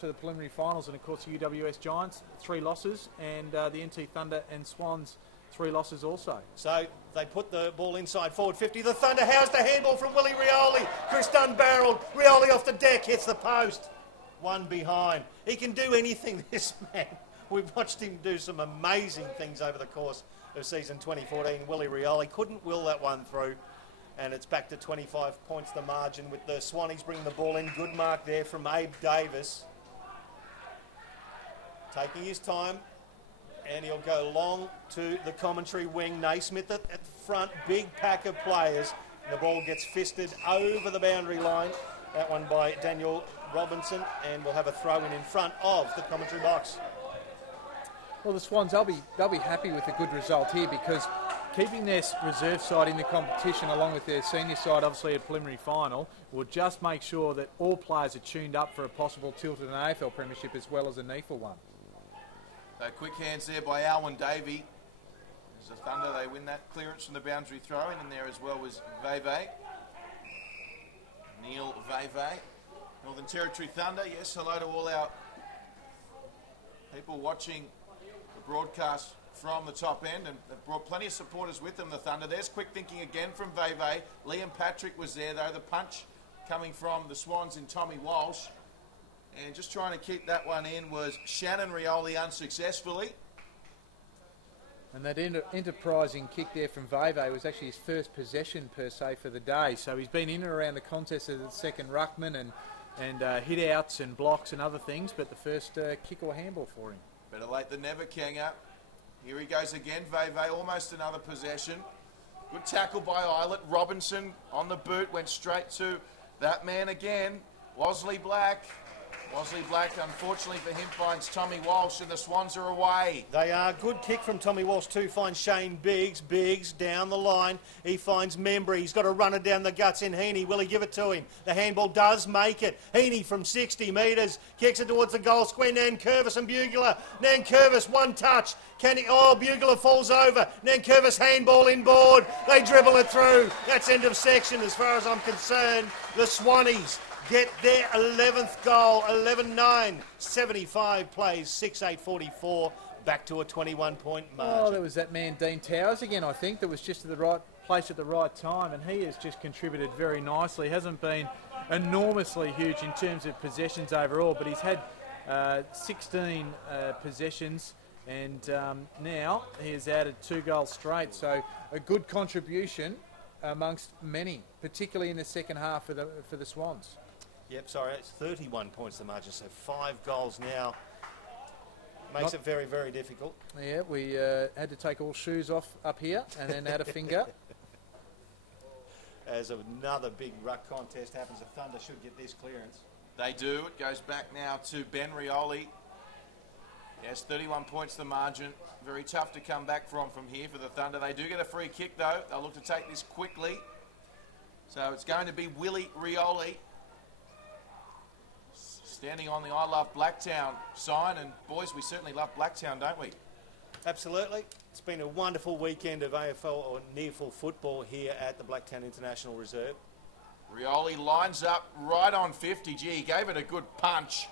the preliminary finals, and of course the UWS Giants 3 losses, and the NT Thunder and Swans 3 losses also. So they put the ball inside forward 50. The Thunder housed the handball from Willie Rioli. Chris Dunn barreled. Rioli off the deck, hits the post. One behind. He can do anything, this man. We've watched him do some amazing things over the course of season 2014. Willie Rioli couldn't will that one through. And it's back to 25 points the margin with the Swannies bringing the ball in. Good mark there from Abe Davis. Taking his time. And he'll go long to the commentary wing. Naismith at the front. Big pack of players. And the ball gets fisted over the boundary line. That one by Daniel Robinson. And we'll have a throw in front of the commentary box. Well, the Swans, they'll be happy with a good result here because keeping their reserve side in the competition along with their senior side, obviously a preliminary final, will just make sure that all players are tuned up for a possible tilt in an AFL premiership as well as a NEFL one. So quick hands there by Alwyn Davey. As the Thunder, they win that clearance from the boundary throw-in, and there as well was Veve. Neil Veve. Northern Territory Thunder, yes, hello to all our people watching the broadcast from the top end, and they've brought plenty of supporters with them, the Thunder. There's quick thinking again from Veve. Liam Patrick was there, though. The punch coming from the Swans in Tommy Walsh. And just trying to keep that one in was Shannon Rioli unsuccessfully. And that enterprising kick there from Veve was actually his first possession per se for the day. So he's been in and around the contest as the second ruckman and hit outs and blocks and other things, but the first kick or handball for him. Better late than never, Kenga. Here he goes again, Veve, almost another possession. Good tackle by Eilert. Robinson on the boot, went straight to that man again, Wosley Black. Wosley Black, unfortunately for him, finds Tommy Walsh, and the Swans are away. They are. Good kick from Tommy Walsh too. Finds Shane Biggs. Biggs down the line. He finds Membry. He's got to run it down the guts in Heaney. Will he give it to him? The handball does make it. Heaney from 60 metres. Kicks it towards the goal square. Nankervis and Bugler. Nankervis, one touch. Can he? Oh, Bugler falls over. Nankervis handball inboard. They dribble it through. That's end of section as far as I'm concerned. The Swannies get their 11th goal, 11-9, 75 plays, 6-8-44, back to a 21-point margin. Oh, there was that man, Dean Towers, again, I think, that was just at the right place at the right time, and he has just contributed very nicely. Hasn't been enormously huge in terms of possessions overall, but he's had 16 possessions, and now he has added 2 goals straight, so a good contribution amongst many, particularly in the second half for the Swans. Yep, sorry, it's 31 points the margin, so 5 goals now. Makes it very, very difficult. Yeah, we had to take all shoes off up here and then add a finger. As another big ruck contest happens, the Thunder should get this clearance. They do. It goes back now to Ben Rioli. Yes, 31 points the margin. Very tough to come back from here for the Thunder. They do get a free kick, though. They'll look to take this quickly. So it's going to be Willie Rioli standing on the I Love Blacktown sign. And, boys, we certainly love Blacktown, don't we? Absolutely. It's been a wonderful weekend of AFL or near-full football here at the Blacktown International Reserve. Rioli lines up right on 50. Gee, he gave it a good punch.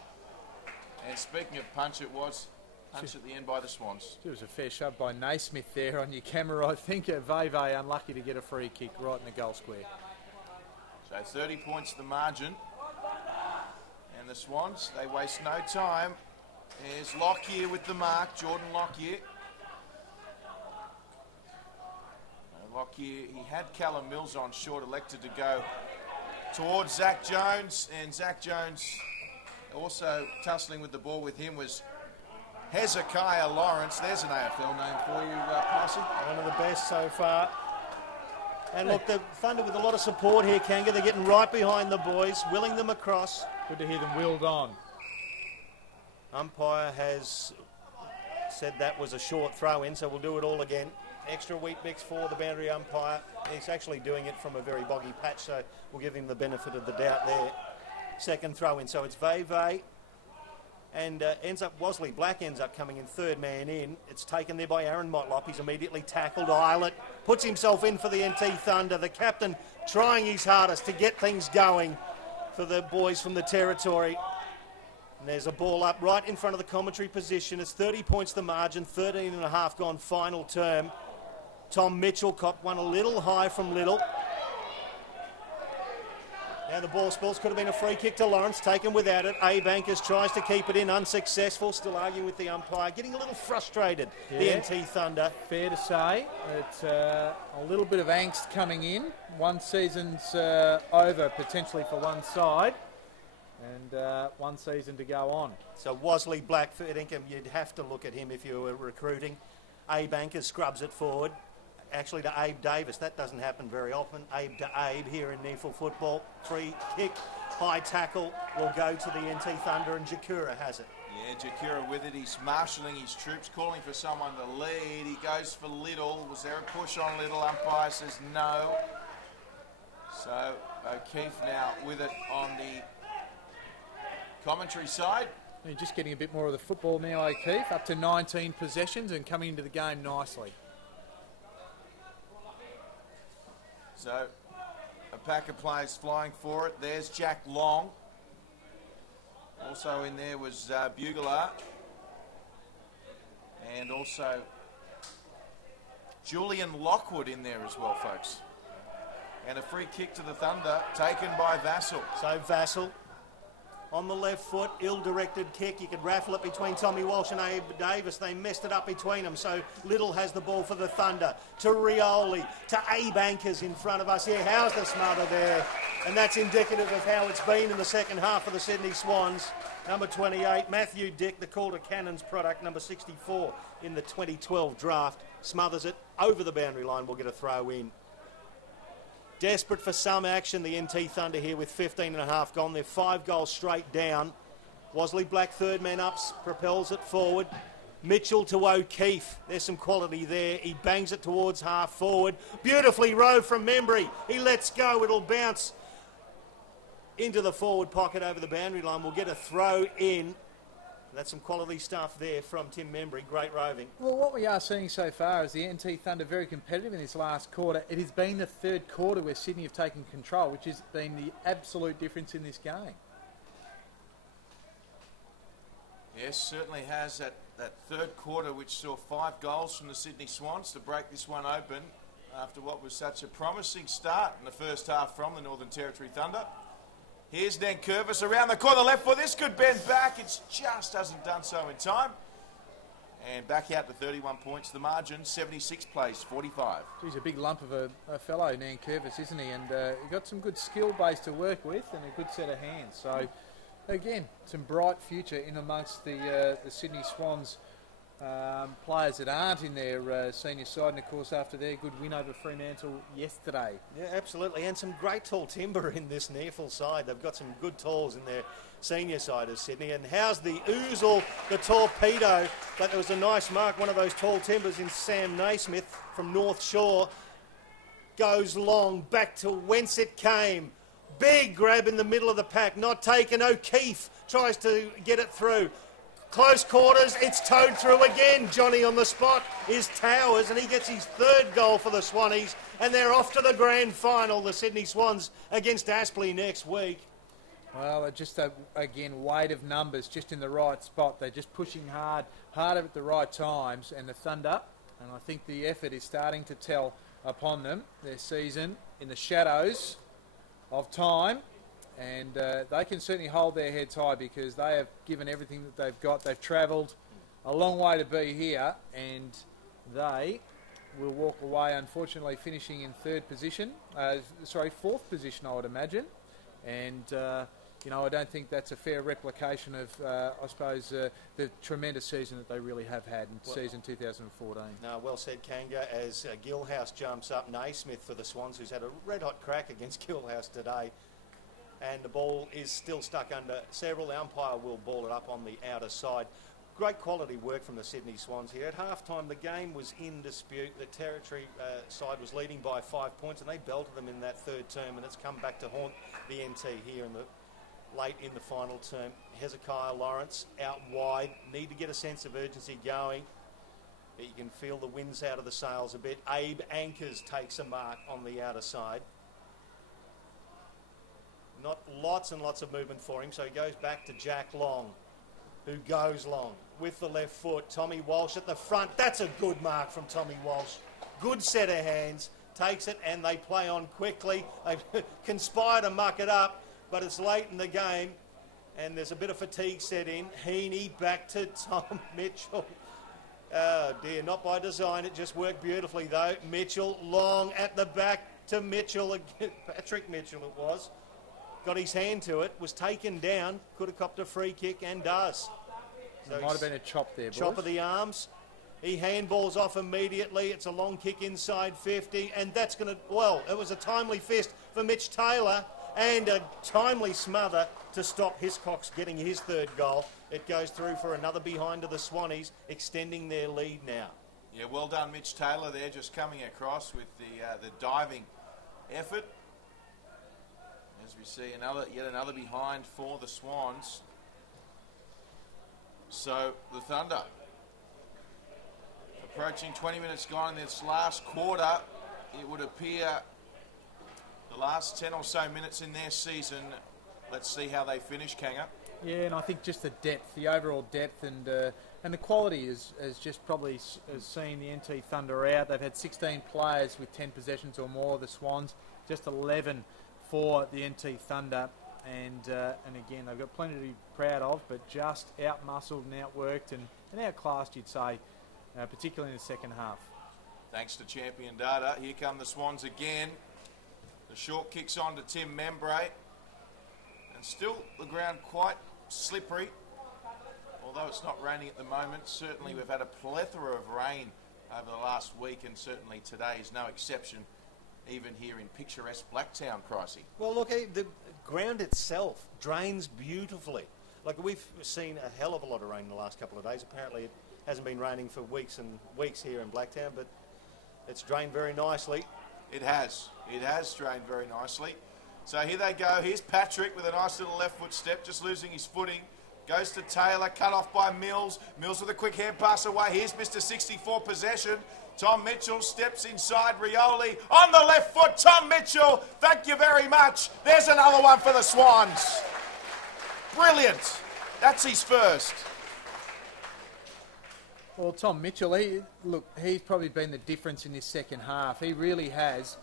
And speaking of punch, it was punch at the end by the Swans. It was a fair shove by Naismith there on your camera. I think Veve unlucky to get a free kick right in the goal square. So 30 points the margin. And the Swans, they waste no time. There's Lockyer with the mark, Jordan Lockyer. Lockyer, he had Callum Mills on short, elected to go towards Zach Jones. And Zach Jones, also tussling with the ball with him, was Hezekiah Lawrence. There's an AFL name for you, Parson. One of the best so far. And look, the Thunder with a lot of support here, Kanga. They're getting right behind the boys, willing them across. Good to hear them willed on. Umpire has said that was a short throw in, so we'll do it all again. Extra wheat mix for the boundary umpire. He's actually doing it from a very boggy patch, so we'll give him the benefit of the doubt there. Second throw in, so it's Veve. And Wosley Black ends up coming in third man in. It's taken there by Aaron Motlop. He's immediately tackled. Eilert puts himself in for the NT Thunder. The captain trying his hardest to get things going for the boys from the Territory. And there's a ball up right in front of the commentary position. It's 30 points the margin, 13 and a half gone final term. Tom Mitchell copped one a little high from Little. Now the ball spills, could have been a free kick to Lawrence, taken without it. A-Bankers tries to keep it in, unsuccessful, still arguing with the umpire, getting a little frustrated, the NT Thunder. Fair to say, it's a little bit of angst coming in. One season's over potentially for one side, and one season to go on. So Wosley Black, for Ingham, you'd have to look at him if you were recruiting. A-Bankers scrubs it forward. Actually to Abe Davis. That doesn't happen very often. Abe to Abe here in near-full football. Free kick, high tackle will go to the NT Thunder, and Jakura has it. Yeah, Jakura with it. He's marshalling his troops, calling for someone to lead. He goes for Little. Was there a push on Little? Umpire says no. So O'Keefe now with it on the commentary side. You're just getting a bit more of the football now, O'Keefe. Up to 19 possessions and coming into the game nicely. So a pack of players flying for it. There's Jack Long. Also in there was Bugler. And also Julian Lockwood in there as well, folks. And a free kick to the Thunder taken by Vassell. So Vassell on the left foot, ill-directed kick. You could raffle it between Tommy Walsh and Abe Davis. They messed it up between them. So Little has the ball for the Thunder. To Rioli, to Abe Ankers in front of us here. How's the smother there? And that's indicative of how it's been in the second half of the Sydney Swans. Number 28, Matthew Dick, the Calder Cannons product, number 64 in the 2012 draft. Smothers it over the boundary line. We'll get a throw in. Desperate for some action, the NT Thunder here with 15 and a half gone. They're 5 goals straight down. Wasley Black, third man up, propels it forward. Mitchell to O'Keefe. There's some quality there. He bangs it towards half forward. Beautifully rowed from Membry. He lets go. It'll bounce into the forward pocket over the boundary line. We'll get a throw in. That's some quality stuff there from Tim Membry. Great roving. Well, what we are seeing so far is the NT Thunder very competitive in this last quarter. It has been the third quarter where Sydney have taken control, which has been the absolute difference in this game. Yes, certainly has that third quarter, which saw 5 goals from the Sydney Swans to break this one open after what was such a promising start in the first half from the Northern Territory Thunder. Here's Nankervis around the corner left foot. This could bend back. It just hasn't done so in time. And back out to 31 points. The margin, 76 plays 45. He's a big lump of a fellow, Nankervis, isn't he? And he got some good skill base to work with and a good set of hands. So, again, some bright future in amongst the Sydney Swans players that aren't in their senior side. And, of course, after their good win over Fremantle yesterday. Yeah, absolutely. And some great tall timber in this near-full side. They've got some good talls in their senior side of Sydney. And how's the Oozle, the torpedo? But there was a nice mark, one of those tall timbers in Sam Naismith from North Shore. Goes long, back to whence it came. Big grab in the middle of the pack, not taken. O'Keefe tries to get it through. Close quarters, it's towed through again. Johnny on the spot is Towers, and he gets his third goal for the Swannies, and they're off to the grand final, the Sydney Swans against Aspley next week. Well, just, again, weight of numbers just in the right spot. They're just pushing harder at the right times, and the Thunder, and I think the effort is starting to tell upon them, their season in the shadows of time. And they can certainly hold their heads high because they have given everything that they've got. They've travelled a long way to be here, and they will walk away, unfortunately, finishing in fourth position, I would imagine. And, I don't think that's a fair replication of, the tremendous season that they really have had in season 2014. No, well said, Kanga, as Gilhouse jumps up. Naismith for the Swans, who's had a red-hot crack against Gilhouse today. And the ball is still stuck under several. The umpire will ball it up on the outer side. Great quality work from the Sydney Swans here. At halftime, the game was in dispute. The Territory side was leading by 5 points, and they belted them in that third term, and it's come back to haunt the NT here late in the final term. Hezekiah Lawrence out wide. Need to get a sense of urgency going. But you can feel the winds out of the sails a bit. Abe Ankers takes a mark on the outer side. Not lots and lots of movement for him, so he goes back to Jack Long, who goes long with the left foot. Tommy Walsh at the front. That's a good mark from Tommy Walsh. Good set of hands. Takes it, and they play on quickly. They conspire to muck it up, but it's late in the game, and there's a bit of fatigue set in. Heaney back to Tom Mitchell. Oh, dear, not by design. It just worked beautifully, though. Mitchell long at the back to Mitchell. Patrick Mitchell it was. Got his hand to it, was taken down, could have copped a free kick and does. So it might have been a chop there, boys. Chop of the arms. He handballs off immediately. It's a long kick inside 50, and that's going to, it was a timely fist for Mitch Taylor and a timely smother to stop Hiscox getting his third goal. It goes through for another behind to the Swannies, extending their lead now. Yeah, well done, Mitch Taylor there, just coming across with the diving effort. As we see yet another behind for the Swans. So the Thunder approaching 20 minutes gone in this last quarter. It would appear The last 10 or so minutes in their season, let's see how they finish, Kanga. Yeah, and I think just the depth, the overall depth and the quality has just probably has seen the NT Thunder out. They've had 16 players with 10 possessions or more, the Swans, just 11 for the NT Thunder. And again, they've got plenty to be proud of, but just out-muscled and outworked and outclassed, you'd say, particularly in the second half. Thanks to Champion Data. Here come the Swans again. The short kicks on to Tim Membray. And still the ground quite slippery. Although it's not raining at the moment, certainly we've had a plethora of rain over the last week, and certainly today is no exception, even here in picturesque Blacktown, Pricey. Well, look, the ground itself drains beautifully. Like, we've seen a hell of a lot of rain in the last couple of days. Apparently it hasn't been raining for weeks and weeks here in Blacktown, but it's drained very nicely. It has. It has drained very nicely. So here they go. Here's Patrick with a nice little left foot step, just losing his footing. Goes to Taylor, cut off by Mills. Mills with a quick hand pass away. Here's Mr. 64 possession. Tom Mitchell steps inside Rioli. On the left foot, Tom Mitchell. Thank you very much. There's another one for the Swans. Brilliant. That's his first. Well, Tom Mitchell, he's probably been the difference in this second half. He really has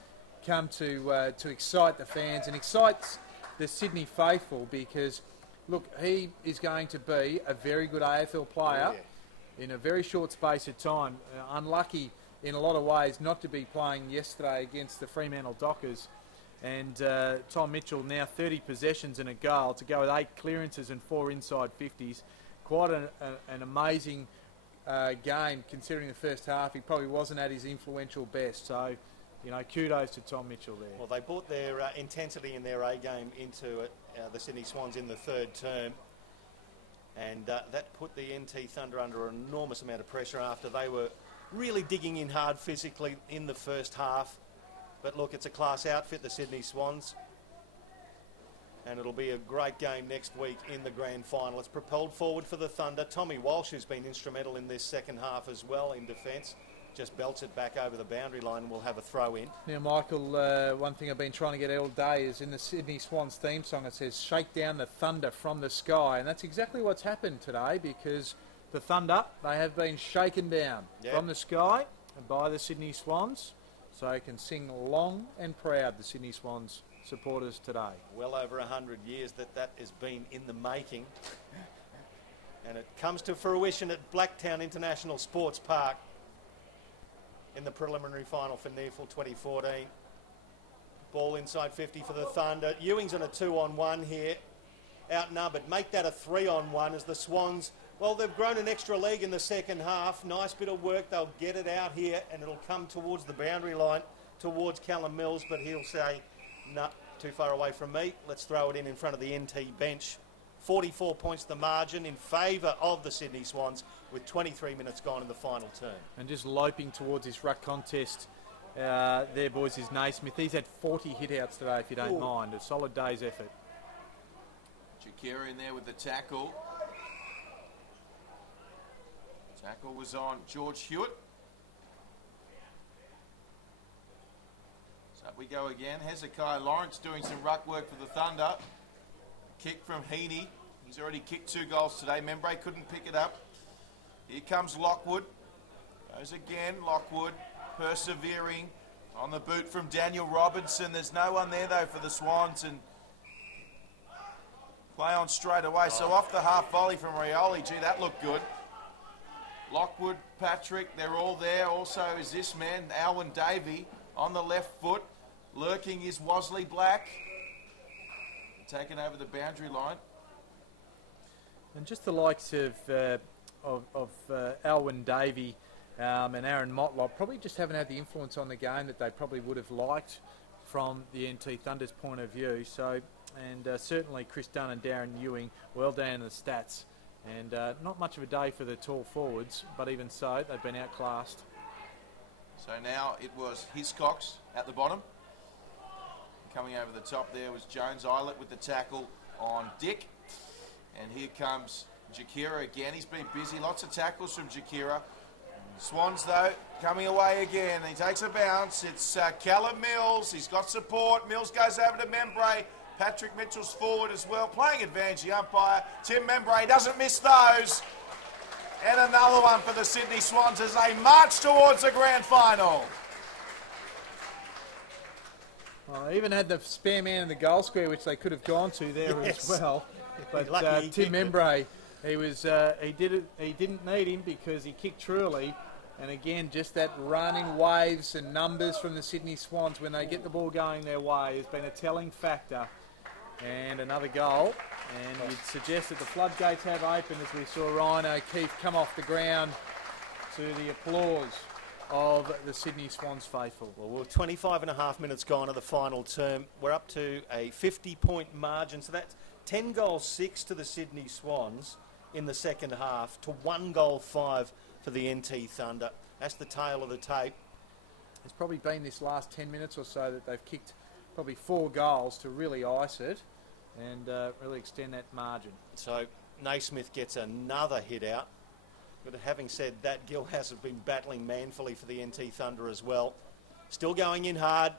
come to excite the fans and excites the Sydney faithful because, look, he is going to be a very good AFL player in a very short space of time. Unlucky in a lot of ways not to be playing yesterday against the Fremantle Dockers. And Tom Mitchell now 30 possessions and a goal to go with 8 clearances and 4 inside 50s. Quite an amazing game considering the first half. He probably wasn't at his influential best. So, you know, kudos to Tom Mitchell there. Well, they brought their intensity in their A game into it, the Sydney Swans, in the third term. And that put the NT Thunder under an enormous amount of pressure after they were really digging in hard physically in the first half. But look, it's a class outfit, the Sydney Swans. And it'll be a great game next week in the grand final. It's propelled forward for the Thunder. Tommy Walsh, who's been instrumental in this second half as well in defence, just belts it back over the boundary line and we'll have a throw in. Now, Michael, one thing I've been trying to get all day is in the Sydney Swans theme song, it says, "Shake down the thunder from the sky." And that's exactly what's happened today because the Thunder, they have been shaken down from the sky and by the Sydney Swans. So you can sing long and proud, the Sydney Swans supporters today. Well over 100 years that has been in the making. And it comes to fruition at Blacktown International Sports Park in the preliminary final for NEAFL 2014. Ball inside 50 for the Thunder. Ewing's on a 2-on-1 here. Outnumbered. Make that a 3-on-1 as the Swans, well, they've grown an extra leg in the second half. Nice bit of work. They'll get it out here and it'll come towards the boundary line, towards Callum Mills, but he'll say, "No, too far away from me. Let's throw it in front of the NT bench." 44 points the margin in favour of the Sydney Swans with 23 minutes gone in the final term. And just loping towards this ruck contest there, boys, is Naismith. He's had 40 hit-outs today, if you don't mind. A solid day's effort. Jakira in there with the tackle. Tackle was on George Hewitt. So up we go again. Hezekiah Lawrence doing some ruck work for the Thunder. Kick from Heaney. He's already kicked 2 goals today. Membray couldn't pick it up. Here comes Lockwood. Goes again. Lockwood persevering on the boot from Daniel Robinson. There's no one there though for the Swans, and play on straight away. So off the half volley from Rioli. Gee, that looked good. Lockwood, Patrick, they're all there. Also is this man, Alwyn Davey, on the left foot. Lurking is Wasley Black. Taken over the boundary line. And just the likes of Alwyn Davey and Aaron Motlop probably just haven't had the influence on the game that they probably would have liked from the NT Thunder's point of view. So, and certainly Chris Dunn and Darren Ewing well down in the stats. And not much of a day for the tall forwards, but even so, they've been outclassed. So now it was Hiscox at the bottom. Coming over the top there was Jones Eilert with the tackle on Dick. And here comes Jakira again. He's been busy. Lots of tackles from Jakira. Swans, though, coming away again. He takes a bounce. It's Callum Mills. He's got support. Mills goes over to Membray. Patrick Mitchell's forward as well. Playing advantage, the umpire. Tim Membray doesn't miss those. And another one for the Sydney Swans as they march towards the grand final. Well, they even had the spare man in the goal square, which they could have gone to there as well. But Tim Membray, he didn't need him because he kicked truly. And again, just that run in waves and numbers from the Sydney Swans when they get the ball going their way has been a telling factor. And another goal. And you'd suggest that the floodgates have opened as we saw Ryan O'Keefe come off the ground to the applause of the Sydney Swans faithful. Well, we're 25 and a half minutes gone of the final term. We're up to a 50-point margin. So that's 10 goals 6 to the Sydney Swans in the second half to 1 goal 5 for the NT Thunder. That's the tail of the tape. It's probably been this last 10 minutes or so that they've kicked probably 4 goals to really ice it and really extend that margin. So Naismith gets another hit out. But having said that, Gilhas has been battling manfully for the NT Thunder as well. Still going in hard.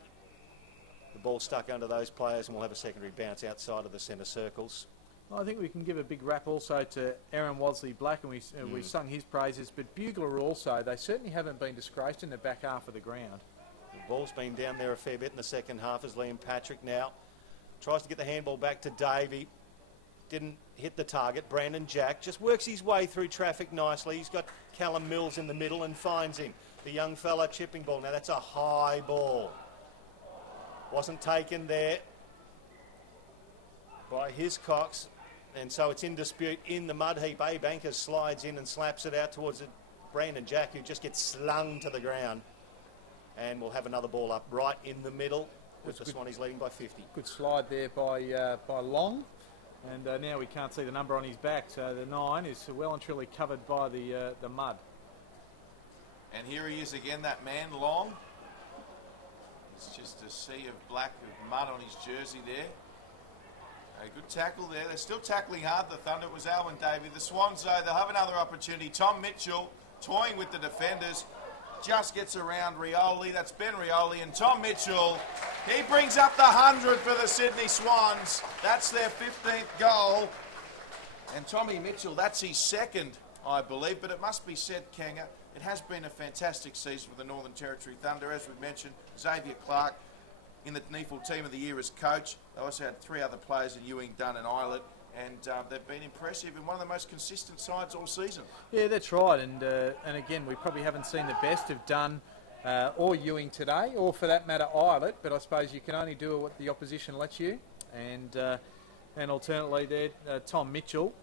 The ball stuck under those players and we'll have a secondary bounce outside of the centre circles. Well, I think we can give a big rap also to Aaron Wasley-Black, and we've sung his praises, but Bugler also, they certainly haven't been disgraced in the back half of the ground. The ball's been down there a fair bit in the second half as Liam Patrick now tries to get the handball back to Davey. Didn't hit the target. Brandon Jack just works his way through traffic nicely. He's got Callum Mills in the middle and finds him. The young fella chipping ball. Now that's a high ball. Wasn't taken there by Hiscox. And so it's in dispute in the mud heap. Bankers slides in and slaps it out towards Brandon Jack, who just gets slung to the ground. And we'll have another ball up right in the middle with the Swannies leading by 50. Good slide there by Long. And now we can't see the number on his back, so the 9 is well and truly covered by the mud. And here he is again, that man, Long. It's just a sea of black of mud on his jersey there. A good tackle there. They're still tackling hard, the Thunder. It was Alwyn Davey. The Swans, though, they'll have another opportunity. Tom Mitchell toying with the defenders. Just gets around Rioli. That's Ben Rioli. And Tom Mitchell, he brings up the 100 for the Sydney Swans. That's their 15th goal. And Tommy Mitchell, that's his second, I believe. But it must be said, Kanga, it has been a fantastic season for the Northern Territory Thunder. As we've mentioned, Xavier Clark in the NEFL Team of the Year as coach. They also had 3 other players in Ewing, Dunn and Eilert. And they've been impressive and one of the most consistent sides all season. Yeah, that's right. And again, we probably haven't seen the best of Dunn or Ewing today, or for that matter, Eilert. But I suppose you can only do what the opposition lets you. And alternately there, Tom Mitchell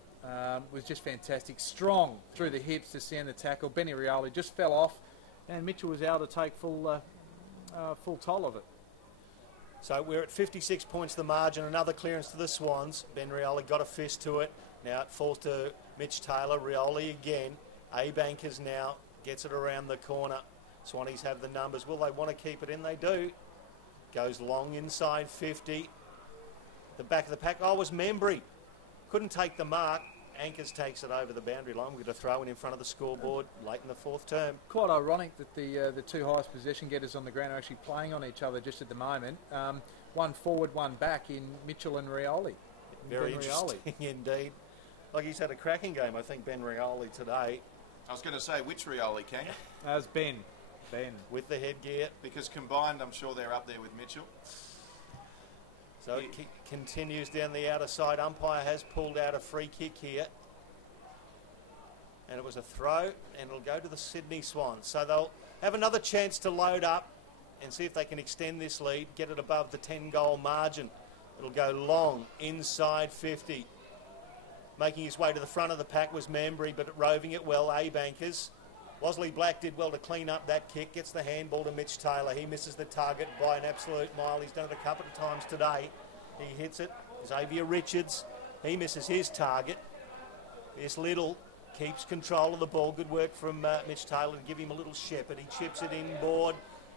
was just fantastic. Strong through the hips to stand the tackle. Benny Rioli just fell off, and Mitchell was able to take full toll of it. So we're at 56 points the margin. Another clearance to the Swans. Ben Rioli got a fist to it. Now it falls to Mitch Taylor. Rioli again. A-Bankers now gets it around the corner. Swannies have the numbers. Will they want to keep it in? They do. Goes long inside 50. The back of the pack. Oh, it was Membry. Couldn't take the mark. Anchors takes it over the boundary line. We're going to throw it in front of the scoreboard late in the 4th term. Quite ironic that the 2 highest possession getters on the ground are actually playing on each other just at the moment. One forward, one back in Mitchell and Rioli. Very interesting indeed. Like he's had a cracking game, I think, Ben Rioli today. I was going to say, which Rioli, Kanga? That was Ben. With the headgear. Because combined, I'm sure they're up there with Mitchell. So it continues down the outer side. Umpire has pulled out a free kick here. And it was a throw, and it'll go to the Sydney Swans. So they'll have another chance to load up and see if they can extend this lead, get it above the 10-goal margin. It'll go long, inside 50. Making his way to the front of the pack was Membry, but roving it well, A-Bankers. Wasley-Black did well to clean up that kick, gets the handball to Mitch Taylor. He misses the target by an absolute mile. He's done it a couple of times today. He hits it. Xavier Richards, he misses his target. This Little keeps control of the ball. Good work from Mitch Taylor to give him a little shepherd. He chips it inboard.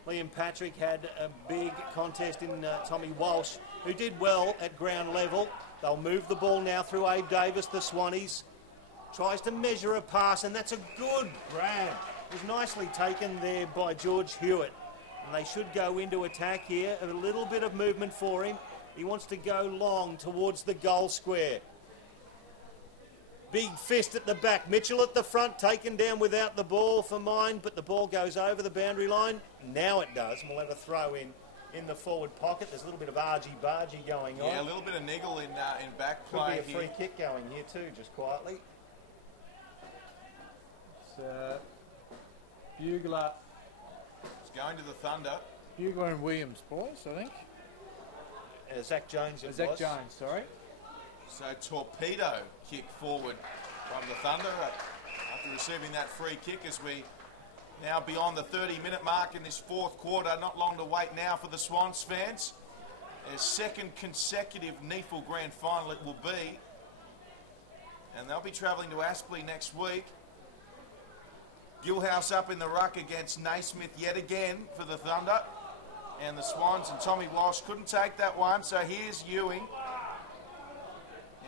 Liam Patrick had a big contest in Tommy Walsh, who did well at ground level. They'll move the ball now through Abe Davis, the Swannies. Tries to measure a pass, and that's a good grab was nicely taken there by George Hewitt. And they should go into attack here. A little bit of movement for him. He wants to go long towards the goal square. Big fist at the back. Mitchell at the front, taken down without the ball for mine, but the ball goes over the boundary line. Now it does, and we'll have a throw in the forward pocket. There's a little bit of argy-bargy going on. Yeah, a little bit of niggle in back play. Could be a free kick going here too, just quietly. It's Bugler. It's going to the Thunder. Bugler and Williams, boys, I think. Zach Jones it Zach was. Jones, sorry. So torpedo kick forward from the Thunder after receiving that free kick as we now beyond the 30-minute mark in this fourth quarter. Not long to wait now for the Swans fans. Their second consecutive NEFL Grand Final it will be. And they'll be travelling to Aspley next week. Gilhouse up in the ruck against Naismith yet again for the Thunder. And the Swans and Tommy Walsh couldn't take that one. So here's Ewing.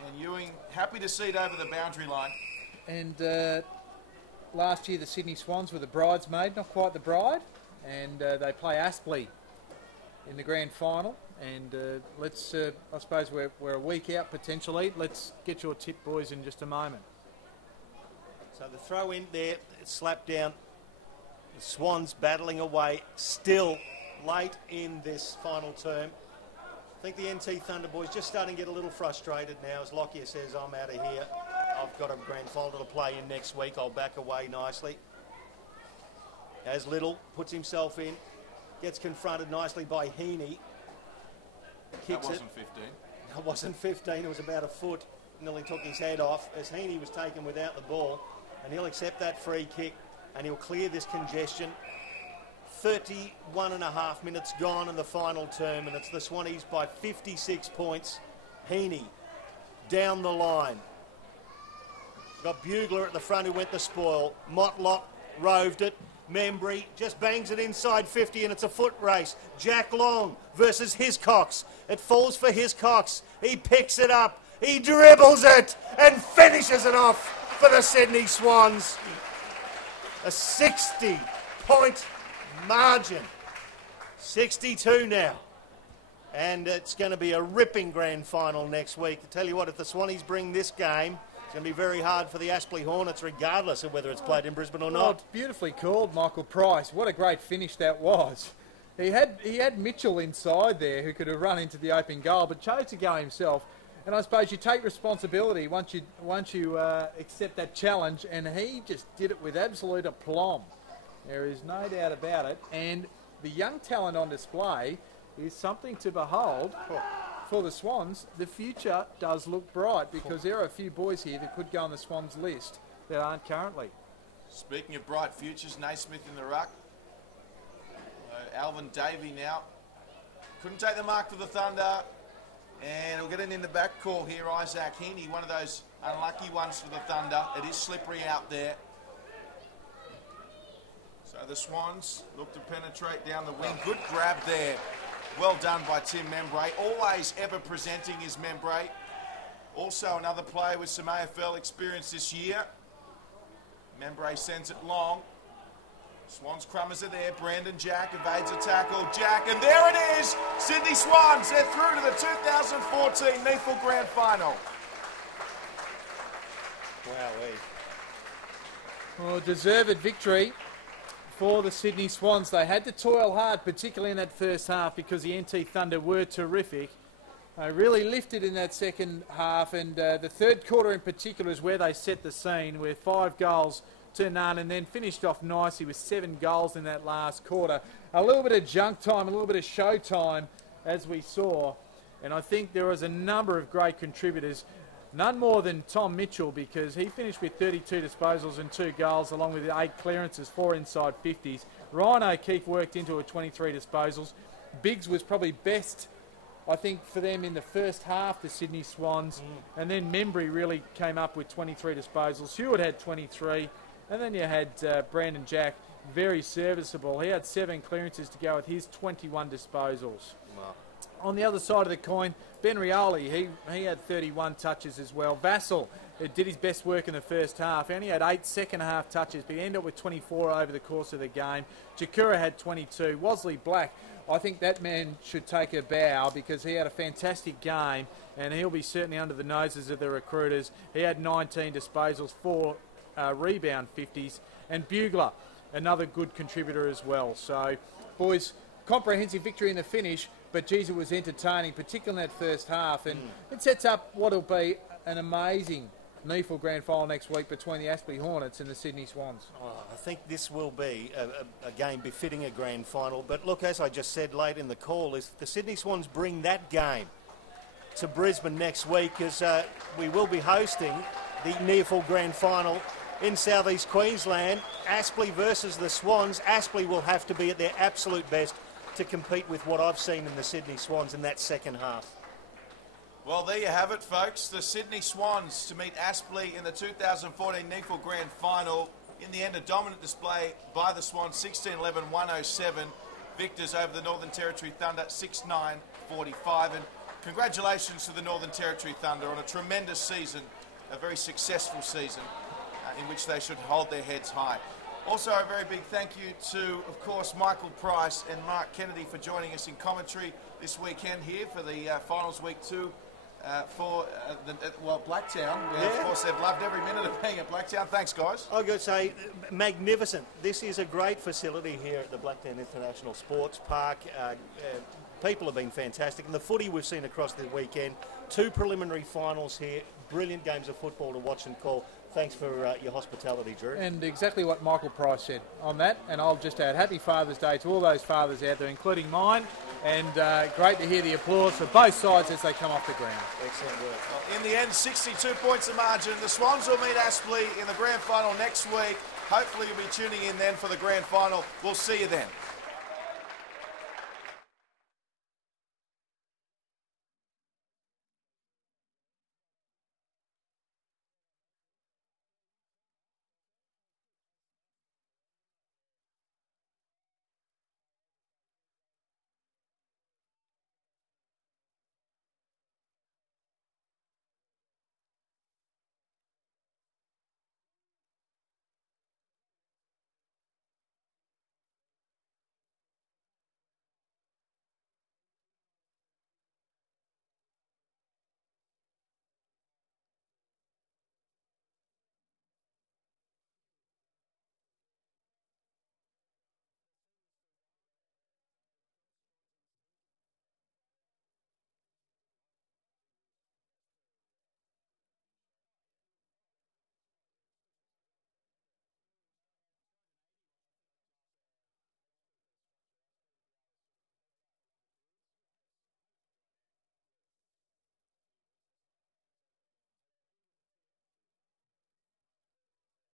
And Ewing happy to see it over the boundary line. And last year the Sydney Swans were the bridesmaid, not quite the bride. And they play Aspley in the grand final. And let's, I suppose we're a week out potentially. Let's get your tip, boys, in just a moment. So the throw in there, slapped down. The Swans battling away, still late in this final term. I think the NT Thunder boys just starting to get a little frustrated now as Lockyer says, I'm out of here. I've got a grand final to play in next week. I'll back away nicely. As Little puts himself in, gets confronted nicely by Heaney. Kicks that wasn't 15. It wasn't 15, it was about a foot. Nearly took his head off as Heaney was taken without the ball. And he'll accept that free kick and he'll clear this congestion. 31 and a half minutes gone in the final term, and it's the Swannies by 56 points. Heaney down the line. Got Bugler at the front who went the spoil. Motlop roved it. Membry just bangs it inside 50 and it's a foot race. Jack Long versus Hiscox. It falls for Hiscox. He picks it up. He dribbles it and finishes it off for the Sydney Swans. A 60-point margin. 62 now. And it's going to be a ripping grand final next week. I tell you what, if the Swannies bring this game, it's going to be very hard for the Aspley Hornets, regardless of whether it's played in Brisbane or not. It's beautifully called, Michael Price. What a great finish that was. He had Mitchell inside there who could have run into the open goal, but chose to go himself. And I suppose you take responsibility once you accept that challenge, and he just did it with absolute aplomb. There is no doubt about it. And the young talent on display is something to behold. For the Swans, the future does look bright because there are a few boys here that could go on the Swans list that aren't currently. Speaking of bright futures, Naismith in the ruck. Alvin Davey now. Couldn't take the mark for the Thunder. And we'll get it in the back call here. Isaac Heaney, one of those unlucky ones for the Thunder. It is slippery out there. So the Swans look to penetrate down the wing. Good grab there. Well done by Tim Membray. Always ever presenting is Membray. Also another player with some AFL experience this year. Membray sends it long. Swans crummers are there. Brandon Jack evades a tackle. Jack, and there it is. Sydney Swans, they're through to the 2014 NEFL Grand Final. Wowee. Well, deserved victory for the Sydney Swans. They had to toil hard, particularly in that first half, because the NT Thunder were terrific. They really lifted in that second half, and the third quarter in particular is where they set the scene, with 5 goals to none, and then finished off nicely with 7 goals in that last quarter. A little bit of junk time, a little bit of show time, as we saw. And I think there was a number of great contributors. None more than Tom Mitchell, because he finished with 32 disposals and 2 goals, along with 8 clearances, 4 inside 50s. Ryan O'Keefe worked into a 23 disposals. Biggs was probably best, I think, for them in the first half, the Sydney Swans. And then Membry really came up with 23 disposals. Hewitt had 23. And then you had Brandon Jack, very serviceable. He had 7 clearances to go with his 21 disposals. Wow. On the other side of the coin, Ben Rioli, he had 31 touches as well. Vassell did his best work in the first half. He only had 8 second-half touches, but he ended up with 24 over the course of the game. Jakura had 22. Wosley Black, I think that man should take a bow because he had a fantastic game and he'll be certainly under the noses of the recruiters. He had 19 disposals, 4 rebound 50s. And Bugler, another good contributor as well. So, boys, comprehensive victory in the finish, but geez, it was entertaining, particularly in that first half. And it sets up what will be an amazing NEAFL Grand Final next week between the Aspley Hornets and the Sydney Swans. Oh, I think this will be a game befitting a grand final. But look, as I just said late in the call, is the Sydney Swans bring that game to Brisbane next week, as we will be hosting the NEAFL Grand Final in southeast Queensland. Aspley versus the Swans. Aspley will have to be at their absolute best to compete with what I've seen in the Sydney Swans in that second half. Well, there you have it, folks. The Sydney Swans to meet Aspley in the 2014 NEAFL Grand Final. In the end, a dominant display by the Swans, 16-11-107. Victors over the Northern Territory Thunder, 6-9-45. And congratulations to the Northern Territory Thunder on a tremendous season, a very successful season in which they should hold their heads high. Also, a very big thank you to, of course, Michael Price and Mark Kennedy for joining us in commentary this weekend here for the Finals Week 2 for Blacktown. Yeah. Of course, they've loved every minute of being at Blacktown. Thanks, guys. I've got to say, magnificent. This is a great facility here at the Blacktown International Sports Park. People have been fantastic. And the footy we've seen across the weekend, 2 preliminary finals here, brilliant games of football to watch and call. Thanks for your hospitality, Drew. And exactly what Michael Price said on that. And I'll just add happy Father's Day to all those fathers out there, including mine. And great to hear the applause for both sides as they come off the ground. Excellent work. Well, in the end, 62 points of margin. The Swans will meet Aspley in the grand final next week. Hopefully you'll be tuning in then for the grand final. We'll see you then.